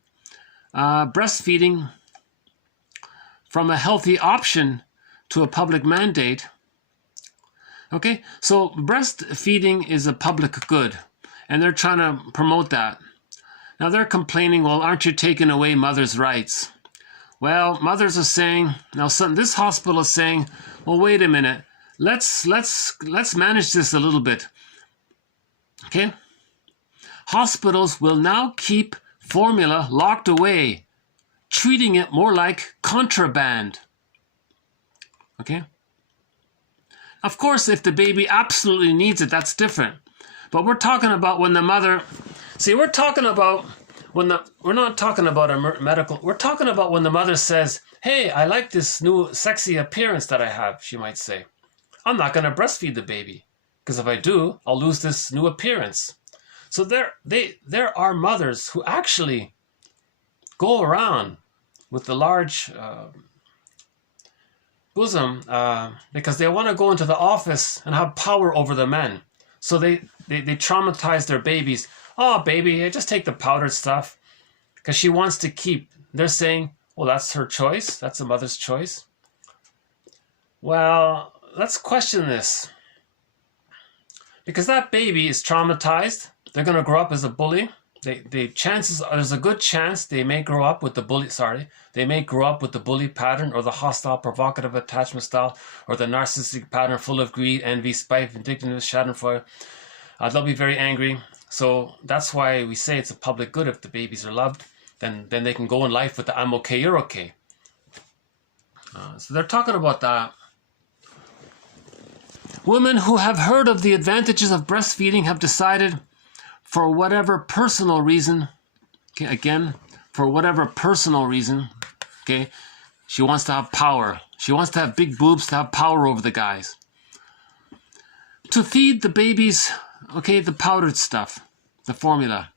breastfeeding from a healthy option to a public mandate. Okay, so breastfeeding is a public good, and they're trying to promote that. Now they're complaining, well, aren't you taking away mothers' rights? Well, mothers are saying, now this hospital is saying, well, wait a minute, let's manage this a little bit. Okay? Hospitals will now keep formula locked away, treating it more like contraband. Okay? Of course, if the baby absolutely needs it, that's different. But we're talking about when the mother... See, we're talking about when we're not talking about a medical... We're talking about when the mother says, hey, I like this new sexy appearance that I have, she might say. I'm not going to breastfeed the baby, because if I do, I'll lose this new appearance. So there are mothers who actually go around with the large bosom because they want to go into the office and have power over the men. So they traumatize their babies. Oh, baby, just take the powdered stuff. Because she wants to keep. They're saying, well, that's her choice. That's a mother's choice. Well, let's question this. Because that baby is traumatized. They're going to grow up as a bully. There's a good chance they may grow up with the bully, they may grow up with the bully pattern or the hostile, provocative attachment style or the narcissistic pattern full of greed, envy, spite, vindictiveness, schadenfreude. They'll be very angry. So that's why we say it's a public good if the babies are loved. Then they can go in life with the I'm okay, you're okay. So they're talking about that. Women who have heard of the advantages of breastfeeding have decided, for whatever personal reason, okay, again, for whatever personal reason, okay, she wants to have power. She wants to have big boobs to have power over the guys. To feed the babies, okay, the powdered stuff, the formula.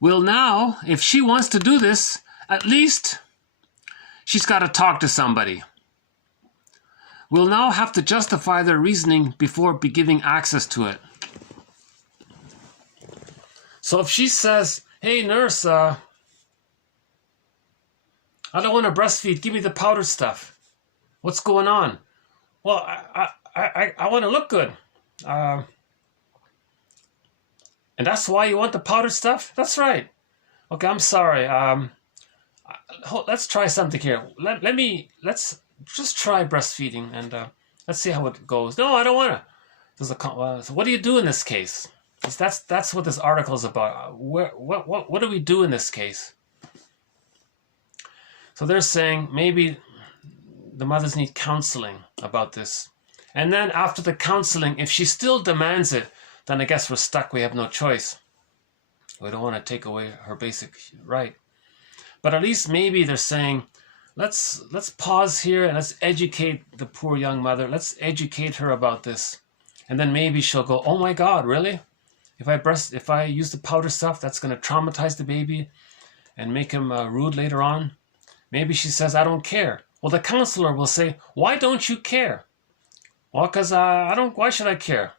Well, now, if she wants to do this, at least she's got to talk to somebody. Will now have to justify their reasoning before giving access to it. So if she says, hey, nurse, I don't want to breastfeed. Give me the powdered stuff. What's going on? Well, I want to look good. And that's why you want the powdered stuff? That's right. Okay, I'm sorry. Let's try something here. Let's just try breastfeeding and let's see how it goes. No, I don't want to. So what do you do in this case? That's what this article is about. What do we do in this case? So they're saying maybe the mothers need counseling about this. And then after the counseling, if she still demands it, then I guess we're stuck. We have no choice. We don't want to take away her basic right. But at least maybe they're saying, let's pause here and let's educate the poor young mother. Let's educate her about this. And then maybe she'll go, oh my God, really? If I use the powder stuff, that's going to traumatize the baby and make him rude later on. Maybe she says, I don't care. Well, the counselor will say, why don't you care? Well, because why should I care?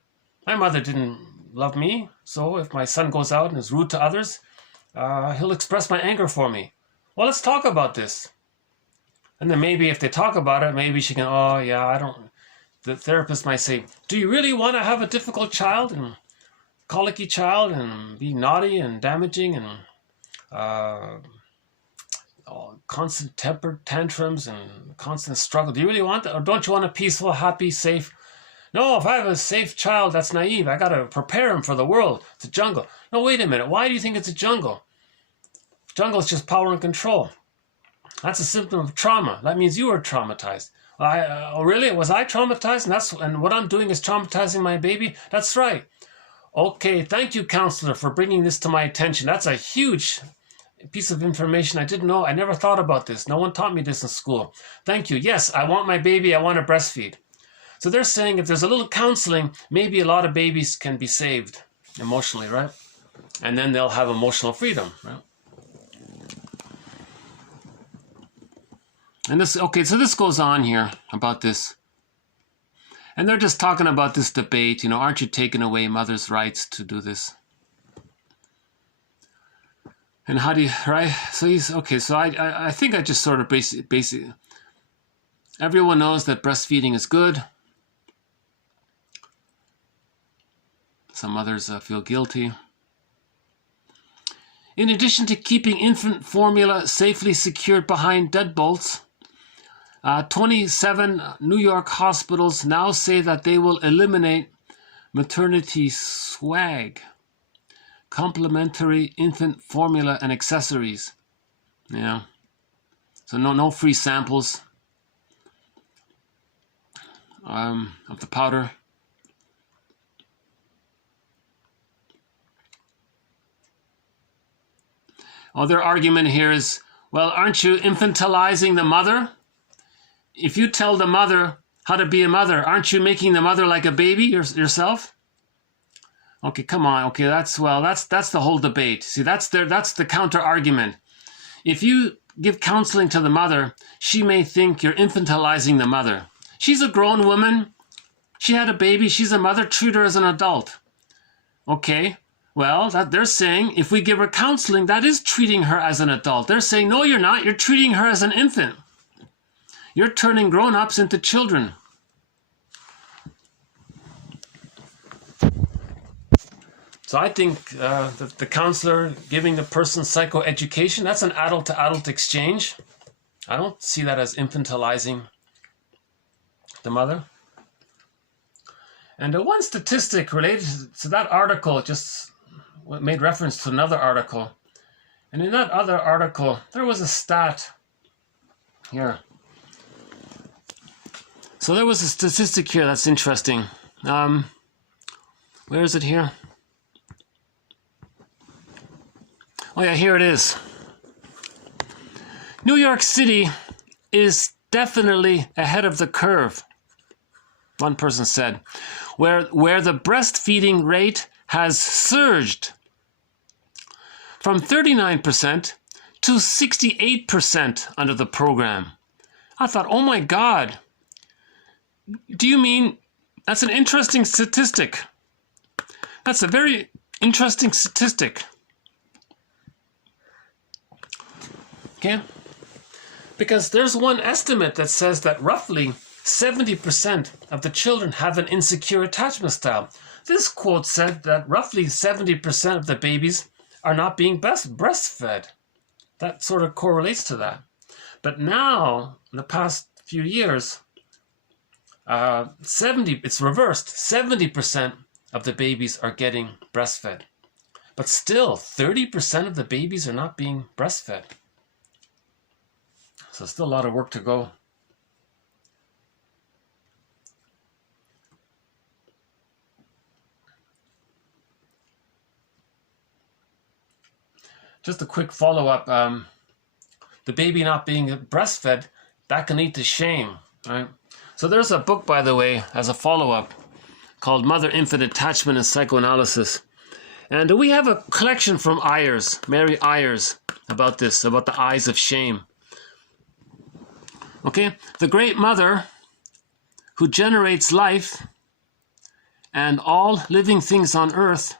My mother didn't love me. So if my son goes out and is rude to others, he'll express my anger for me. Well, let's talk about this. And then maybe if they talk about it, maybe she can, oh yeah, I don't. The therapist might say, do you really want to have a difficult child and colicky child and be naughty and damaging and constant temper tantrums and constant struggle? Do you really want that? Or don't you want a peaceful, happy, safe? No, if I have a safe child, that's naive. I got to prepare him for the world. It's a jungle. No, wait a minute. Why do you think it's a jungle? Jungle is just power and control. That's a symptom of trauma. That means you were traumatized. Oh, really? Was I traumatized? And what I'm doing is traumatizing my baby? That's right. Okay, thank you, counselor, for bringing this to my attention. That's a huge piece of information I didn't know. I never thought about this. No one taught me this in school. Thank you. Yes, I want my baby. I want to breastfeed. So they're saying if there's a little counseling, maybe a lot of babies can be saved emotionally, right? And then they'll have emotional freedom, right? And this, okay, so this goes on here about this. And they're just talking about this debate, aren't you taking away mothers' rights to do this? And how do you, right? So I think I just sort of basically, everyone knows that breastfeeding is good. Some mothers feel guilty. In addition to keeping infant formula safely secured behind deadbolts, 27 New York hospitals now say that they will eliminate maternity swag, complimentary infant formula and accessories. Yeah. So no free samples of the powder. Oh, their argument here is, well, aren't you infantilizing the mother? If you tell the mother how to be a mother, aren't you making the mother like a baby yourself? Okay, come on. Okay, that's the whole debate. See, that's the counter argument. If you give counseling to the mother, she may think you're infantilizing the mother. She's a grown woman. She had a baby. She's a mother. Treat her as an adult. Okay. Well, they're saying if we give her counseling, that is treating her as an adult. They're saying, no, you're not. You're treating her as an infant. You're turning grown-ups into children. So I think the counselor giving the person psychoeducation, that's an adult-to-adult exchange. I don't see that as infantilizing the mother. And one statistic related to that article just made reference to another article. And in that other article, there was a stat here. So there was a statistic here that's interesting. Where is it here? Oh yeah, here it is. New York City is definitely ahead of the curve, one person said, where the breastfeeding rate has surged from 39% to 68% under the program. I thought, oh my God, do you mean, that's an interesting statistic. That's a very interesting statistic. Okay? Because there's one estimate that says that roughly 70% of the children have an insecure attachment style. This quote said that roughly 70% of the babies are not being breastfed. That sort of correlates to that. But now, in the past few years, it's reversed. 70% of the babies are getting breastfed. But still, 30% of the babies are not being breastfed. So still a lot of work to go. Just a quick follow-up. The baby not being breastfed, that can lead to shame, right? So there's a book, by the way, as a follow-up, called Mother-Infant Attachment and Psychoanalysis. And we have a collection from Ayers, Mary Ayers, about this, about the eyes of shame. Okay? The great mother who generates life and all living things on earth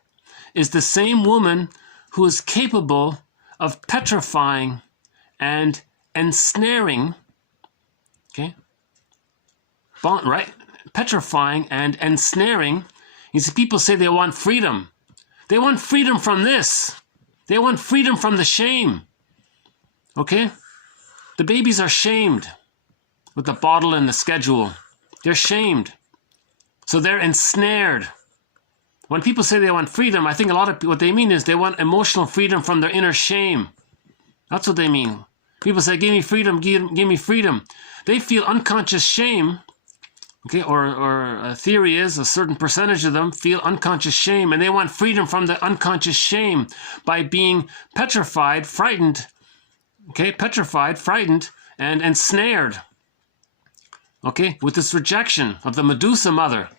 is the same woman who is capable of petrifying and ensnaring, okay? Right? Petrifying and ensnaring. You see, people say they want freedom. They want freedom from this. They want freedom from the shame. Okay? The babies are shamed with the bottle and the schedule. They're shamed. So they're ensnared. When people say they want freedom, I think a lot of what they mean is they want emotional freedom from their inner shame. That's what they mean. People say, give me freedom, give me freedom. They feel unconscious shame, okay, or a theory is a certain percentage of them feel unconscious shame, and they want freedom from the unconscious shame by being petrified, frightened, okay, petrified, frightened, and ensnared, okay, with this rejection of the Medusa mother,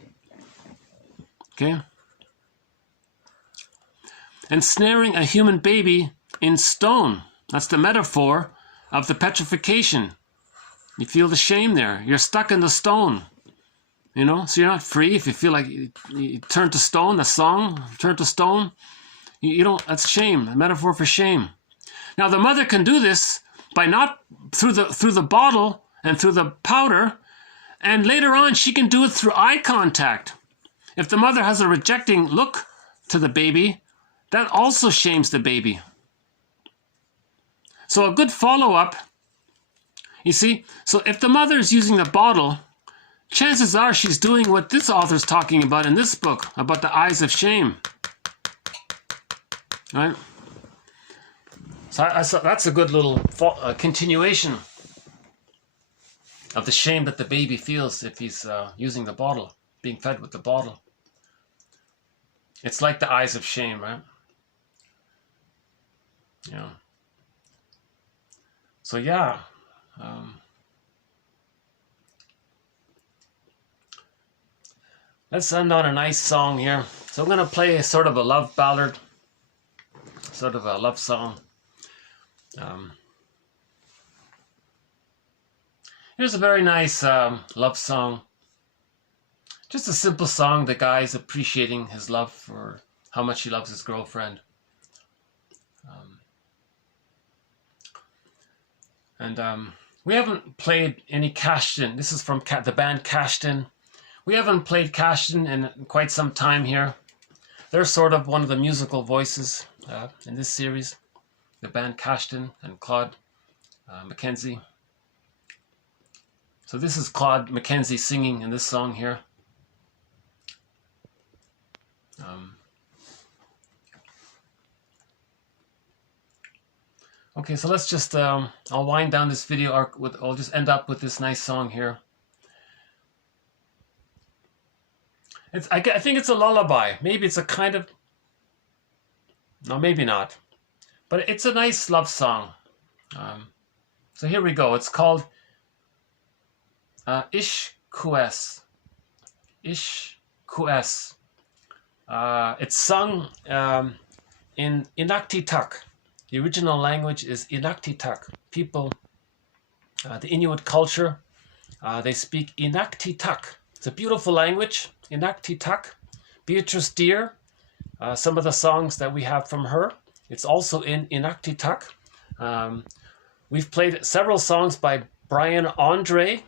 okay? Ensnaring a human baby in stone. That's the metaphor of the petrification. You feel the shame there. You're stuck in the stone. You know, so you're not free. If you feel like you turn to stone, the song, turn to stone, you don't, that's shame, a metaphor for shame. Now the mother can do this by not through the bottle and through the powder, and later on she can do it through eye contact. If the mother has a rejecting look to the baby, that also shames the baby. So a good follow-up, you see, so if the mother is using the bottle, chances are she's doing what this author's talking about in this book, about the eyes of shame. Right? So that's a good little continuation of the shame that the baby feels if he's using the bottle, being fed with the bottle. It's like the eyes of shame, right? Yeah. So yeah. Let's end on a nice song here. So I'm going to play a sort of a love ballad, sort of a love song. Here's a very nice love song. Just a simple song. The guy's appreciating his love for how much he loves his girlfriend. We haven't played any Cashton. This is from the band Cashton. We haven't played Cashton in quite some time here. They're sort of one of the musical voices in this series. The band Cashton and Claude Mackenzie. So this is Claude Mackenzie singing in this song here. Okay, so let's just, I'll wind down this video arc with, I'll just end up with this nice song here. I think it's a lullaby. Maybe it's a kind of, no, maybe not. But it's a nice love song. So here we go. It's called Ishkues. Ishkues. It's sung in Inuktitut. The original language is Inuktitut. People, the Inuit culture, they speak Inuktitut. It's a beautiful language, Inuktitut. Beatrice Deer, some of the songs that we have from her, it's also in Inuktitut. We've played several songs by Brian Andre.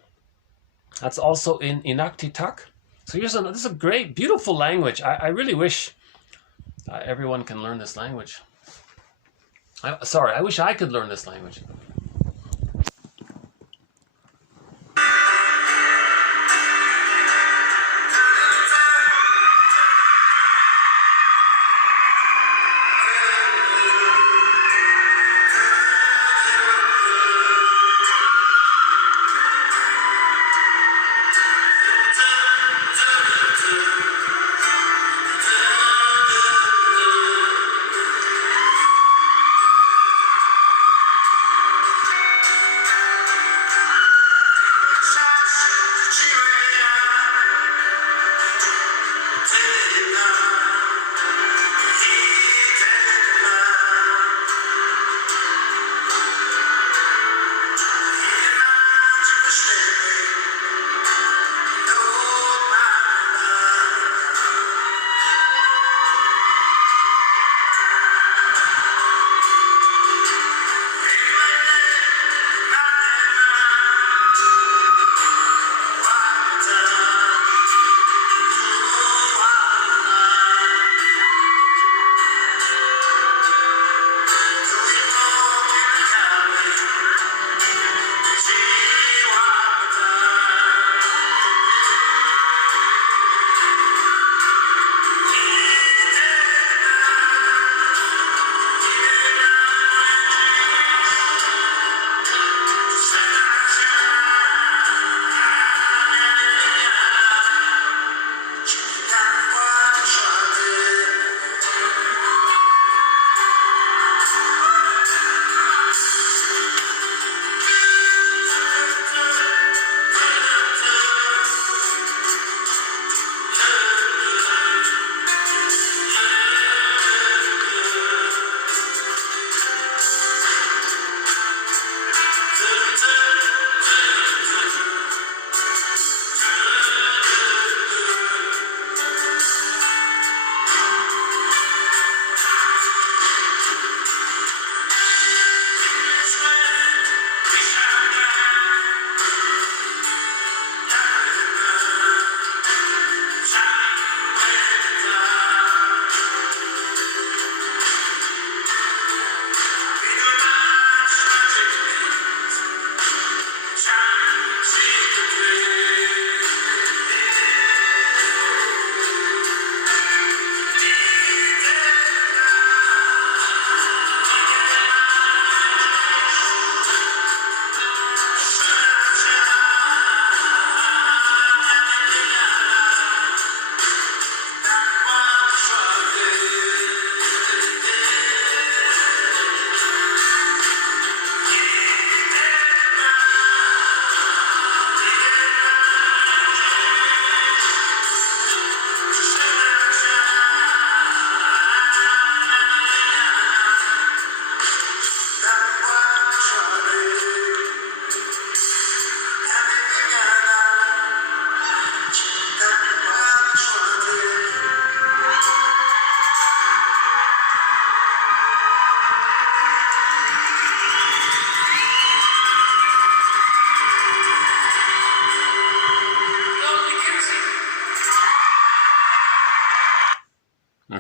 That's also in Inuktitut. So this is a great, beautiful language. I really wish everyone can learn this language. I wish I could learn this language.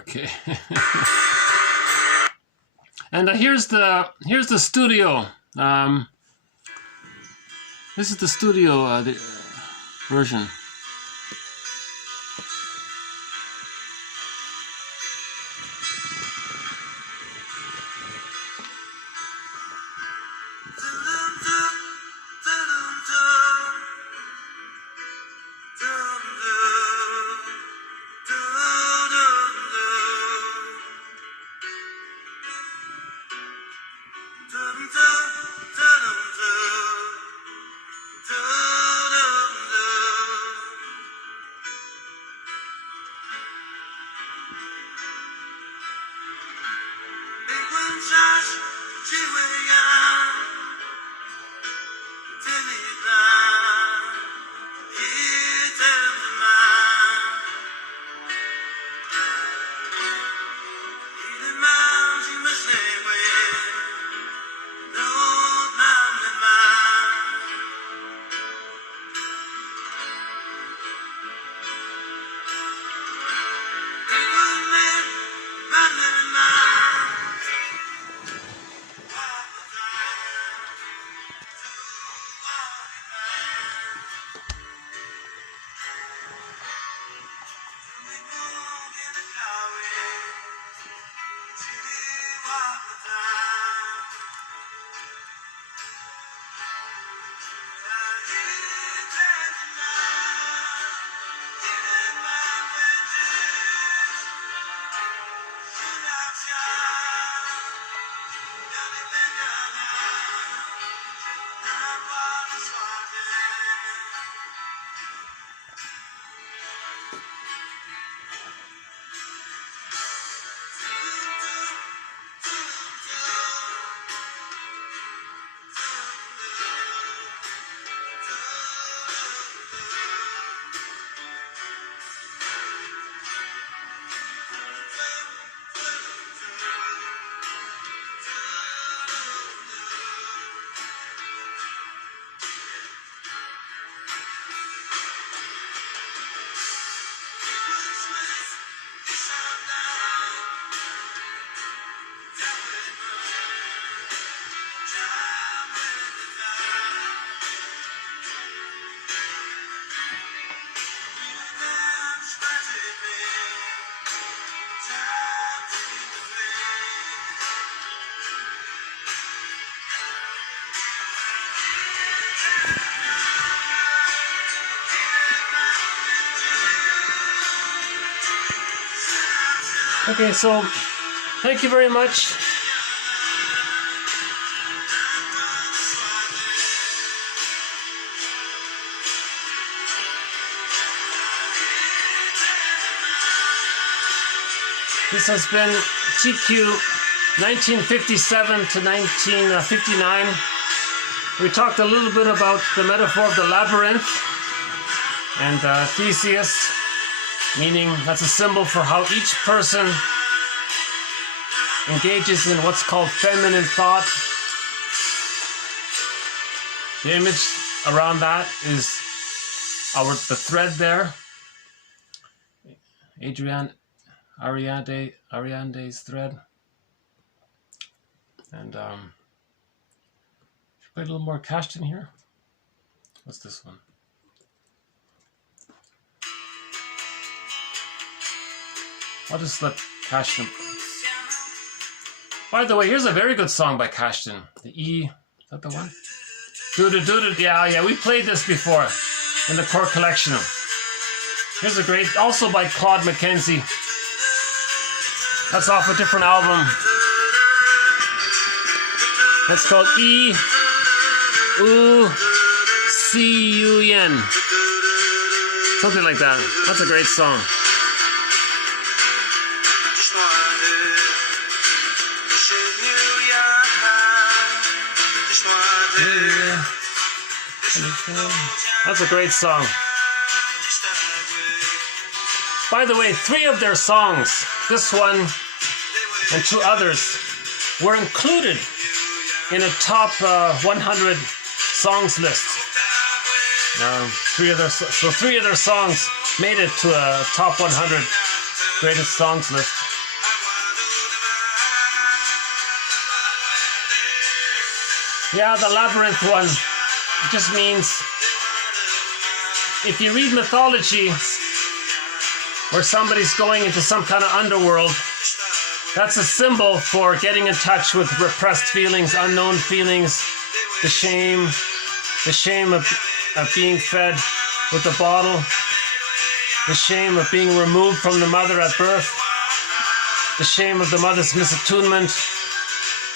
Okay. And here's the studio. This is the studio version. Okay, so thank you very much. This has been TQ 1957 to 1959. We talked a little bit about the metaphor of the labyrinth and Theseus, meaning that's a symbol for how each person engages in what's called feminine thought. The image around that is the thread there. Ariadne's thread. And should play a little more Kashtin here. What's this one? I'll just let Kashtin. By the way, here's a very good song by Kashtin. The E, is that the one? Yeah, we played this before in the core collection. Here's a great, also by Claude Mackenzie. That's off a different album. That's called E U C U N. Something like that. That's a great song. That's a great song. By the way, 3 of their songs, this one and 2 others, were included in a top 100 songs list. 3 of their songs made it to a top 100 greatest songs list. Yeah, the labyrinth one. It just means, if you read mythology where somebody's going into some kind of underworld, that's a symbol for getting in touch with repressed feelings, unknown feelings, the shame of being fed with the bottle, the shame of being removed from the mother at birth, the shame of the mother's misattunement,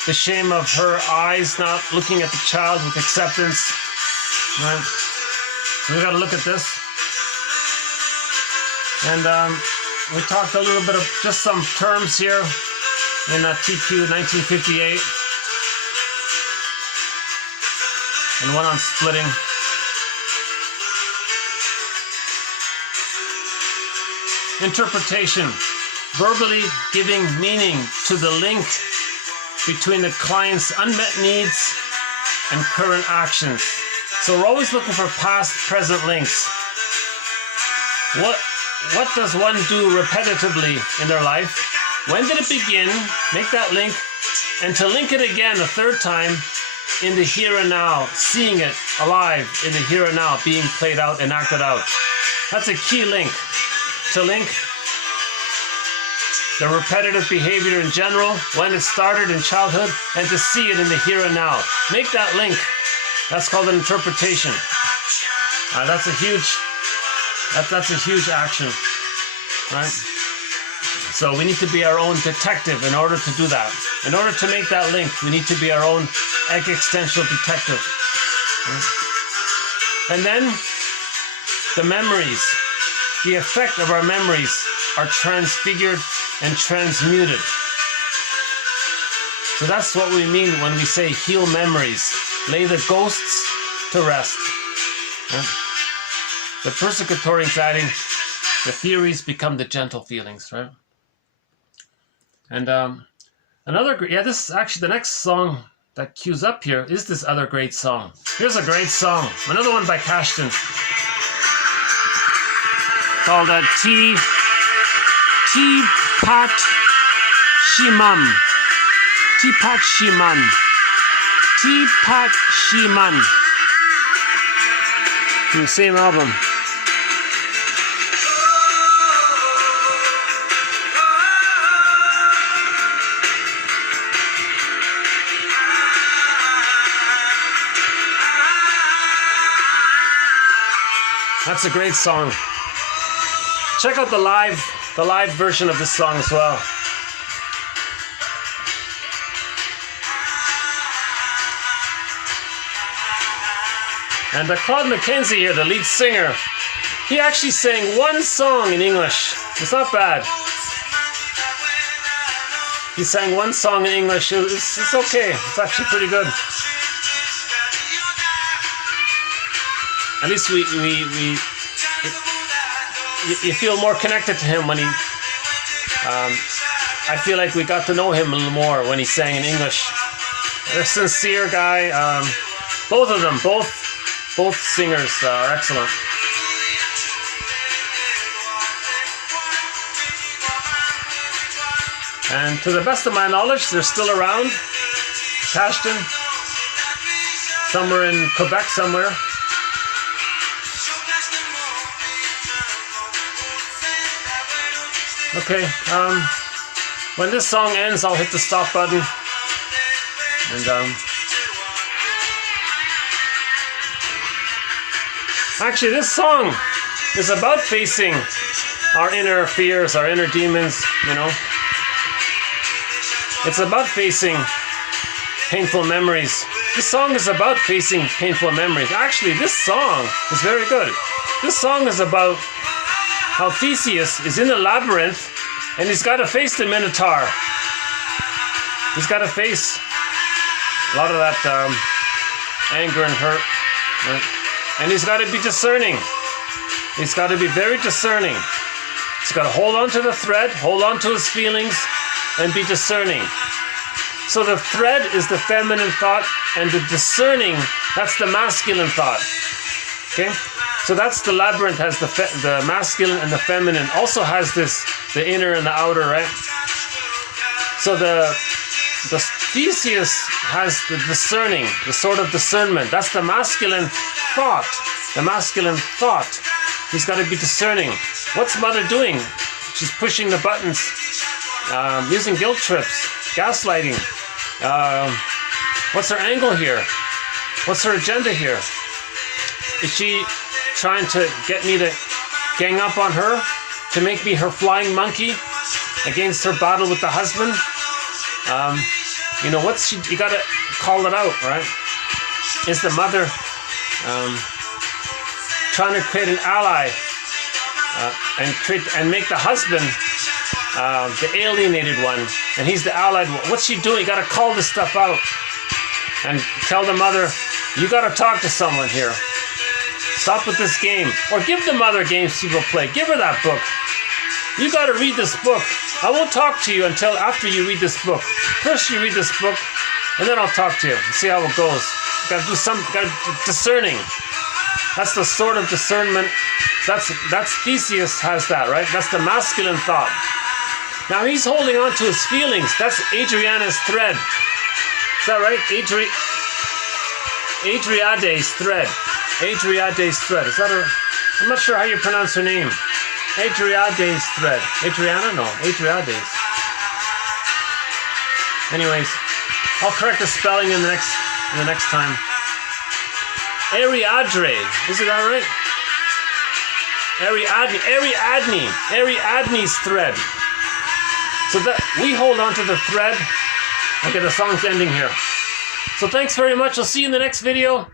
the shame of her eyes not looking at the child with acceptance. Right? So we got to look at this. And we talked a little bit of just some terms here in TQ 1958. And one on splitting. Interpretation. Verbally giving meaning to the link between the client's unmet needs and current actions. So we're always looking for past, present links. What does one do repetitively in their life? When did it begin? Make that link. And to link it again a third time in the here and now, seeing it alive in the here and now, being played out and acted out. That's a key link. To link the repetitive behavior in general, when it started in childhood, and to see it in the here and now. Make that link. That's called an interpretation. That's a huge action, right? So we need to be our own detective in order to do that. In order to make that link, we need to be our own existential detective. Right? And then the memories, the effect of our memories are transfigured and transmuted. So that's what we mean when we say heal memories. Lay the ghosts to rest. Right? The persecutory anxiety, the theories become the gentle feelings, right? And this is actually the next song that cues up here is this other great song. Here's a great song, another one by Cashton, called Teapot Shimam. Teapot Shiman. Teapot Shiman. From the same album. That's a great song. Check out the live version of this song as well. And Claude McKenzie here, the lead singer, he actually sang one song in English. It's not bad. He sang one song in English. It's okay. It's actually pretty good. At least you feel more connected to him when he. I feel like we got to know him a little more when he sang in English. A sincere guy. Both of them, both singers are excellent. And to the best of my knowledge, they're still around. Cashton, somewhere in Quebec, somewhere. Okay, when this song ends, I'll hit the stop button. And actually, this song is about facing our inner fears, our inner demons, you know. It's about facing painful memories. This song is about facing painful memories. Actually, this song is very good. This song is about how Theseus is in the labyrinth and he's got to face the Minotaur. He's got to face a lot of that anger and hurt. Right? And he's got to be discerning. He's got to be very discerning. He's got to hold on to the thread, hold on to his feelings, and be discerning. So the thread is the feminine thought, and the discerning, that's the masculine thought. Okay? So that's the labyrinth, has the masculine and the feminine. Also has the inner and the outer, right? So the Theseus has the discerning, the sort of discernment. That's the masculine thought. The masculine thought. He's got to be discerning. What's mother doing? She's pushing the buttons, using guilt trips, gaslighting. What's her angle here? What's her agenda here? Is she trying to get me to gang up on her? To make me her flying monkey against her battle with the husband? You know, you gotta call it out, right? Is the mother trying to create an ally and make the husband the alienated one, and he's the allied one? What's she doing? You gotta call this stuff out and tell the mother, you gotta talk to someone here. Stop with this game. Or give the mother games people play. Give her that book. You gotta read this book. I won't talk to you until after you read this book. First you read this book, and then I'll talk to you and see how it goes. Gotta do discerning. That's the sort of discernment. That's Theseus has that, right? That's the masculine thought. Now he's holding on to his feelings. That's Adriana's thread. Is that right? Ariadne's thread. Ariadne's thread. Is that I'm not sure how you pronounce her name. Ariadne's thread. Adriana? No, Ariadne's. Anyways, I'll correct the spelling in the next time. Ariadne. Is it that right? Ariadne's thread. So that we hold on to the thread. Okay, the song's ending here. So thanks very much. I'll see you in the next video.